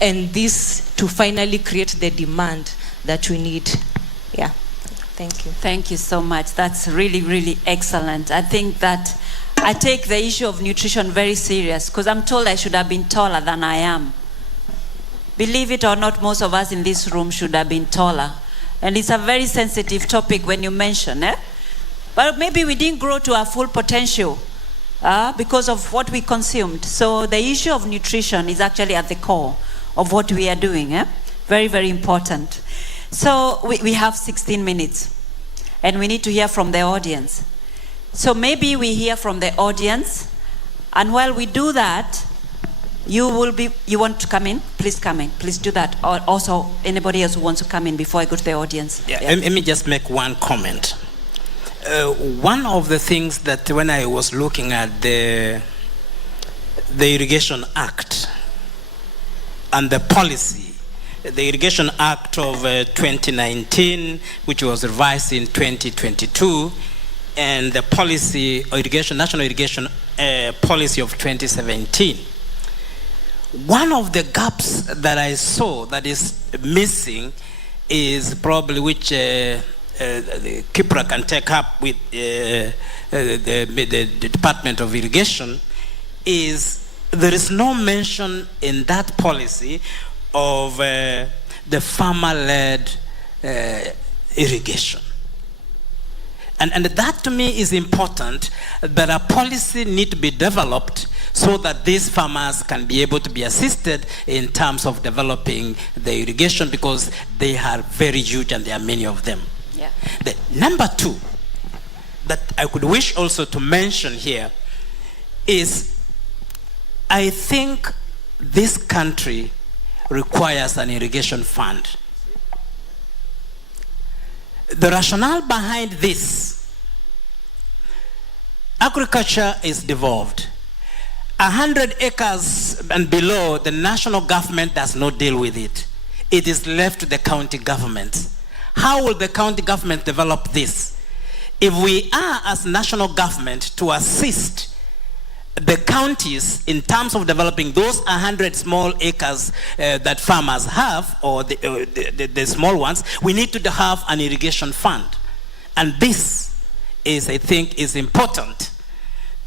this to finally create the demand that we need. Yeah, thank you. Thank you so much. That's really, really excellent. I think that I take the issue of nutrition very serious, because I'm told I should have been taller than I am. Believe it or not, most of us in this room should have been taller. And it's a very sensitive topic when you mention it. But maybe we didn't grow to our full potential because of what we consumed. So the issue of nutrition is actually at the core of what we are doing. Very, very important. So we have 16 minutes. And we need to hear from the audience. So maybe we hear from the audience. And while we do that, you want to come in? Please come in. Please do that. Or also, anybody else who wants to come in before I go to the audience? Yeah. Let me just make one comment. One of the things that when I was looking at the the Irrigation Act and the policy, the Irrigation Act of 2019, which was revised in 2022, and the policy, National Irrigation Policy of 2017. One of the gaps that I saw that is missing is probably which Kipra can take up with the Department of Irrigation, is there is no mention in that policy of the farmer-led irrigation. And that to me is important, that a policy need to be developed so that these farmers can be able to be assisted in terms of developing the irrigation, because they are very huge and there are many of them. Yeah. The number two that I could wish also to mention here is, I think this country requires an irrigation fund. The rationale behind this, agriculture is devolved. 100 acres and below, the national government does not deal with it. It is left to the county government. How will the county government develop this? If we are, as national government, to assist the counties in terms of developing those 100 small acres that farmers have, or the small ones, we need to have an irrigation fund. And this is, I think, is important,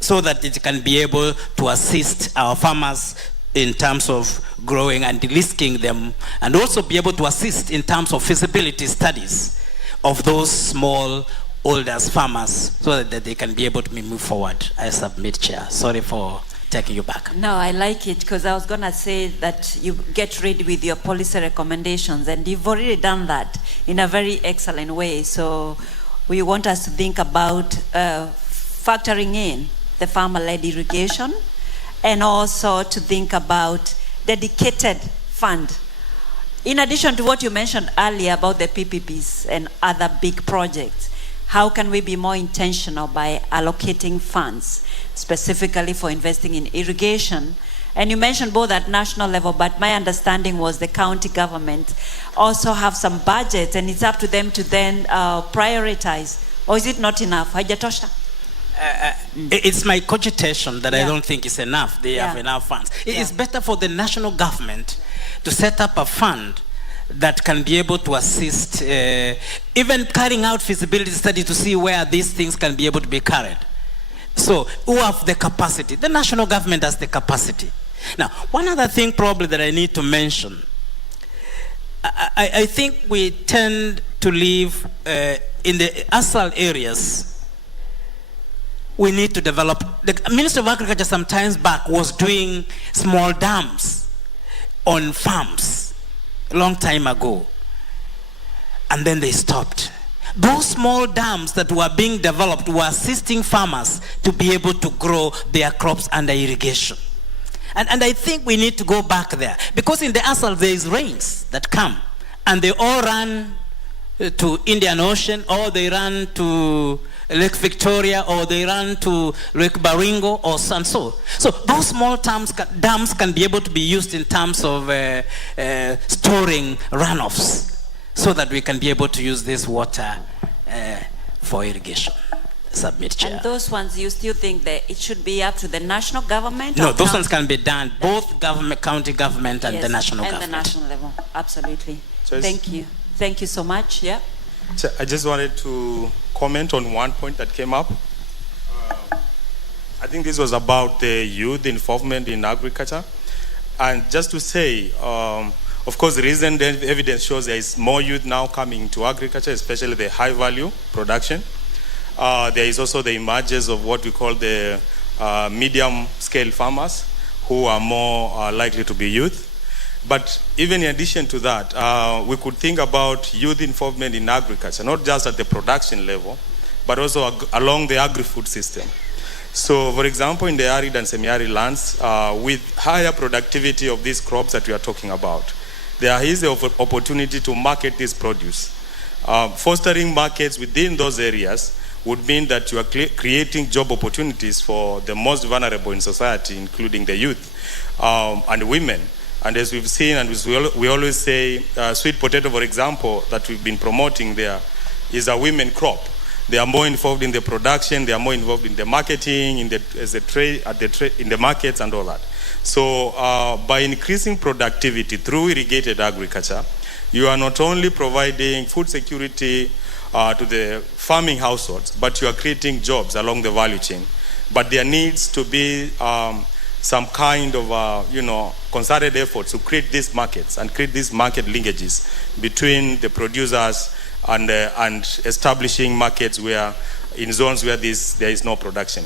so that it can be able to assist our farmers in terms of growing and delisting them, and also be able to assist in terms of feasibility studies of those small older farmers, so that they can be able to move forward. I submit, Chair. Sorry for taking you back. No, I like it, because I was going to say that you get ready with your policy recommendations, and you've already done that in a very excellent way. So we want us to think about factoring in the farmer-led irrigation, and also to think about dedicated fund. In addition to what you mentioned earlier about the PPPs and other big projects, how can we be more intentional by allocating funds specifically for investing in irrigation? And you mentioned both at national level, but my understanding was the county government also have some budgets, and it's up to them to then prioritize. Or is it not enough? Haijatosha? It's my cogitation that I don't think it's enough. They have enough funds. It's better for the national government to set up a fund that can be able to assist, even carrying out feasibility study to see where these things can be able to be carried. So, who have the capacity? The national government has the capacity. Now, one other thing probably that I need to mention, I think we tend to live in the ASAL areas. We need to develop. The Minister of Agriculture some times back was doing small dams on farms a long time ago, and then they stopped. Those small dams that were being developed were assisting farmers to be able to grow their crops under irrigation. And I think we need to go back there, because in the ASAL there is rains that come, and they all run to Indian Ocean, or they run to Lake Victoria, or they run to Lake Baringo, or so. So those small dams can be able to be used in terms of storing runoffs, so that we can be able to use this water for irrigation. Submit, Chair. And those ones, you still think that it should be up to the national government? No, those ones can be done, both government, county government, and the national government. And the national level, absolutely. Just Thank you. Thank you so much. Yeah. So I just wanted to comment on one point that came up. I think this was about the youth involvement in agriculture. And just to say, of course, the recent evidence shows there is more youth now coming to agriculture, especially the high value production. There is also the emergence of what we call the medium scale farmers, who are more likely to be youth. But even in addition to that, we could think about youth involvement in agriculture, not just at the production level, but also along the agri-food system. So, for example, in the arid and semi-arid lands, with higher productivity of these crops that we are talking about, there is the opportunity to market this produce. Fostering markets within those areas would mean that you are creating job opportunities for the most vulnerable in society, including the youth and women. And as we've seen, and as we always say, sweet potato, for example, that we've been promoting there, is a women crop. They are more involved in the production, they are more involved in the marketing, in the markets and all that. So by increasing productivity through irrigated agriculture, you are not only providing food security to the farming households, but you are creating jobs along the value chain. But there needs to be some kind of concerted efforts to create these markets and create these market linkages between the producers and establishing markets where in zones where there is no production.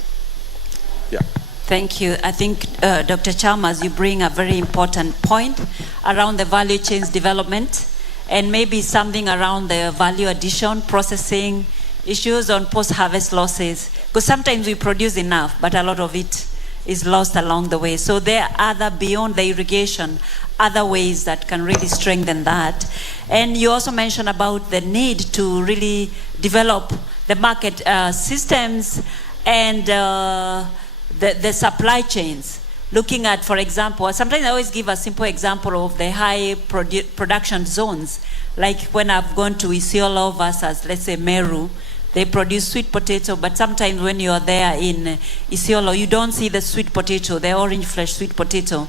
Yeah. Thank you. I think, Dr. Chalmers, you bring a very important point around the value chains development and maybe something around the value addition, processing, issues on post-harvest losses. Because sometimes we produce enough, but a lot of it is lost along the way. So there are other, beyond the irrigation, other ways that can really strengthen that. And you also mentioned about the need to really develop the market systems and the supply chains. Looking at, for example, sometimes I always give a simple example of the high production zones. Like when I've gone to Isiolo versus, let's say, Meru, they produce sweet potato, but sometimes when you're there in Isiolo, you don't see the sweet potato, the orange flesh sweet potato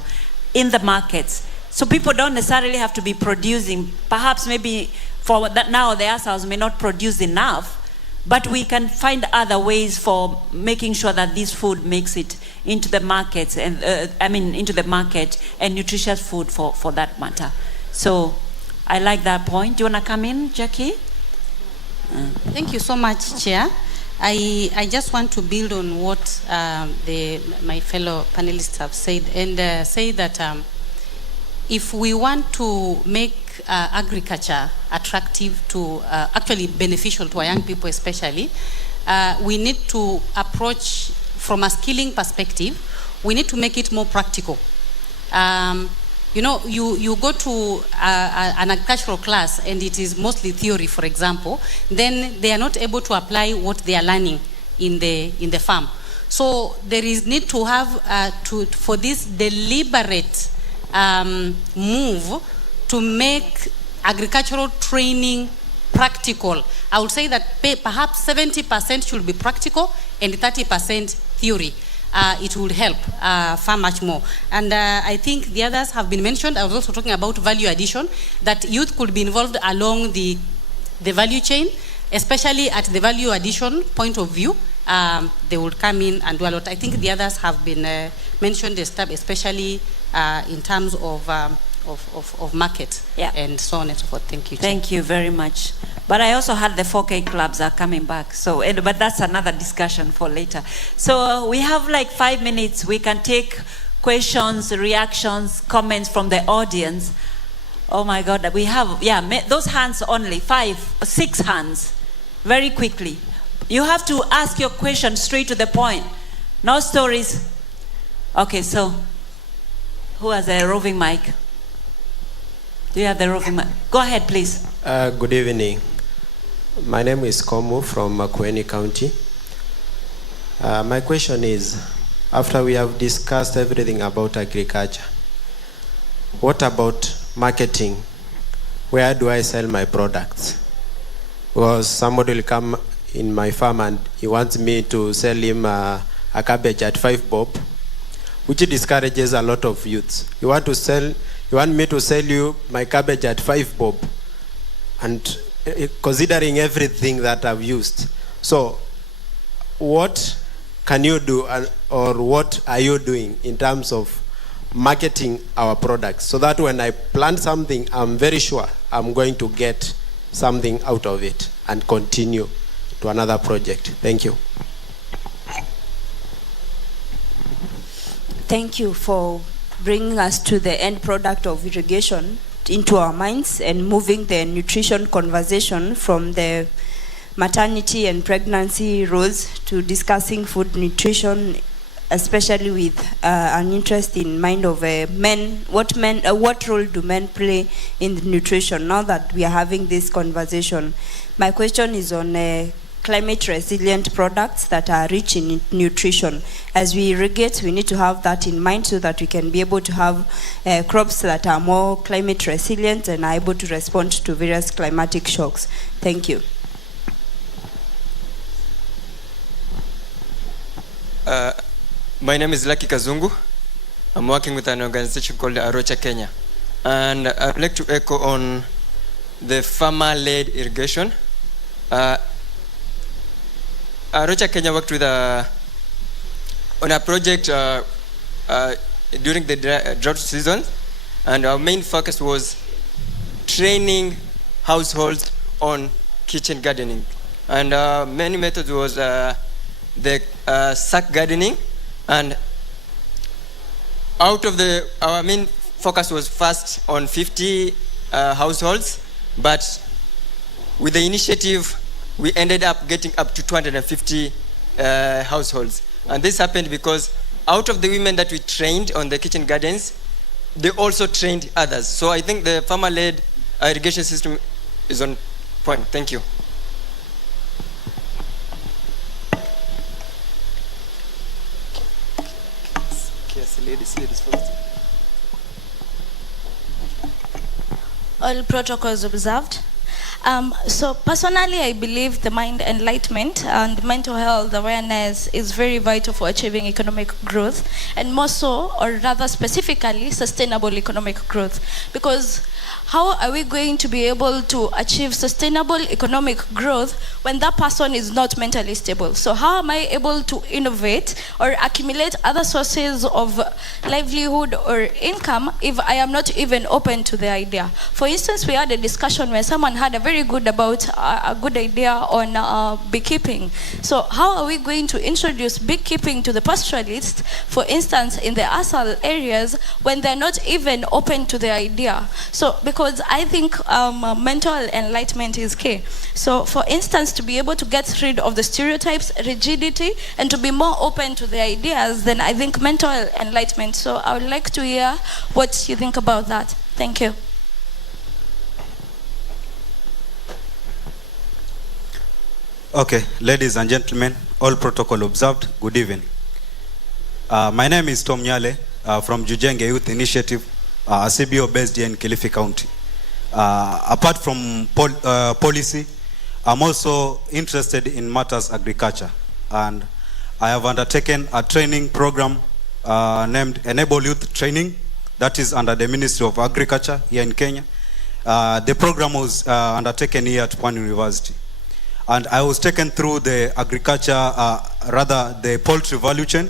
in the markets. So people don't necessarily have to be producing, perhaps maybe for that now the ourselves may not produce enough, but we can find other ways for making sure that this food makes it into the markets and into the market and nutritious food for that matter. So I like that point. Do you want to come in, Jackie? Thank you so much, Chair. I just want to build on what my fellow panelists have said and say that if we want to make agriculture attractive to, actually beneficial to our young people especially, we need to approach from a skilling perspective, we need to make it more practical. You go to an agricultural class and it is mostly theory, for example, then they are not able to apply what they are learning in the farm. So there is need to have for this deliberate move to make agricultural training practical. I would say that perhaps 70% should be practical and 30% theory. It will help far much more. And I think the others have been mentioned. I was also talking about value addition, that youth could be involved along the value chain, especially at the value addition point of view. They will come in and do a lot. I think the others have been mentioned, especially in terms of market and so on and so forth. Thank you. Thank you very much. But I also heard the 4K clubs are coming back. So, but that's another discussion for later. So we have like 5 minutes. We can take questions, reactions, comments from the audience. Oh my God, we have, those hands only, 5, 6 hands, very quickly. You have to ask your question straight to the point. No stories. Okay, so who has a roving mic? Do you have the roving mic? Go ahead, please. Good evening. My name is Komu from Makueni County. My question is, after we have discussed everything about agriculture, what about marketing? Where do I sell my products? Because somebody will come in my farm and he wants me to sell him a cabbage at 5 bob, which discourages a lot of youths. You want me to sell you my cabbage at 5 bob, and considering everything that I've used. So what can you do, or what are you doing in terms of marketing our products, so that when I plant something, I'm very sure I'm going to get something out of it and continue to another project? Thank you. Thank you for bringing us to the end product of irrigation into our minds and moving the nutrition conversation from the maternity and pregnancy roles to discussing food nutrition, especially with an interest in mind of men. What role do men play in the nutrition? Now that we are having this conversation, my question is on climate resilient products that are rich in nutrition. As we irrigate, we need to have that in mind so that we can be able to have crops that are more climate resilient and are able to respond to various climatic shocks. Thank you. My name is Lucky Kazungu. I'm working with an organization called Arocha Kenya. And I'd like to echo on the farmer-led irrigation. Arocha Kenya worked with on a project during the drought season, and our main focus was training households on kitchen gardening. And many methods was the sack gardening, and out of our main focus was first on 50 households, but with the initiative, we ended up getting up to 250 households. And this happened because out of the women that we trained on the kitchen gardens, they also trained others. So I think the farmer-led irrigation system is on point. Thank you. Ladies first. All protocols observed. So personally, I believe the mind enlightenment and mental health awareness is very vital for achieving economic growth, and more so, or rather specifically, sustainable economic growth. Because how are we going to be able to achieve sustainable economic growth when that person is not mentally stable? So how am I able to innovate or accumulate other sources of livelihood or income if I am not even open to the idea? For instance, we had a discussion where someone had a very good idea on beekeeping. So how are we going to introduce beekeeping to the pastoralists, for instance, in the ASAL areas, when they're not even open to the idea? So because I think mental enlightenment is key. So for instance, to be able to get rid of the stereotypes, rigidity, and to be more open to the ideas, then I think mental enlightenment. So I would like to hear what you think about that. Thank you. Okay, ladies and gentlemen, all protocol observed, good evening. My name is Tom Nyale from Jujenge Youth Initiative, a CBO based here in Kilifi County. Apart from policy, I'm also interested in matters agriculture, and I have undertaken a training program named Enable Youth Training, that is under the Ministry of Agriculture here in Kenya. The program was undertaken here at Pwani University, and I was taken through the agriculture, the poultry value chain,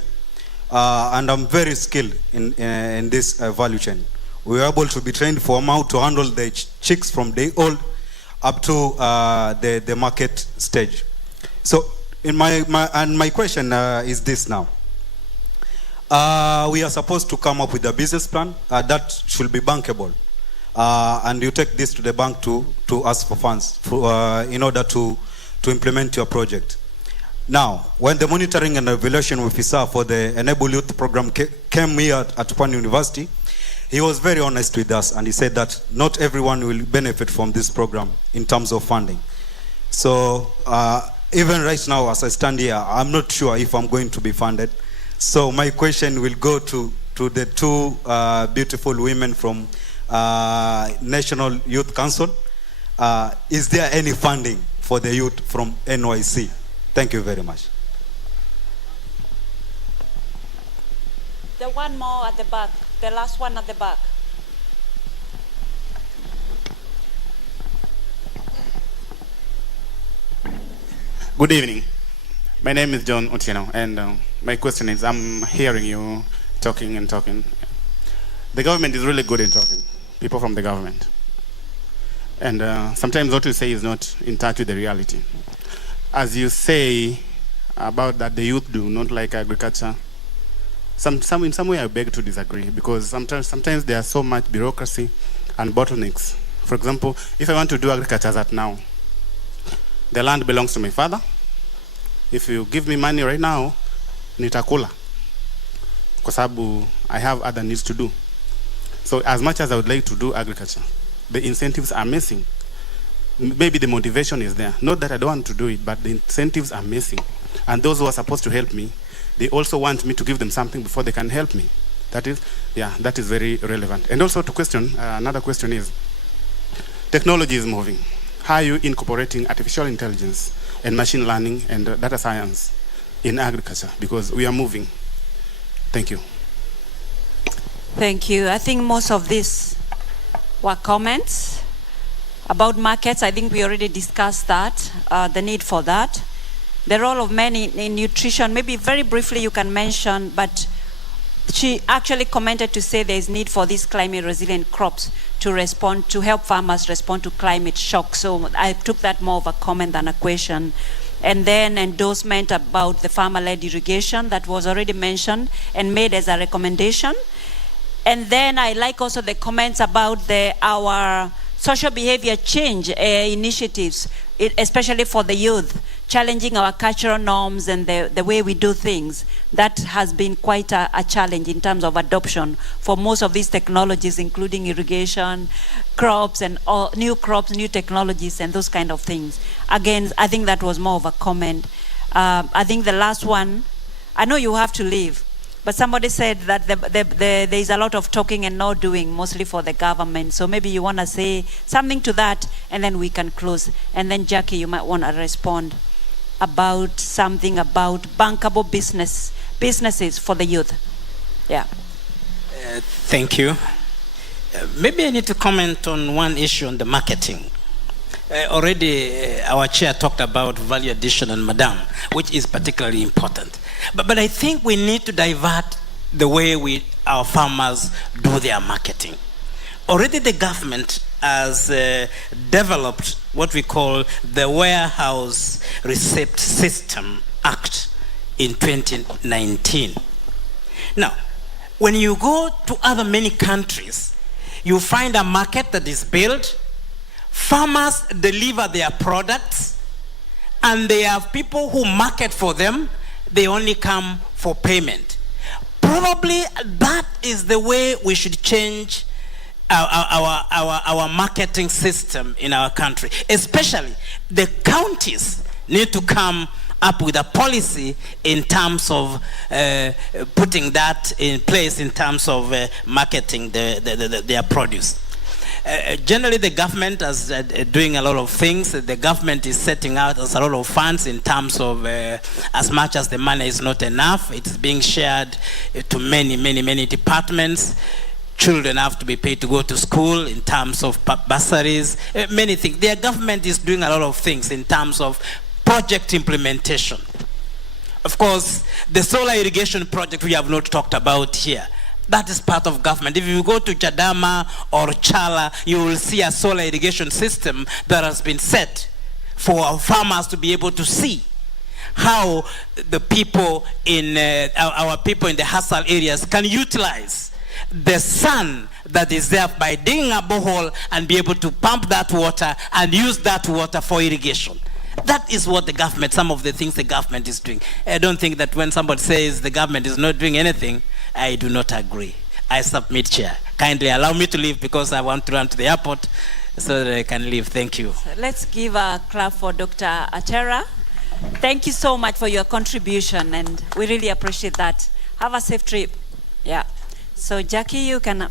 and I'm very skilled in this value chain. We were able to be trained for how to handle the chicks from day old up to the market stage. So my question is this now. We are supposed to come up with a business plan that should be bankable. And you take this to the bank to ask for funds in order to implement your project. Now, when the monitoring and evaluation officer for the Enable Youth program came here at Pwani University, he was very honest with us, and he said that not everyone will benefit from this program in terms of funding. So even right now, as I stand here, I'm not sure if I'm going to be funded. So my question will go to the two beautiful women from National Youth Council. Is there any funding for the youth from NYC? Thank you very much. The one more at the back, the last one at the back. Good evening. My name is John Otieno, and my question is, I'm hearing you talking and talking. The government is really good in talking, people from the government. And sometimes what you say is not in touch with the reality. As you say about that the youth do not like agriculture, in some way I beg to disagree, because sometimes there are so much bureaucracy and bottlenecks. For example, if I want to do agriculture as at now, the land belongs to my father. If you give me money right now, nitakula, kwa sababu I have other needs to do. So as much as I would like to do agriculture, the incentives are missing. maybe the motivation is there. Not that I don't want to do it, but the incentives are missing. And those who are supposed to help me, they also want me to give them something before they can help me. That is very relevant. And also to question, another question is, technology is moving. How are you incorporating artificial intelligence and machine learning and data science in agriculture? Because we are moving. Thank you. Thank you. I think most of these were comments about markets. I think we already discussed that, the need for that. The role of men in nutrition, maybe very briefly you can mention, but she actually commented to say there is need for these climate resilient crops to respond, to help farmers respond to climate shock. So I took that more of a comment than a question. And then endorsement about the farmer-led irrigation that was already mentioned and made as a recommendation. And then I like also the comments about our social behavior change initiatives, especially for the youth, challenging our cultural norms and the way we do things. That has been quite a challenge in terms of adoption for most of these technologies, including irrigation, crops, and all, new crops, new technologies, and those kind of things. Again, I think that was more of a comment. I think the last one, I know you have to leave, but somebody said that there is a lot of talking and no doing, mostly for the government. So maybe you want to say something to that, and then we can close. And then Jackie, you might want to respond about something about bankable businesses for the youth. Yeah. Thank you. Maybe I need to comment on one issue on the marketing. Already our chair talked about value addition and Madam, which is particularly important. But I think we need to divert the way our farmers do their marketing. Already the government has developed what we call the Warehouse Receipt System Act in 2019. Now, when you go to other many countries, you find a market that is built, farmers deliver their products, and they have people who market for them. They only come for payment. Probably that is the way we should change our marketing system in our country. Especially the counties need to come up with a policy in terms of putting that in place in terms of marketing their produce. Generally, the government is doing a lot of things. The government is setting out a lot of funds in terms of as much as the money is not enough, it's being shared to many departments. Children have to be paid to go to school in terms of bursaries, many things. Their government is doing a lot of things in terms of project implementation. Of course, the solar irrigation project we have not talked about here. That is part of government. If you go to Chadama or Chala, you will see a solar irrigation system that has been set for our farmers to be able to see how the people in our people in the hustle areas can utilize the sun that is there by digging a borehole and be able to pump that water and use that water for irrigation. That is what the government, some of the things the government is doing. I don't think that when somebody says the government is not doing anything, I do not agree. I submit, Chair. Kindly allow me to leave because I want to run to the airport so that I can leave. Thank you. So let's give a clap for Dr. Atera. Thank you so much for your contribution, and we really appreciate that. Have a safe trip. Yeah. So Jackie, you can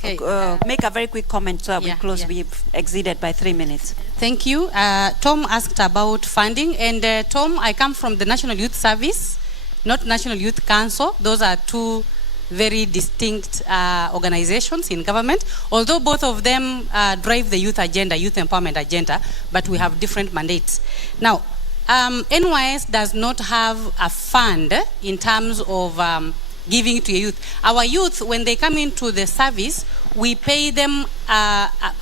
make a very quick comment so we close. We've exceeded by 3 minutes. Thank you. Tom asked about funding, and Tom, I come from the National Youth Service, not National Youth Council. Those are two very distinct organizations in government, although both of them drive the youth agenda, youth empowerment agenda, but we have different mandates. Now, NYS does not have a fund in terms of giving to youth. Our youth, when they come into the service, we pay them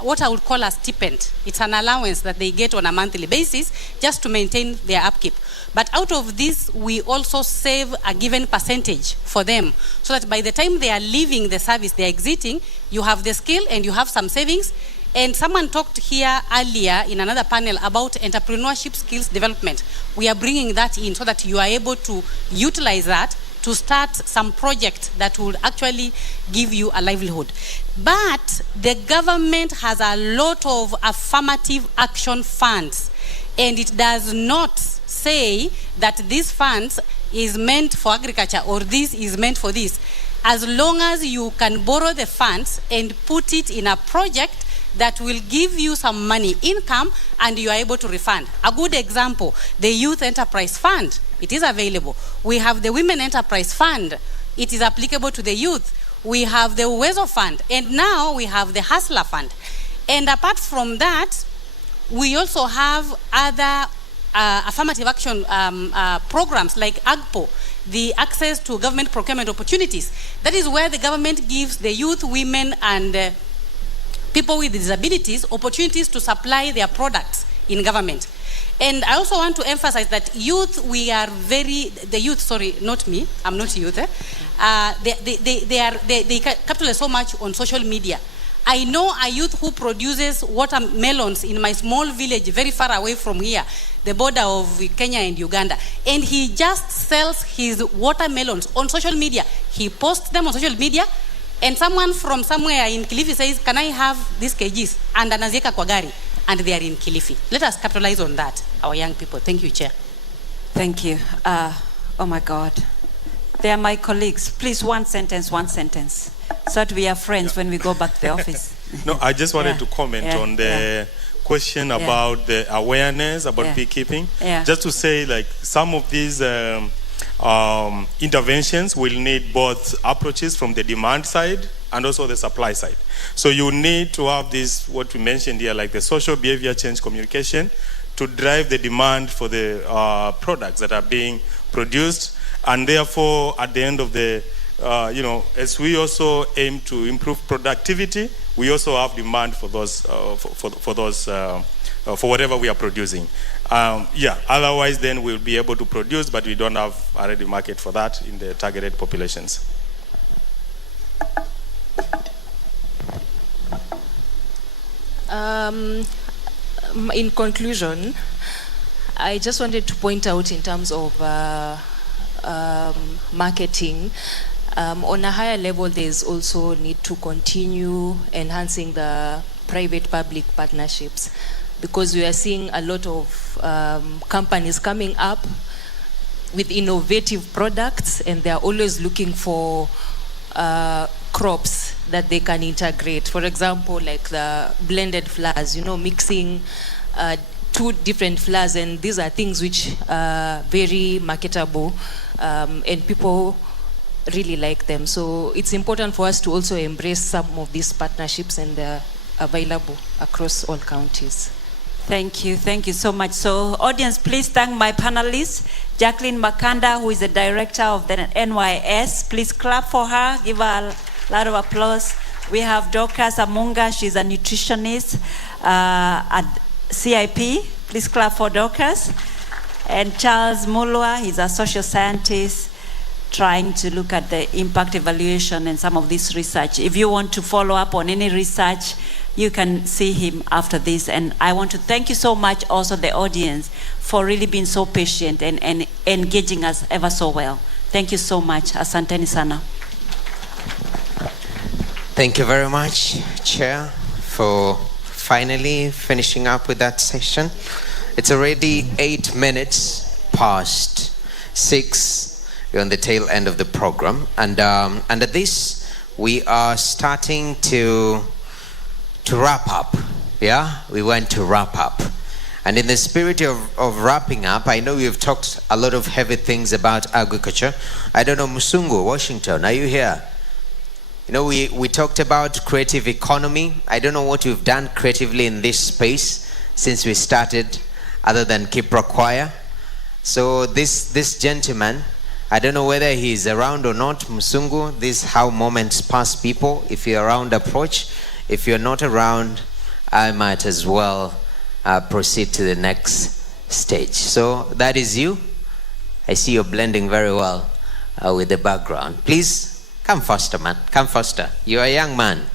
what I would call a stipend. It's an allowance that they get on a monthly basis just to maintain their upkeep. But out of this, we also save a given percentage for them so that by the time they are leaving the service, they are exiting, you have the skill and you have some savings. And someone talked here earlier in another panel about entrepreneurship skills development. We are bringing that in so that you are able to utilize that to start some project that will actually give you a livelihood. But the government has a lot of affirmative action funds, and it does not say that these funds is meant for agriculture or this is meant for this. As long as you can borrow the funds and put it in a project that will give you some money income and you are able to refund. A good example, the Youth Enterprise Fund, it is available. We have the Women Enterprise Fund, it is applicable to the youth. We have the Uwezo Fund, and now we have the Hustler Fund. And apart from that, we also have other affirmative action programs like AGPO, the access to government procurement opportunities. That is where the government gives the youth, women, and people with disabilities opportunities to supply their products in government. And I also want to emphasize that youth, the youth, sorry, not me, I'm not youth. They capitalize so much on social media. I know a youth who produces watermelons in my small village very far away from here, the border of Kenya and Uganda. And he just sells his watermelons on social media. He posts them on social media, and someone from somewhere in Kilifi says, can I have these kgs? And anazieka kwa gari, and they are in Kilifi. Let us capitalize on that, our young people. Thank you, Chair. Thank you. Oh my God. They are my colleagues. Please, one sentence, so that we are friends when we go back to the office. No, I just wanted to comment on the question about the awareness about beekeeping. Just to say, like, some of these interventions will need both approaches from the demand side and also the supply side. So you need to have this, what we mentioned here, like the social behavior change communication, to drive the demand for the products that are being produced. And therefore, at the end of the, as we also aim to improve productivity, we also have demand for those, for whatever we are producing. Otherwise then we'll be able to produce, but we don't have a ready market for that in the targeted populations. In conclusion, I just wanted to point out in terms of marketing, on a higher level, there's also need to continue enhancing the private-public partnerships, because we are seeing a lot of companies coming up with innovative products, and they are always looking for crops that they can integrate. For example, like the blended flowers, mixing two different flowers, and these are things which are very marketable, and people really like them. So it's important for us to also embrace some of these partnerships, and they're available across all counties. Thank you so much. So audience, please thank my panelists. Jacqueline Makanda, who is the director of the NYS. Please clap for her, give her a lot of applause. We have Dorcas Amunga, she's a nutritionist at CIP. Please clap for Dorcas. And Charles Mulwa, he's a social scientist trying to look at the impact evaluation and some of this research. If you want to follow up on any research, you can see him after this. And I want to thank you so much, also the audience, for really being so patient and engaging us ever so well. Thank you so much. Asanteni sana. Thank you very much, Chair, for finally finishing up with that session. It's already 8 minutes past 6. We're on the tail end of the program. And at this, we are starting to wrap up. Yeah, we want to wrap up. And in the spirit of wrapping up, I know we've talked a lot of heavy things about agriculture. I don't know, Musungu, Washington, are you here? We talked about creative economy. I don't know what we've done creatively in this space since we started, other than Kipra Choir. So this gentleman, I don't know whether he's around or not, Musungu. This is how moments pass, people. If you're around, approach. If you're not around, I might as well proceed to the next stage. So that is you. I see you're blending very well with the background. Please come faster, man. Come faster. You're a young man.